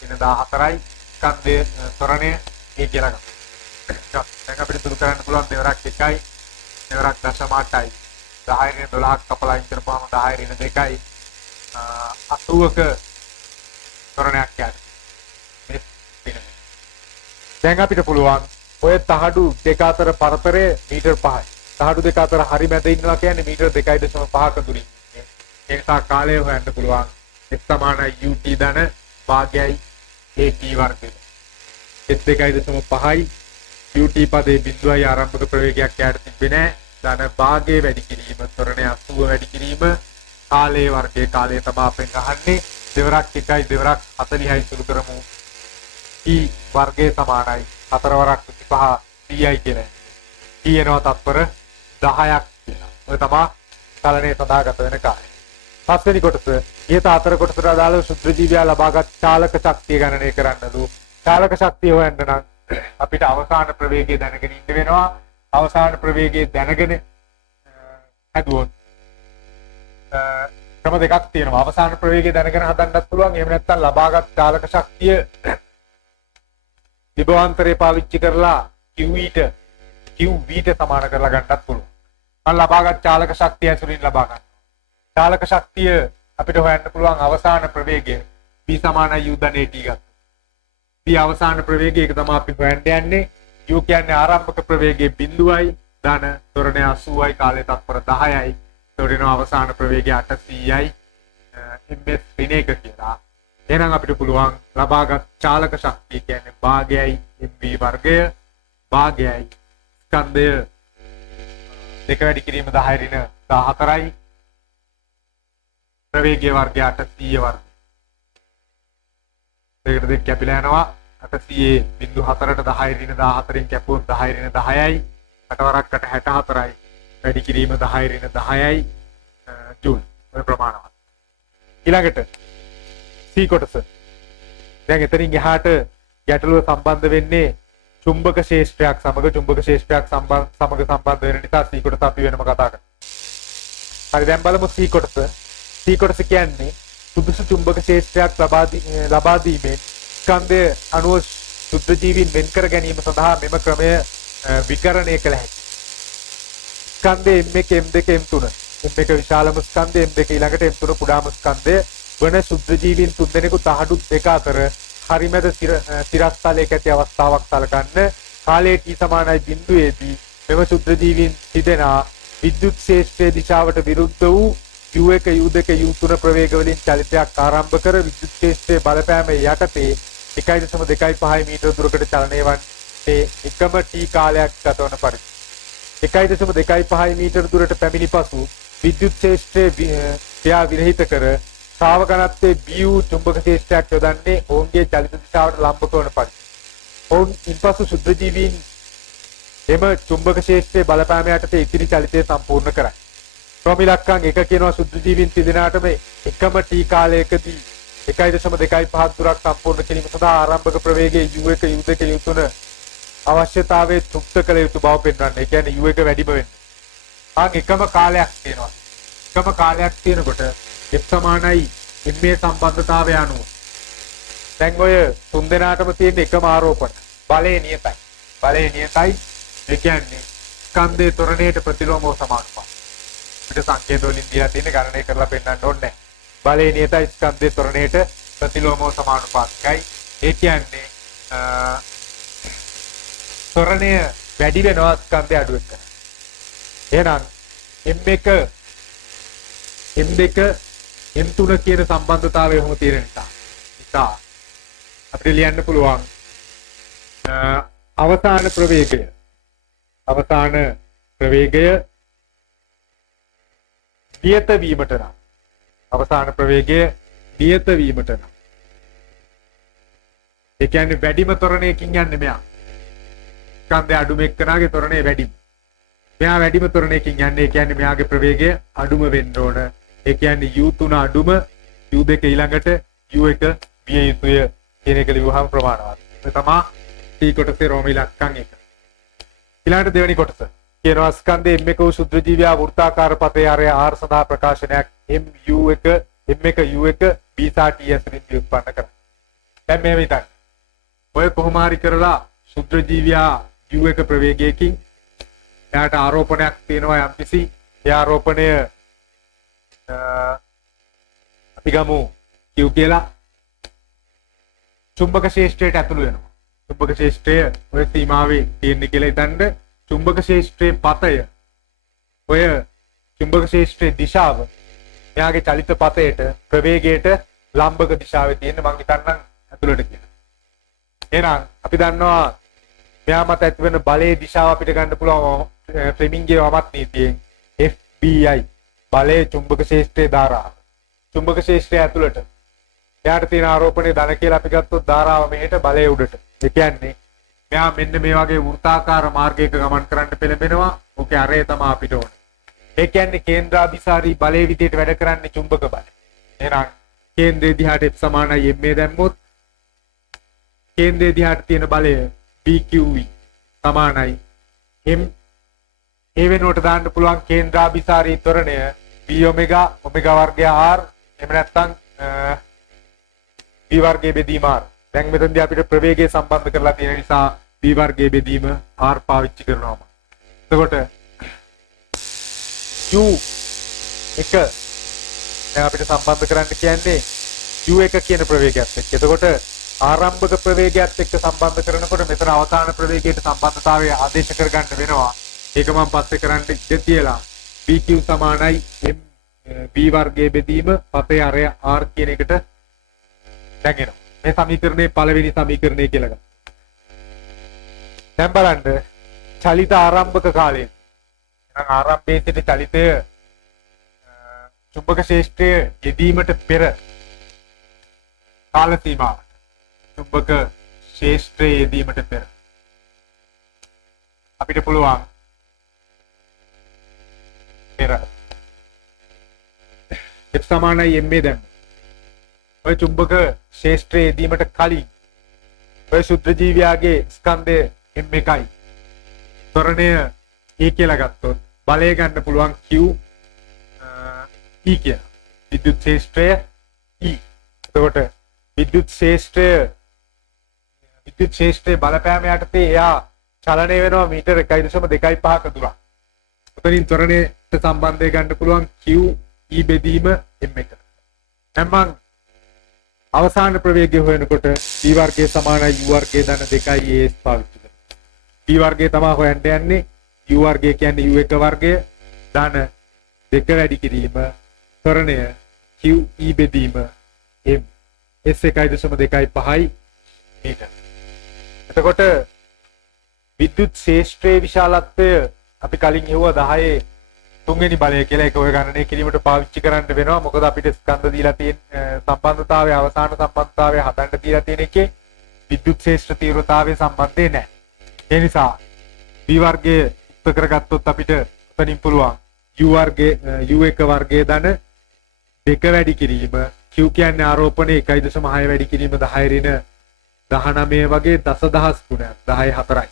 ඍණ 14යි ස්කන්ධය ත්වරණය මේ කියලා ගන්න. දැන් අපිට තුරු කරන්න පුළුවන් දෙවරක් 1යි දෙවරක් 0.8යි 10 ඍණ 12ක් කපලා ඉන්න කරපුවාම 10 ඍණ 2යි 80ක තරණයක් යන්නේ. දැන් අපිට පුළුවන් ඔය තහඩු දෙක අතර පරතරය මීටර් 5යි. තහඩු දෙක අතර හරි මැද ඉන්නවා කියන්නේ මීටර් 2.5ක දුරින්. ඒ නිසා කාලය හොයන්න පුළුවන්. F සමානයි UT ධන භාගයයි AT වර්ගය. F 2.5යි UT පදේ බිඳුවයි ආරම්භක ප්‍රවේගයක් යට තිබෙන්නේ නැහැ. ධන භාගයේ වැඩි කිරීම ත්වරණය 80 වැඩි කිරීම කාලයේ වර්ගයේ කාලය තමයි අපෙන් අහන්නේ. දෙවරක් 1යි දෙවරක් 40යි සුළු කරමු. E වර්ගයේ සමානයි 4 වරක් 25 Tයි කියලා. T එනවා තත්පර 10ක් කියලා. ඔය තමයි කලණය සඳහාගත වෙන කාලය. පස්වෙනි කොටස. ඊට අතර කොටසට අදාළව ශුද්ධ ජීවියා ලබාගත් චාලක ශක්තිය ගණනය කරන්නලු. චාලක ශක්තිය හොයන්න නම් අපිට අවසාන ප්‍රවේගය දැනගෙන ඉන්න වෙනවා. අවසාන ප්‍රවේගය දැනගෙන හදුවොත් ක්‍රම දෙකක් තියෙනවා. අවසාන ප්‍රවේගය දැනගෙන හදන්නත් පුළුවන්. එහෙම නැත්නම් ලබාගත් චාලක ශක්තිය විභවාන්තරය පාවිච්චි කරලා QV ට සමාන කරලා ගන්නත් පුළුවන්. මම ලබාගත් චාලක ශක්තිය ඇසුරින් ලබා ගන්න. චාලක ශක්තිය අපිට හොයන්න පුළුවන් අවසාන ප්‍රවේගය B සමානයි U ධන AT ගන්න. B අවසාන ප්‍රවේගය ඒක තමයි අපි හොයන්න යන්නේ. U කියන්නේ ආරම්භක ප්‍රවේගයේ බිඳුවයි ධන ත්වරණය 80යි කාලය තත්පර 10යි. ඒකට අවසාන ප්‍රවේගය 800යි ms ඍණ 1 කියලා. එහෙනම් අපිට පුළුවන් ලබාගත් චාලක ශක්තිය කියන්නේ භාගයයි mv වර්ගය භාගයයි ස්කන්ධය 2 වැඩි කිරීම 10 ඍණ 14යි ප්‍රවේගයේ වර්ගය 800 වර්ගය. ඒකට දෙක කැපිලා යනවා 800.4ට 10 ඍණ 14න් කැපුවොත් 10 ඍණ 10යි 8 වරක් 64යි වැඩි කිරීම 10 ඍණ 10යි ජූල් ඔය ප්‍රමාණවත්. ඊළඟට C කොටස. දැන් එතනින් එහාට ගැටලුව සම්බන්ධ වෙන්නේ චුම්බක ක්ෂේත්‍රයක් සමග චුම්බක ක්ෂේත්‍රයක් සම්බන්ධ වෙන නිසා C කොටස අපි වෙනම කතා කරමු. හරි දැන් බලමු C කොටස. C කොටස කියන්නේ සුදුසු චුම්බක ක්ෂේත්‍රයක් ලබා දීමෙන් ස්කන්ධය අණුව සුද්ධ ජීවීන් වෙන් කර ගැනීම සඳහා මෙම ක්‍රමය විකරණය කළ හැකියි. ස්කන්ධය M1 M2 M3 M1 විශාලම ස්කන්ධය M2 ඊළඟට M3 කුඩාම ස්කන්ධය වන ශුද්ධ ජීවීන් 3 දෙනෙකු තහඩු දෙක අතර හරිමැද සිරස්තලයක ඇති අවස්ථාවක් සලකන්න. කාලයේ t සමානයි බිඳුවේදී මෙම ශුද්ධ ජීවීන් තිදෙනා විද්‍යුත් ක්ෂේත්‍රයේ දිශාවට විරුද්ධ වූ U1 U2 U3 ප්‍රවේග වලින් චලිතයක් ආරම්භ කර විද්‍යුත් ක්ෂේත්‍රයේ බලපෑම යටතේ 1.25 මීටර දුරකට චලනය වන්නේ එකම t කාලයක් ගතවන පරිදි 1.25 මීටර දුරට පැමිණි පසු විද්‍යුත් ක්ෂේත්‍රයේ ක්‍රියා විරහිත කර ශ්‍රාව ඝනත්වයේ BU චුම්බක ක්ෂේත්‍රයක් යොදන්නේ ඔවුන්ගේ චලිත දිශාවට ලම්බ කරන පරිදි. ඔවුන් ඉන්පසු ශුද්ධ ජීවීන් එම චුම්බක ක්ෂේත්‍රයේ බලපෑම යටතේ ඉතිරි චලිතය සම්පූර්ණ කරයි. ක්‍රම ඉලක්කම් 1 කියනවා ශුද්ධ ජීවීන් තිදෙනාටම එකම t කාලයකදී 1.25 දුරක් සම්පූර්ණ කිරීම සඳහා ආරම්භක ප්‍රවේගයේ U1 U2 U3 අවශ්‍යතාවයේ තෘප්ත කළ යුතු බව පෙන්වන්නේ. ඒ කියන්නේ U1 වැඩිම වෙන්නේ. එකම කාලයක් තියෙනවා. එකම කාලයක් තියෙනකොට F සමානයි මේ සම්බන්ධතාවය අනුව දැන් ඔය තුන් දෙනාටම තියෙන එකම ආරෝපණ බලය නියතයි. බලය නියතයි. ඒ කියන්නේ ස්කන්ධයේ ත්වරණයට ප්‍රතිලෝමව සමානුපාත. පිට සංකේත වලින් දීලා තියෙන ගණනය කරලා පෙන්නන්න ඕනේ නැහැ. බලය නියතයි ස්කන්ධයේ ත්වරණයට ප්‍රතිලෝමව සමානුපාතිකයි. ඒ කියන්නේ ත්වරණය වැඩි වෙනවා ස්කන්ධය අඩු වෙනවා. එහෙනම් M1 M2 M3 කියන සම්බන්ධතාවය ඔහොම තියෙන නිසා අපිට ලියන්න පුළුවන් අවසාන ප්‍රවේගය නියත වීමට නම් අවසාන ප්‍රවේගය නියත වීමට නම් ඒ කියන්නේ වැඩිම ත්වරණයකින් යන්නේ මෙයා. ස්කන්ධය අඩුම එක්කනාගේ ත්වරණය වැඩි. මෙයා වැඩිම ත්වරණයකින් යන්නේ. ඒ කියන්නේ මෙයාගේ ප්‍රවේගය අඩුම වෙන්න ඕන. ඒ කියන්නේ U3 අඩුම U2 ඊළඟට U1 විය යුතුය කියන එක ලියුවහම ප්‍රමාණවත්. මේ තමයි T කොටසේ රෝම ඉලක්කම් 1. ඊළඟට දෙවෙනි කොටස කියනවා ස්කන්ධයේ M1 වූ ශුද්ධ ජීවියා වෘත්තාකාර පතේ ආරය R සඳහා ප්‍රකාශනයක් M1 U1 B සහ T ඇතුලින් උත්පන්න කරනවා. දැන් මේ විදිහට ඔය කොහොම හරි කරලා ශුද්ධ ජීවියා U1 ප්‍රවේගයකින් එයාට ආරෝපණයක් තියෙනවා යම්කිසි. ඒ ආරෝපණය අපි ගමු Q කියලා චුම්බක ක්ෂේත්‍රයට ඇතුළු වෙනවා. චුම්බක ක්ෂේත්‍රය ඔය සීමාවේ තියෙන්නේ කියලා හිතන්න. චුම්බක ක්ෂේත්‍රයේ පතය ඔය චුම්බක ක්ෂේත්‍රයේ දිශාව එයාගේ චලිත පතයට ප්‍රවේගයට ලම්බක දිශාවේ තියෙන මම හිතන්නම් ඇතුළට කියලා. එහෙනම් අපි දන්නවා මෙයා මත ඇති වෙන බලයේ දිශාව අපිට ගන්න පුළුවන් ෆ්ලෙමින්ගේ වමත් නීතියෙන් FBI බලයේ චුම්බක ක්ෂේත්‍රයේ ධාරාව. චුම්බක ක්ෂේත්‍රය ඇතුළට එයාට තියෙන ආරෝපණය ධන කියලා අපි ගත්තොත් ධාරාව මෙහෙට බලය උඩට. ඒ කියන්නේ මෙයා මෙන්න මේ වගේ වෘත්තාකාර මාර්ගයක ගමන් කරන්න පෙළඹෙනවා. ඕකේ අරේ තමයි අපිට ඕනේ. ඒ කියන්නේ කේන්ද්‍රාභිසාරී බලයේ විදිහට වැඩ කරන්නේ චුම්බක බලය. එහෙනම් කේන්ද්‍රයේ දිහාට F සමානයි MA දැම්මොත් කේන්ද්‍රයේ දිහාට තියෙන බලය BQV සමානයි M ඒ වෙනුවට දාන්න පුළුවන් කේන්ද්‍රාභිසාරී ත්වරණය B ඔමෙගා වර්ගය R එහෙම නැත්නම් B වර්ගයේ බෙදීම R. දැන් මෙතනදී අපිට ප්‍රවේගය සම්බන්ධ කරලා තියෙන නිසා B වර්ගයේ බෙදීම R පාවිච්චි කරනවා. එතකොට U1 දැන් අපිට සම්බන්ධ කරන්න කියන්නේ U1 කියන ප්‍රවේගයත් එක්ක. එතකොට ආරම්භක ප්‍රවේගයත් එක්ක සම්බන්ධ කරනකොට මෙතන අවසාන ප්‍රවේගයට සම්බන්ධතාවය ආදේශ කරගන්න වෙනවා. ඒක මම පස්සේ කරන්න ඉඩ තියලා BQ සමානයි B වර්ගයේ බෙදීම පතේ අරය R කියන එකට දැන් එනවා. මේ සමීකරණයේ පළවෙනි සමීකරණය කියලා ගන්න. දැන් බලන්න චලිත ආරම්භක කාලය. එහෙනම් ආරම්භයේ සිට චලිතය චුම්බක ක්ෂේත්‍රයේ යෙදීමට පෙර කාල සීමාව. චුම්බක ක්ෂේත්‍රයේ යෙදීමට පෙර අපිට පුළුවන් පෙර F සමානයි MA දැන් ඔය චුම්බක ක්ෂේත්‍රයේ යෙදීමට කලින් ඔය ශුද්ධ ජීවියාගේ ස්කන්ධය M1යි. ත්වරණය E කියලා ගත්තොත් බලය ගන්න පුළුවන් Q E කියලා. විද්‍යුත් ක්ෂේත්‍රය E. එතකොට විද්‍යුත් ක්ෂේත්‍රයේ බලපෑම යටතේ එයා චලනය වෙනවා මීටර 1.25ක දුරක්. උතනින් ත්වරණයට සම්බන්ධය ගන්න පුළුවන් Q E බෙදීම M1. දැන් මම අවසාන ප්‍රවේගය හොයනකොට p වර්ගය සමානයි u වර්ගයේ ධන 2 as පාවිච්චි කරනවා. p වර්ගය තමයි හොයන්න යන්නේ. u වර්ගය කියන්නේ u1 වර්ගය ධන 2 වැඩි කිරීම කරණය q e බෙදීම m s 1.25 මීටර. එතකොට විද්‍යුත් ශේෂ්ත්‍රයේ විශාලත්වය අපි කලින් හෙව්වා 10 තුන්වෙනි බලය කියලා. ඒක ඔය ගණනය කිරීමට පාවිච්චි කරන්න වෙනවා. මොකද අපිට ස්කන්ධ දීලා තියෙන සම්බන්ධතාවය අවසාන සම්බන්ධතාවය හදන්න දීලා තියෙන එකේ විද්‍යුත් ශේෂ්ත්‍ර තීව්‍රතාවයේ සම්බන්ධය නැහැ. ඒ නිසා p වර්ගයේ උත්තර කරගත්තොත් අපිට උතනින් පුළුවන් u වර්ගයේ u1 වර්ගයේ ධන 2 වැඩි කිරීම q කියන්නේ ආරෝපණය 1.6 වැඩි කිරීම 10 ඍණ 19 වගේ දසදහස් ගුණයක් 10 4යි.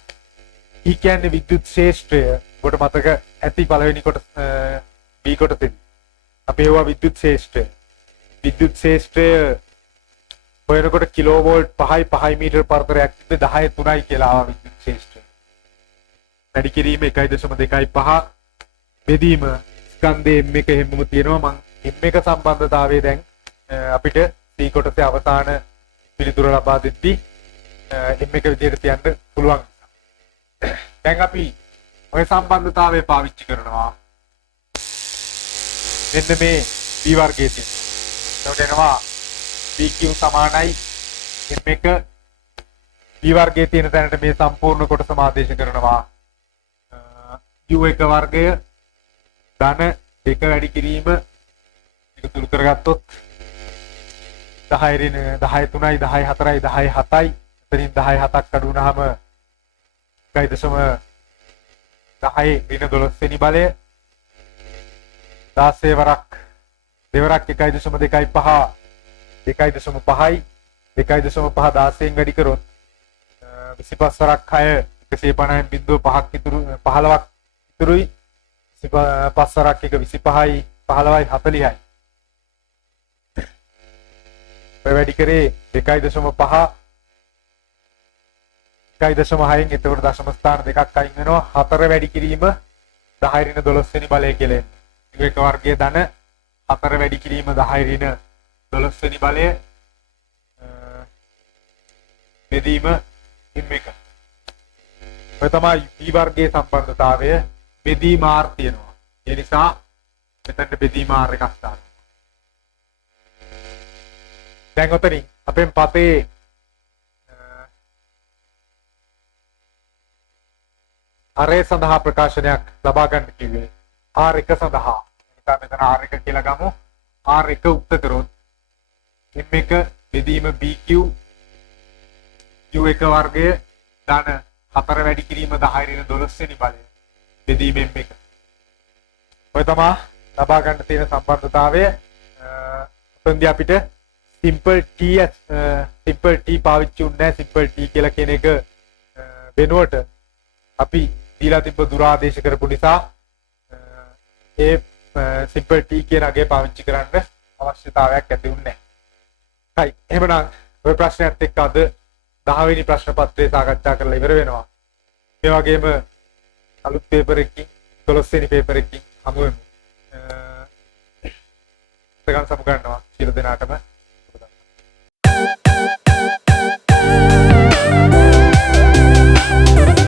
E කියන්නේ විද්‍යුත් ශේෂ්ත්‍රය. ඔබට මතක ඇති පළවෙනි කොටස B කොටසෙදි. අපි ඒවා විද්‍යුත් ශේෂ්ත්‍රය. විද්‍යුත් ශේෂ්ත්‍රය හොයනකොට කිලෝවෝල්ට් 5 මීටර පරතරයක් තිබ්බේ 10 3යි කියලා ආවා විද්‍යුත් ශේෂ්ත්‍රය. වැඩි කිරීම 1.25 බෙදීම ස්කන්ධයේ m1 හැමම තියෙනවා. මම m1 සම්බන්ධතාවය දැන් අපිට C කොටසේ අවසාන පිළිතුර ලබා දෙද්දී m1 විදිහට තියන්න පුළුවන්. දැන් අපි ඔය සම්බන්ධතාවය පාවිච්චි කරනවා. මෙන්න මේ p වර්ගයේ තියෙන. එතකොට එනවා pq සමානයි m1 p වර්ගයේ තියෙන තැනට මේ සම්පූර්ණ කොටසම ආදේශ කරනවා. u1 වර්ගය ධන 2 වැඩි කිරීම එක තුරු කරගත්තොත් 10 ඍණ 10 3යි 10 4යි 10 7යි. එතනින් 10 7ක් අඩු වුණාම 1.10 ඍණ 12 වෙනි බලය 16 වරක් දෙවරක් 1.25 2.5යි 2.5 16න් වැඩි කරොත් 25 වරක් 6 150න් බිඳුව 5ක් ඉතුරු 15ක් ඉතුරුයි 25 වරක් 1 25යි 15යි 40යි. ඔය වැඩි කරේ 2.5 1.6න් එතකොට දශම ස්ථාන දෙකක් අයින් වෙනවා. 4 වැඩි කිරීම 10 ඍණ 12 වෙනි බලය කියලා එන්නේ. u1 වර්ගයේ ධන 4 වැඩි කිරීම 10 ඍණ 12 වෙනි බලය බෙදීම m1. ඔය තමයි p වර්ගයේ සම්බන්ධතාවය. බෙදීම r තියෙනවා. ඒ නිසා මෙතනට බෙදීම r එකක් දාන්න. දැන් ඔතනින් අපෙන් පතේ අරේ සඳහා ප්‍රකාශනයක් ලබා ගන්න කිව්වේ R1 සඳහා. නිසා මෙතන R1 කියලා ගමු. R1 උක්ත කරොත් m1 බෙදීම BQ U1 වර්ගය ධන 4 වැඩි කිරීම 10 ඍණ 12 වෙනි බලය බෙදීම m1. ඔය තමයි ලබා ගන්න තියෙන සම්බන්ධතාවය. උතෙන්දී අපිට simple t පාවිච්චි උන්නේ simple t කියලා කියන එක වෙනුවට අපි දීලා තිබ්බ දුරාදේශ කරපු නිසා ඒ simple t කියන අගය පාවිච්චි කරන්න අවශ්‍යතාවයක් ඇති වුණේ නැහැ. හරි. එහෙමනම් ඔය ප්‍රශ්නයත් එක්ක අද 10 වෙනි ප්‍රශ්න පත්‍රය සාකච්ඡා කරලා ඉවර වෙනවා. ඒ වගේම අලුත් පේපර් එකකින් 12 වෙනි පේපර් එකකින් හමු වෙමු. සමු ගන්නවා සියලු දෙනාටම